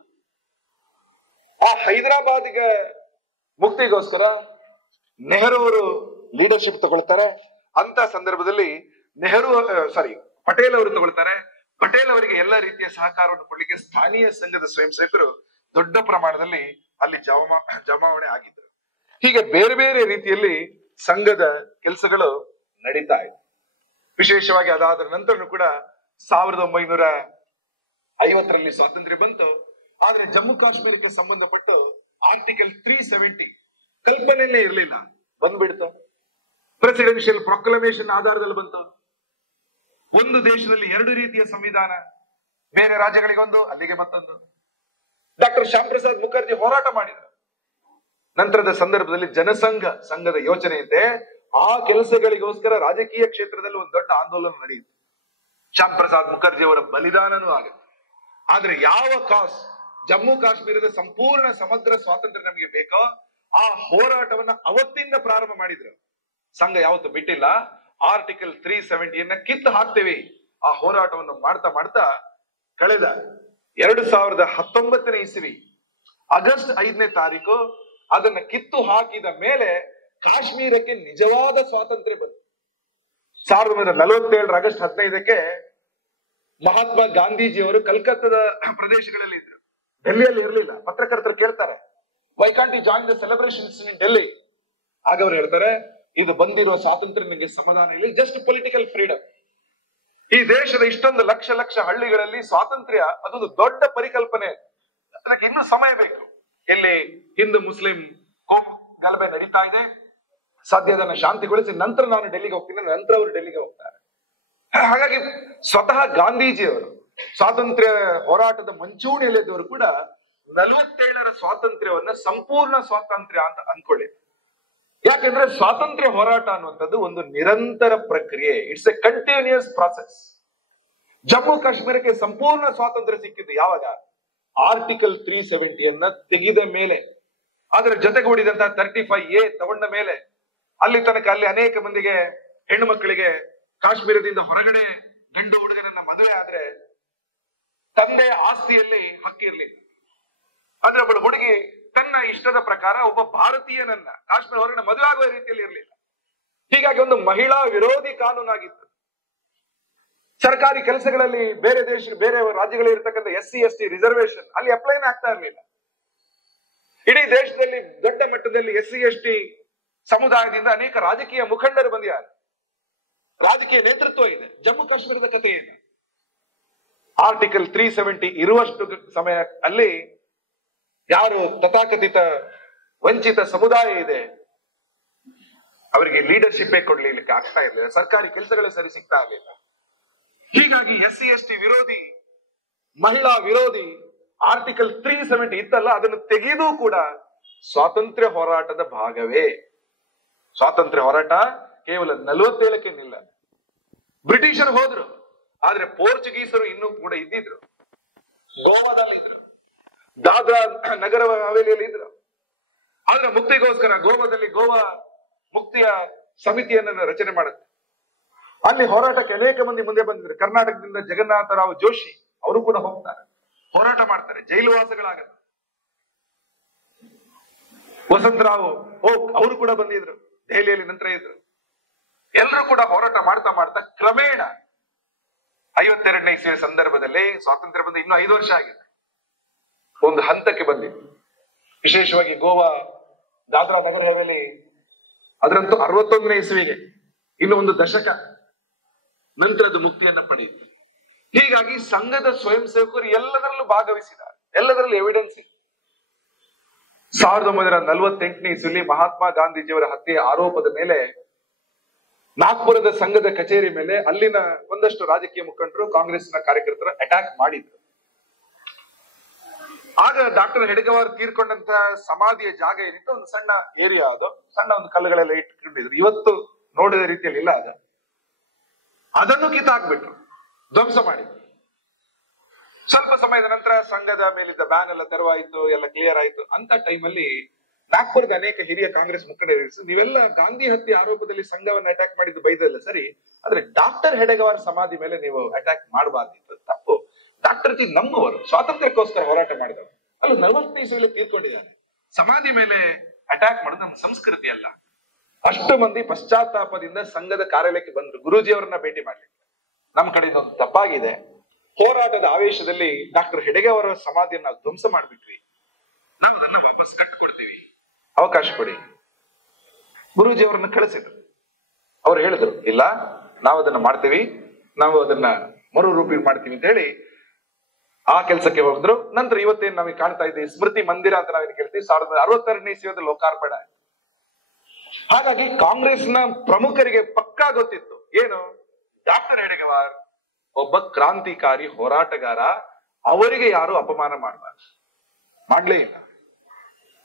ಆ ಹೈದರಾಬಾದ್ಗೆ ಮುಕ್ತಿಗೋಸ್ಕರ ನೆಹರು ಅವರು ಲೀಡರ್ಶಿಪ್ ತಗೊಳ್ತಾರೆ. ಅಂತ ಸಂದರ್ಭದಲ್ಲಿ ಪಟೇಲ್ ಅವರು ತಗೊಳ್ತಾರೆ. ಪಟೇಲ್ ಅವರಿಗೆ ಎಲ್ಲ ರೀತಿಯ ಸಹಕಾರವನ್ನು ಕೊಡ್ಲಿಕ್ಕೆ ಸ್ಥಾನೀಯ ಸಂಘದ ಸ್ವಯಂ ಸೇವಕರು ದೊಡ್ಡ ಪ್ರಮಾಣದಲ್ಲಿ ಅಲ್ಲಿ ಜಮಾವಣೆ ಆಗಿದ್ರು. ಹೀಗೆ ಬೇರೆ ಬೇರೆ ರೀತಿಯಲ್ಲಿ ಸಂಘದ ಕೆಲಸಗಳು ನಡೀತಾ ಇದೆ. ವಿಶೇಷವಾಗಿ ಅದಾದ ನಂತರ ಕೂಡ 1950ರಲ್ಲಿ ಸ್ವಾತಂತ್ರ್ಯ ಬಂತು. ಆದ್ರೆ ಜಮ್ಮು ಕಾಶ್ಮೀರಕ್ಕೆ ಸಂಬಂಧಪಟ್ಟ ಆರ್ಟಿಕಲ್ 370 ಕಲ್ಪನೆಯಲ್ಲೇ ಇರಲಿಲ್ಲ, ಬಂದ್ಬಿಡ್ತು. ಪ್ರೆಸಿಡೆನ್ಷಿಯಲ್ ಪ್ರೊಕ್ಲಮೇಷನ್ ಆಧಾರದಲ್ಲಿ ಬಂತ. ಒಂದು ದೇಶದಲ್ಲಿ 2 ರೀತಿಯ ಸಂವಿಧಾನ, ಬೇರೆ ರಾಜ್ಯಗಳಿಗೆ ಒಂದು, ಅಲ್ಲಿಗೆ ಮತ್ತೊಂದು. ಡಾಕ್ಟರ್ ಶ್ಯಾಮ್ ಪ್ರಸಾದ್ ಮುಖರ್ಜಿ ಹೋರಾಟ ಮಾಡಿದರು. ನಂತರದ ಸಂದರ್ಭದಲ್ಲಿ ಸಂಘದ ಯೋಚನೆ ಇದೆ. ಆ ಕೆಲಸಗಳಿಗೋಸ್ಕರ ರಾಜಕೀಯ ಕ್ಷೇತ್ರದಲ್ಲಿ ಒಂದು ದೊಡ್ಡ ಆಂದೋಲನ ನಡೆಯಿತು. ಶ್ಯಾಮ್ ಪ್ರಸಾದ್ ಮುಖರ್ಜಿ ಅವರ ಬಲಿದಾನನೂ ಆಗುತ್ತೆ. ಆದ್ರೆ ಯಾವ ಜಮ್ಮು ಕಾಶ್ಮೀರದ ಸಂಪೂರ್ಣ ಸಮಗ್ರ ಸ್ವಾತಂತ್ರ್ಯ ನಮಗೆ ಬೇಕೋ ಆ ಹೋರಾಟವನ್ನ ಅವತ್ತಿಂದ ಪ್ರಾರಂಭ ಮಾಡಿದ್ರು. ಸಂಘ ಯಾವತ್ತು ಬಿಟ್ಟಿಲ್ಲ. ಆರ್ಟಿಕಲ್ 370 ಕಿತ್ತು ಹಾಕ್ತೇವೆ. ಆ ಹೋರಾಟವನ್ನು ಮಾಡ್ತಾ ಮಾಡ್ತಾ ಕಳೆದ 2019ನೇ ಇಸ್ವಿ ಆಗಸ್ಟ್ 5ನೇ ತಾರೀಕು ಅದನ್ನ ಕಿತ್ತು ಹಾಕಿದ ಮೇಲೆ ಕಾಶ್ಮೀರಕ್ಕೆ ನಿಜವಾದ ಸ್ವಾತಂತ್ರ್ಯ ಬಂತು. 1947 ಆಗಸ್ಟ್ 15ಕ್ಕೆ ಮಹಾತ್ಮ ಗಾಂಧೀಜಿಯವರು ಕಲ್ಕತ್ತಾದ ಪ್ರದೇಶಗಳಲ್ಲಿ ಇದ್ರು, ಡೆಲ್ಲಿಯಲ್ಲಿ ಇರಲಿಲ್ಲ. ಪತ್ರಕರ್ತರು ಕೇಳ್ತಾರೆ, why can't you join the celebrations in Delhi? ಆಗ ಅವ್ರು ಹೇಳ್ತಾರೆ, ಇದು ಬಂದಿರುವ ಸ್ವಾತಂತ್ರ್ಯ ನಿಮಗೆ ಸಮಾಧಾನ ಇಲ್ಲ, ಜಸ್ಟ್ ಪೊಲಿಟಿಕಲ್ ಫ್ರೀಡಮ್. ಈ ದೇಶದ ಇಷ್ಟೊಂದು ಲಕ್ಷ ಹಳ್ಳಿಗಳಲ್ಲಿ ಸ್ವಾತಂತ್ರ್ಯ ಅದೊಂದು ದೊಡ್ಡ ಪರಿಕಲ್ಪನೆ. ಅದಕ್ಕೆ ಇನ್ನೂ ಸಮಯ ಬೇಕು. ಎಲ್ಲಿ ಹಿಂದೂ ಮುಸ್ಲಿಂ ಕೋಮು ಗಲಭೆ ನಡೀತಾ ಇದೆ, ಸಾಧ್ಯ ಅದನ್ನ ಶಾಂತಿಗೊಳಿಸಿ ನಂತರ ನಾನು ಡೆಲ್ಲಿಗೆ ಹೋಗ್ತೀನಿ, ನಂತರ ಅವರು ಡೆಲ್ಲಿಗೆ ಹೋಗ್ತಾರೆ. ಹಾಗಾಗಿ ಸ್ವತಃ ಗಾಂಧೀಜಿಯವರು ಸ್ವಾತಂತ್ರ್ಯ ಹೋರಾಟದ ಮಂಚೂಣಿಯಲ್ಲಿದ್ದವರು ಕೂಡ 47ರ ಸ್ವಾತಂತ್ರ್ಯವನ್ನ ಸಂಪೂರ್ಣ ಸ್ವಾತಂತ್ರ್ಯ ಅಂತ ಅನ್ಕೊಳ್ಳಿ. ಯಾಕಂದ್ರೆ ಸ್ವಾತಂತ್ರ್ಯ ಹೋರಾಟ ಅನ್ನುವಂಥದ್ದು ಒಂದು ನಿರಂತರ ಪ್ರಕ್ರಿಯೆ. It's a continuous process. Jammu ಕಾಶ್ಮೀರಕ್ಕೆ ಸಂಪೂರ್ಣ ಸ್ವಾತಂತ್ರ್ಯ ಸಿಕ್ಕಿದ್ದು ಯಾವಾಗ? ಆರ್ಟಿಕಲ್ 370 ತೆಗೆದ ಮೇಲೆ, ಅದರ ಜೊತೆಗೂಡಿದಂತಹ 35A ತಗೊಂಡ ಮೇಲೆ. ಅಲ್ಲಿ ತನಕ ಅಲ್ಲಿ ಅನೇಕ ಮಂದಿಗೆ ಹೆಣ್ಣು ಮಕ್ಕಳಿಗೆ ಕಾಶ್ಮೀರದಿಂದ ಹೊರಗಡೆ ಗಂಡು ಹುಡುಗನನ್ನ ಮದುವೆ ಆದ್ರೆ ತಂದೆ ಆಸ್ತಿಯಲ್ಲಿ ಹಕ್ಕಿರ್ಲಿಲ್ಲ. ಆದ್ರೆ ಅವಳು ಹುಡುಗಿ ತನ್ನ ಇಷ್ಟದ ಪ್ರಕಾರ ಒಬ್ಬ ಭಾರತೀಯನನ್ನ ಕಾಶ್ಮೀರ ಹೊರಗಡೆ ಮದುವೆ ಆಗುವ ರೀತಿಯಲ್ಲಿ ಇರಲಿಲ್ಲ. ಹೀಗಾಗಿ ಒಂದು ಮಹಿಳಾ ವಿರೋಧಿ ಕಾನೂನಾಗಿತ್ತು. ಸರ್ಕಾರಿ ಕೆಲಸಗಳಲ್ಲಿ ಬೇರೆ ರಾಜ್ಯಗಳಲ್ಲಿ ಇರ್ತಕ್ಕಂಥ SC ST ರಿಸರ್ವೇಶನ್ ಅಲ್ಲಿ ಅಪ್ಲೈನೇ ಆಗ್ತಾ ಇರಲಿಲ್ಲ. ಇಡೀ ದೇಶದಲ್ಲಿ ದೊಡ್ಡ ಮಟ್ಟದಲ್ಲಿ SC ST ಸಮುದಾಯದಿಂದ ಅನೇಕ ರಾಜಕೀಯ ಮುಖಂಡರು ಬಂದಿದ್ದಾರೆ. ರಾಜಕೀಯ ನೇತೃತ್ವ ಇದೆ. ಜಮ್ಮು ಕಾಶ್ಮೀರದ ಕಥೆ ಏನು? ಆರ್ಟಿಕಲ್ 370 ಇರುವಷ್ಟು ಸಮಯ ಅಲ್ಲಿ ಯಾರು ತಥಾಕಥಿತ ವಂಚಿತ ಸಮುದಾಯ ಇದೆ ಅವರಿಗೆ ಲೀಡರ್ಶಿಪ್ ಕೊಡ್ಲಿಕ್ಕೆ ಆಗ್ತಾ ಇರಲಿಲ್ಲ. ಸರ್ಕಾರಿ ಕೆಲಸಗಳೇ ಸರಿ ಸಿಗ್ತಾ ಇರಲಿಲ್ಲ. ಹೀಗಾಗಿ SC ST ವಿರೋಧಿ, ಮಹಿಳಾ ವಿರೋಧಿ ಆರ್ಟಿಕಲ್ 370 ಇತ್ತಲ್ಲ, ಅದನ್ನು ತೆಗೆದು ಕೂಡ ಸ್ವಾತಂತ್ರ್ಯ ಹೋರಾಟದ ಭಾಗವೇ. ಸ್ವಾತಂತ್ರ್ಯ ಹೋರಾಟ ಕೇವಲ 47ಕ್ಕೆ ನಿಲ್ಲ. ಬ್ರಿಟಿಷರು ಹೋದ್ರು, ಆದ್ರೆ ಪೋರ್ಚುಗೀಸರು ಇನ್ನೂ ಕೂಡ ಇದ್ದಿದ್ರು. ಗೋವಾದಲ್ಲಿದ್ರು, ದಾದ್ರಾ ನಗರ ಹವೇಲಿಯಲ್ಲಿ ಇದ್ರು. ಆದ್ರೆ ಮುಕ್ತಿಗೋಸ್ಕರ ಗೋವಾದಲ್ಲಿ ಗೋವಾ ಮುಕ್ತಿಯ ಸಮಿತಿಯನ್ನು ರಚನೆ ಮಾಡುತ್ತೆ. ಅಲ್ಲಿ ಹೋರಾಟಕ್ಕೆ ಅನೇಕ ಮಂದಿ ಮುಂದೆ ಬಂದಿದ್ರು. ಕರ್ನಾಟಕದಿಂದ ಜಗನ್ನಾಥರಾವ್ ಜೋಶಿ ಅವರು ಕೂಡ ಹೋಗ್ತಾರೆ, ಹೋರಾಟ ಮಾಡ್ತಾರೆ, ಜೈಲು ವಾಸಗಳಾಗತ್ತೆ. ವಸಂತರಾವ್ ಅವರು ಕೂಡ ಬಂದಿದ್ರು, ದೆಹಲಿಯಲ್ಲಿ ನಂತರ ಇದ್ರು. ಎಲ್ಲರೂ ಕೂಡ ಹೋರಾಟ ಮಾಡ್ತಾ ಮಾಡ್ತಾ ಕ್ರಮೇಣ 52ನೇ ಇಸ್ವಿಯ ಸಂದರ್ಭದಲ್ಲಿ ಸ್ವಾತಂತ್ರ್ಯ ಬಂದು ಇನ್ನೂ 5 ವರ್ಷ ಆಗಿದೆ, ಒಂದು ಹಂತಕ್ಕೆ ಬಂದಿದೆ. ವಿಶೇಷವಾಗಿ ಗೋವಾ, ದಾದ್ರಾ ನಗರ ಹವೇಲಿ ಅದರಂತೂ 61ನೇ ಇಸ್ವಿಗೆ ಇನ್ನು ಒಂದು ದಶಕ ನಂತರದ ಮುಕ್ತಿಯನ್ನ ಪಡೆಯಿತು. ಹೀಗಾಗಿ ಸಂಘದ ಸ್ವಯಂ ಸೇವಕರು ಎಲ್ಲದರಲ್ಲೂ ಭಾಗವಹಿಸಿದ್ದಾರೆ, ಎಲ್ಲದರಲ್ಲೂ ಎವಿಡೆನ್ಸ್ ಇದೆ. 1948ನೇ ಇಸ್ವಿಯಲ್ಲಿ ಮಹಾತ್ಮ ಗಾಂಧೀಜಿಯವರ ಹತ್ಯೆ ಆರೋಪದ ಮೇಲೆ ನಾಗ್ಪುರದ ಸಂಘದ ಕಚೇರಿ ಮೇಲೆ ಅಲ್ಲಿನ ಒಂದಷ್ಟು ರಾಜಕೀಯ ಮುಖಂಡರು, ಕಾಂಗ್ರೆಸ್ನ ಕಾರ್ಯಕರ್ತರು ಅಟ್ಯಾಕ್ ಮಾಡಿದ್ರು. ಆಗ ಡಾಕ್ಟರ್ ಹೆಡ್ಗೇವಾರ್ ತೀರ್ಕೊಂಡಂತ ಸಮಾಧಿಯ ಜಾಗ ಏನಿತ್ತು, ಒಂದು ಸಣ್ಣ ಏರಿಯಾ, ಅದು ಸಣ್ಣ ಒಂದು ಕಲ್ಲುಗಳೆಲ್ಲ ಇಟ್ಕೊಂಡಿದ್ರು. ಇವತ್ತು ನೋಡಿದ ರೀತಿಯಲ್ಲಿ ಇಲ್ಲ ಅದು. ಅದನ್ನು ಕಿತ್ತಾಕ್ಬಿಟ್ರು, ಧ್ವಂಸ ಮಾಡಿದ್ರು. ಸ್ವಲ್ಪ ಸಮಯದ ನಂತರ ಸಂಘದ ಮೇಲಿದ್ದ ಬ್ಯಾನ್ ಎಲ್ಲ ತೆರವಾಯಿತು, ಎಲ್ಲ ಕ್ಲಿಯರ್ ಆಯ್ತು. ಅಂತ ಟೈಮಲ್ಲಿ ನಾಗ್ಪುರದ ಅನೇಕ ಹಿರಿಯ ಕಾಂಗ್ರೆಸ್ ಮುಖಂಡರು, ನೀವೆಲ್ಲ ಗಾಂಧಿ ಹತ್ಯೆ ಆರೋಪದಲ್ಲಿ ಸಂಘವನ್ನು ಅಟ್ಯಾಕ್ ಮಾಡಿದ್ದು ಬೈದಲ್ಲ ಸರಿ, ಆದ್ರೆ ಡಾಕ್ಟರ್ ಹೆಡ್ಗೇವಾರ್ ಸಮಾಧಿ ಮೇಲೆ ನೀವು ಅಟ್ಯಾಕ್ ಮಾಡಬಾರ್ದಿತ್ತು, ತಪ್ಪು. ಡಾಕ್ಟರ್ ಜಿ ನಮ್ಮವರು, ಸ್ವಾತಂತ್ರ್ಯಕ್ಕೋಸ್ಕರ ಹೋರಾಟ ಮಾಡಿದವರು, ಅಲ್ಲ 40ನೇ ಇಸ್ವಿಯಲ್ಲಿ ತೀರ್ಕೊಂಡಿದ್ದಾನೆ. ಸಮಾಧಿ ಮೇಲೆ ಅಟ್ಯಾಕ್ ಮಾಡೋದು ನಮ್ಮ ಸಂಸ್ಕೃತಿ ಅಲ್ಲ. ಅಷ್ಟು ಮಂದಿ ಪಶ್ಚಾತ್ತಾಪದಿಂದ ಸಂಘದ ಕಾರ್ಯಾಲಯಕ್ಕೆ ಬಂದ್ರು, ಗುರೂಜಿ ಅವರನ್ನ ಭೇಟಿ ಮಾಡ್ಲಿಕ್ಕೆ. ನಮ್ಮ ಕಡೆ ಇದೊಂದು ತಪ್ಪಾಗಿದೆ, ಹೋರಾಟದ ಆವೇಶದಲ್ಲಿ ಡಾಕ್ಟರ್ ಹೆಡ್ಗೇವಾರ್ ಅವರ ಸಮಾಧಿಯನ್ನ ಧ್ವಂಸ ಮಾಡ್ಬಿಟ್ವಿ, ನಾವು ಅದನ್ನ ವಾಪಸ್ ಕಟ್ಕೊಡ್ತೀವಿ, ಅವಕಾಶ ಕೊಡಿ. ಗುರೂಜಿ ಅವರನ್ನ ಕಳಿಸಿದ್ರು. ಅವ್ರು ಹೇಳಿದ್ರು, ಇಲ್ಲ ನಾವು ಅದನ್ನ ಮಾಡ್ತೀವಿ, ನಾವು ಅದನ್ನ ಮರುರೂಪಿ ಮಾಡ್ತೀವಿ ಅಂತ ಹೇಳಿ ಆ ಕೆಲಸಕ್ಕೆ ಹೋಗಿದ್ರು. ನಂತರ ಇವತ್ತೇನು ನಮಗೆ ಕಾಣ್ತಾ ಇದ್ದೀವಿ ಸ್ಮೃತಿ ಮಂದಿರ ಅಂತ ನಾವೇನು ಕೇಳ್ತೀವಿ, 1962ನೇ ಇಸ್ವಿಯಲ್ಲಿ ಲೋಕಾರ್ಪಣೆ ಆಯ್ತು. ಹಾಗಾಗಿ ಕಾಂಗ್ರೆಸ್ನ ಪ್ರಮುಖರಿಗೆ ಪಕ್ಕಾ ಗೊತ್ತಿತ್ತು ಏನು, ಡಾಕ್ಟರ್ ಹೆಡ್ಗೇವಾರ್ ಒಬ್ಬ ಕ್ರಾಂತಿಕಾರಿ ಹೋರಾಟಗಾರ, ಅವರಿಗೆ ಯಾರು ಅಪಮಾನ ಮಾಡಬಾರ್ದು, ಮಾಡ್ಲೇ ಇಲ್ಲ.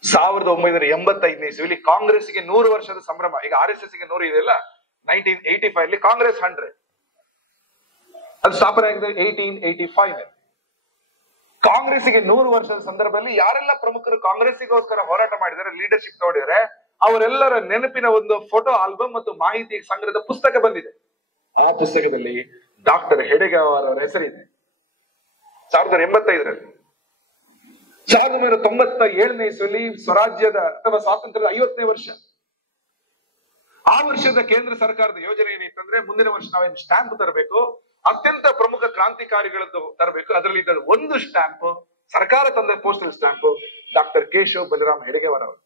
1985ನೇ ಇಸ್ವಿಯಲ್ಲಿ ಕಾಂಗ್ರೆಸ್ಗೆ 100 ವರ್ಷದ ಸಂಭ್ರಮ. ಈಗ RSS ಗೆ 100 ಇದೆಯಲ್ಲ, 1985 ಕಾಂಗ್ರೆಸ್ 100, ಅದು ಸ್ಥಾಪನೆ ಆಗಿದೆ 1885. ಕಾಂಗ್ರೆಸ್ಗೆ 100 ವರ್ಷದ ಸಂದರ್ಭದಲ್ಲಿ ಯಾರೆಲ್ಲ ಪ್ರಮುಖರು ಕಾಂಗ್ರೆಸ್ಸಿಗೋಸ್ಕರ ಹೋರಾಟ ಮಾಡಿದರೆ, ಲೀಡರ್ಶಿಪ್ ನೋಡಿದರೆ, ಅವರೆಲ್ಲರ ನೆನಪಿನ ಒಂದು ಫೋಟೋ ಆಲ್ಬಮ್ ಮತ್ತು ಮಾಹಿತಿ ಸಂಗ್ರಹದ ಪುಸ್ತಕ ಬಂದಿದೆ. ಆ ಪುಸ್ತಕದಲ್ಲಿ ಡಾಕ್ಟರ್ ಹೆಡ್ಗೇವಾರ್ ಅವರ ಹೆಸರಿದೆ. 1985ರಲ್ಲಿ 1997ನೇ ಇಸ್ವಿಯಲ್ಲಿ ಸ್ವರಾಜ್ಯದ ಅಥವಾ ಸ್ವಾತಂತ್ರ್ಯದ 50ನೇ ವರ್ಷ. ಆ ವರ್ಷದ ಕೇಂದ್ರ ಸರ್ಕಾರದ ಯೋಜನೆ ಏನಿತ್ತಂದ್ರೆ, ಮುಂದಿನ ವರ್ಷ ನಾವೇನು ಸ್ಟ್ಯಾಂಪ್ ತರಬೇಕು, ಅತ್ಯಂತ ಪ್ರಮುಖ ಕ್ರಾಂತಿಕಾರಿಗಳದ್ದು ತರಬೇಕು. ಅದರಲ್ಲಿ ಇದ್ದ ಒಂದು ಸ್ಟ್ಯಾಂಪ್, ಸರ್ಕಾರ ತಂದ postal stamp, doctor Keshav Baliram Hedgewar ಅವರು.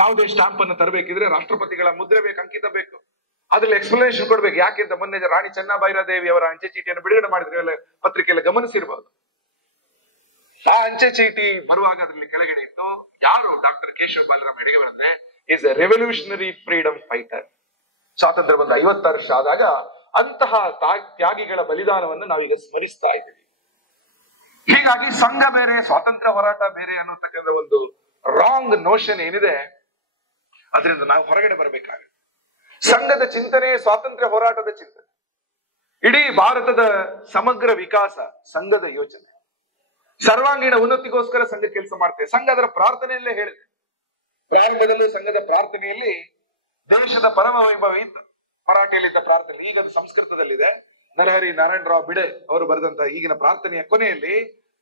ಯಾವುದೇ ಸ್ಟ್ಯಾಂಪ್ ಅನ್ನು ತರಬೇಕಿದ್ರೆ ರಾಷ್ಟ್ರಪತಿಗಳ ಮುದ್ರೆ ಬೇಕು, ಅಂಕಿತ ಬೇಕು, ಅದ್ರಲ್ಲಿ ಎಕ್ಸ್ಪ್ಲನೇಷನ್ ಕೊಡ್ಬೇಕು. ಯಾಕೆಂತ ಮೊನ್ನೆ ರಾಣಿ ಚೆನ್ನಬೈರಾದೇವಿ ಅವರ ಅಂಚೆ ಚೀಟಿಯನ್ನು ಬಿಡುಗಡೆ ಮಾಡಿದ್ರೆ ಪತ್ರಿಕೆಯಲ್ಲಿ ಗಮನಿಸಿರ್ಬೋದು. ಆ ಅಂಚೆ ಚೀಟಿ ಬರುವಾಗ ಅದರಲ್ಲಿ ಕೆಳಗಡೆ ಇತ್ತು, ಯಾರು ಡಾಕ್ಟರ್ ಕೇಶವ್ ಬಲರಾಮ್ ಹೆಡ್ಗೇವಾರ್ ಅಂದ್ರೆ is A revolutionary freedom fighter. ಸ್ವಾತಂತ್ರ್ಯ ಬಂದ 50 ವರ್ಷ ಆದಾಗ ಅಂತಹ ತ್ಯಾಗಿಗಳ ಬಲಿದಾನವನ್ನು ನಾವೀಗ ಸ್ಮರಿಸ್ತಾ ಇದ್ದೀವಿ. ಹೀಗಾಗಿ ಸಂಘ ಬೇರೆ ಸ್ವಾತಂತ್ರ್ಯ ಹೋರಾಟ ಬೇರೆ ಅನ್ನೋತಕ್ಕಂಥ ಒಂದು ರಾಂಗ್ ನೋಷನ್ ಏನಿದೆ ಅದರಿಂದ ನಾವು ಹೊರಗಡೆ ಬರಬೇಕಾಗುತ್ತೆ. ಸಂಘದ ಚಿಂತನೆ ಸ್ವಾತಂತ್ರ್ಯ ಹೋರಾಟದ ಚಿಂತನೆ. ಇಡೀ ಭಾರತದ ಸಮಗ್ರ ವಿಕಾಸ ಸಂಘದ ಯೋಚನೆ. ಸರ್ವಾಂಗೀಣ ಉನ್ನತಿಗೋಸ್ಕರ ಸಂಘ ಕೆಲಸ ಮಾಡ್ತೇವೆ. ಸಂಘ ಅದರ ಪ್ರಾರ್ಥನೆಯಲ್ಲೇ ಹೇಳಿದೆ. ಪ್ರಾರಂಭದಲ್ಲೂ ಸಂಘದ ಪ್ರಾರ್ಥನೆಯಲ್ಲಿ ದೇಶದ ಪರಮ ವೈಭವ ಇತ್ತು. ಮರಾಠಿಯಲ್ಲಿದ್ದ ಪ್ರಾರ್ಥನೆ, ಈಗ ಅದು ಸಂಸ್ಕೃತದಲ್ಲಿದೆ. ನರಹರಿ ನಾರಾಯಣ ರಾವ್ ಬಿಡೆ ಅವರು ಬರೆದಂತಹ ಈಗಿನ ಪ್ರಾರ್ಥನೆಯ ಕೊನೆಯಲ್ಲಿ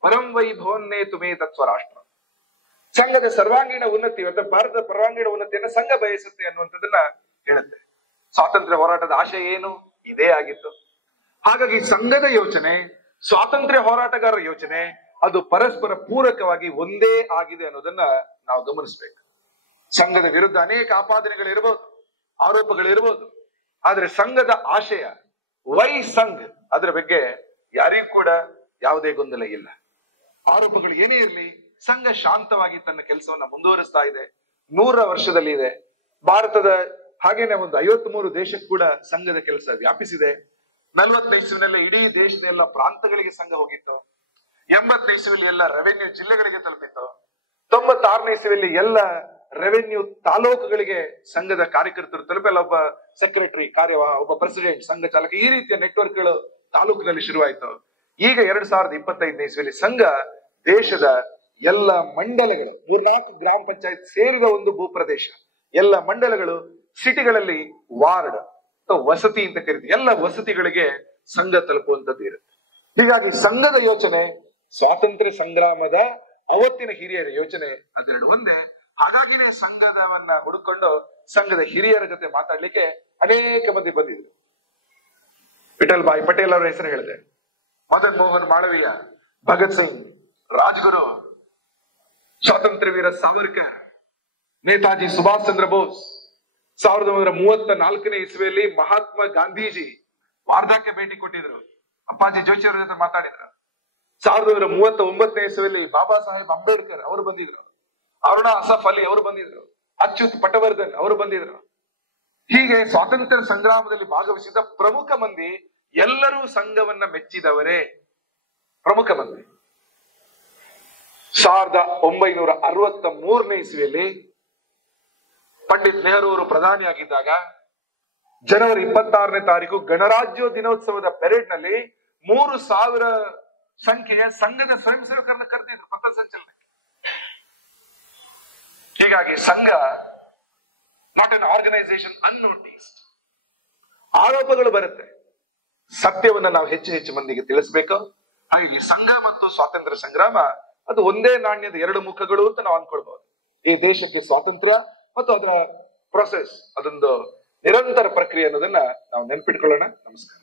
ಪರಂ ವೈಭವನ್ನೇ ತುಮೇ ತತ್ವರಾಷ್ಟ್ರ, ಸಂಘದ ಸರ್ವಾಂಗೀಣ ಉನ್ನತಿ ಅಥವಾ ಭಾರತದ ಸರ್ವಾಂಗೀಣ ಉನ್ನತಿಯನ್ನ ಸಂಘ ಬಯಸುತ್ತೆ ಅನ್ನುವಂಥದ್ದನ್ನ ಹೇಳುತ್ತೆ. ಸ್ವಾತಂತ್ರ್ಯ ಹೋರಾಟದ ಆಶಯ ಏನು? ಇದೇ ಆಗಿತ್ತು. ಹಾಗಾಗಿ ಸಂಘದ ಯೋಚನೆ, ಸ್ವಾತಂತ್ರ್ಯ ಹೋರಾಟಗಾರರ ಯೋಚನೆ ಅದು ಪರಸ್ಪರ ಪೂರಕವಾಗಿ ಒಂದೇ ಆಗಿದೆ ಅನ್ನೋದನ್ನ ನಾವು ಗಮನಿಸಬೇಕು. ಸಂಘದ ವಿರುದ್ಧ ಅನೇಕ ಆಪಾದನೆಗಳಿರ್ಬೋದು, ಆರೋಪಗಳಿರ್ಬೋದು, ಆದ್ರೆ ಸಂಘದ ಆಶಯ ವೈ ಸಂಘ ಅದರ ಬಗ್ಗೆ ಯಾರಿಗೂ ಕೂಡ ಯಾವುದೇ ಗೊಂದಲ ಇಲ್ಲ. ಆರೋಪಗಳು ಏನೇ ಇರಲಿ, ಸಂಘ ಶಾಂತವಾಗಿ ತನ್ನ ಕೆಲಸವನ್ನ ಮುಂದುವರಿಸ್ತಾ ಇದೆ. 100 ವರ್ಷದಲ್ಲಿ ಇದೆ. ಭಾರತದ ಹಾಗೇನೆ ಒಂದು 53 ದೇಶಕ್ಕೂ ಕೂಡ ಸಂಘದ ಕೆಲಸ ವ್ಯಾಪಿಸಿದೆ. 40ನೇ ಇಸ್ವಿನಲ್ಲಿ ಇಡೀ ದೇಶದ ಎಲ್ಲ ಪ್ರಾಂತಗಳಿಗೆ ಸಂಘ ಹೋಗಿತ್ತು. 80ನೇ ಇಸ್ವಿಯಲ್ಲಿ ಎಲ್ಲ ರೆವೆನ್ಯೂ ಜಿಲ್ಲೆಗಳಿಗೆ ತಲುಪಿತ್ತು. 96ನೇ ಇಸ್ವಿಯಲ್ಲಿ ಎಲ್ಲ ರೆವೆನ್ಯೂ ತಾಲೂಕುಗಳಿಗೆ ಸಂಘದ ಕಾರ್ಯಕರ್ತರು ತಲುಪಲ್ಲ. ಒಬ್ಬ ಸೆಕ್ರೆಟರಿ ಒಬ್ಬ ಪ್ರೆಸಿಡೆಂಟ್, ಸಂಘ ಚಾಲಕ, ಈ ರೀತಿಯ ನೆಟ್ವರ್ಕ್ಗಳು ತಾಲೂಕಿನಲ್ಲಿ ಶುರುವಾಯಿತು. ಈಗ 2025ನೇ ಇಸ್ವಿಯಲ್ಲಿ ಸಂಘ ದೇಶದ ಎಲ್ಲ ಮಂಡಲಗಳು, 4 ಗ್ರಾಮ ಪಂಚಾಯತ್ ಸೇರಿದ ಒಂದು ಭೂಪ್ರದೇಶ, ಎಲ್ಲ ಮಂಡಲಗಳು, ಸಿಟಿಗಳಲ್ಲಿ ವಾರ್ಡ್ ಅಥವಾ ವಸತಿ ಅಂತ ಕರೀತೀವಿ, ಎಲ್ಲ ವಸತಿಗಳಿಗೆ ಸಂಘ ತಲುಪುವಂತದ್ದು ಇರುತ್ತೆ. ಹೀಗಾಗಿ ಸಂಘದ ಯೋಚನೆ ಸ್ವಾತಂತ್ರ್ಯ ಸಂಗ್ರಾಮದ ಅವತ್ತಿನ ಹಿರಿಯರ ಯೋಚನೆ ಅದೆರಡು ಒಂದೇ. ಹಾಗಾಗಿನೇ ಸಂಘದವನ್ನ ಹುಡುಕೊಂಡು ಸಂಘದ ಹಿರಿಯರ ಜೊತೆ ಮಾತಾಡ್ಲಿಕ್ಕೆ ಅನೇಕ ಮಂದಿ ಬಂದಿದ್ರು. ವಿಠಲ್ ಭಾಯ್ ಪಟೇಲ್ ಅವರ ಹೆಸರು ಹೇಳಿದೆ, ಮದನ್ ಮೋಹನ್ ಮಾಳವೀಯ, ಭಗತ್ ಸಿಂಗ್, ರಾಜ್ಗುರು, ಸ್ವಾತಂತ್ರ್ಯ ವೀರ ಸಾವರ್ಕರ್, ನೇತಾಜಿ ಸುಭಾಷ್ ಚಂದ್ರ ಬೋಸ್. 1934ನೇ ಇಸ್ವಿಯಲ್ಲಿ ಮಹಾತ್ಮ ಗಾಂಧೀಜಿ ವಾರ್ಧಾಕ್ಕೆ ಭೇಟಿ ಕೊಟ್ಟಿದ್ರು. ಅಪ್ಪಾಜಿ ಜೋಶಿ ಅವರ ಜೊತೆ ಮಾತಾಡಿದ್ರು. 1939ನೇ ಇಸ್ವಿಯಲ್ಲಿ ಬಾಬಾ ಸಾಹೇಬ್ ಅಂಬೇಡ್ಕರ್ ಅವರು ಬಂದಿದ್ರು. ಅರುಣಾ ಅಸಫ್ ಅಲಿ ಅವರು ಬಂದಿದ್ರು. ಅಚ್ಯುತ್ ಪಟವರ್ಧನ್ ಅವರು ಬಂದಿದ್ರು. ಹೀಗೆ ಸ್ವಾತಂತ್ರ್ಯ ಸಂಗ್ರಾಮದಲ್ಲಿ ಭಾಗವಹಿಸಿದ ಪ್ರಮುಖ ಮಂದಿ ಎಲ್ಲರೂ ಸಂಘವನ್ನ ಮೆಚ್ಚಿದವರೇ. ಪ್ರಮುಖ ಮಂದಿ 1963ನೇ ಇಸ್ವಿಯಲ್ಲಿ ಪಂಡಿತ್ ನೆಹರು ಅವರು ಪ್ರಧಾನಿಯಾಗಿದ್ದಾಗ ಜನವರಿ 26ನೇ ತಾರೀಕು ಗಣರಾಜ್ಯ ದಿನೋತ್ಸವದ ಪೆರೇಡ್ ನಲ್ಲಿ 3000 ಸಂಖ್ಯೆಯ ಸಂಘದ ಸ್ವಯಂ ಸೇವಕರನ್ನ ಕರೆದಿದ್ರು ಪಥಸಂಚಲನಕ್ಕೆ. ಹೀಗಾಗಿ ಸಂಘ ನಾಟ್ ಎನ್ ಆರ್ಗನೈಸೇಷನ್ ಅನ್ನೋಟಿಸ್ಡ್. ಆರೋಪಗಳು ಬರುತ್ತೆ, ಸತ್ಯವನ್ನ ನಾವು ಹೆಚ್ಚು ಮಂದಿಗೆ ತಿಳಿಸ್ಬೇಕು. ಹಾಗಾಗಿ ಸಂಘ ಮತ್ತು ಸ್ವಾತಂತ್ರ್ಯ ಸಂಗ್ರಾಮ ಅದು ಒಂದೇ ನಾಣ್ಯದ 2 ಮುಖಗಳು ಅಂತ ನಾವು ಅನ್ಕೊಳ್ಬಹುದು. ಈ ದೇಶಕ್ಕೆ ಸ್ವಾತಂತ್ರ್ಯ ಮತ್ತು ಅದರ ಪ್ರೊಸೆಸ್ ಅದೊಂದು ನಿರಂತರ ಪ್ರಕ್ರಿಯೆ ಅನ್ನೋದನ್ನ ನಾವು ನೆನ್ಪಿಟ್ಕೊಳ್ಳೋಣ. ನಮಸ್ಕಾರ.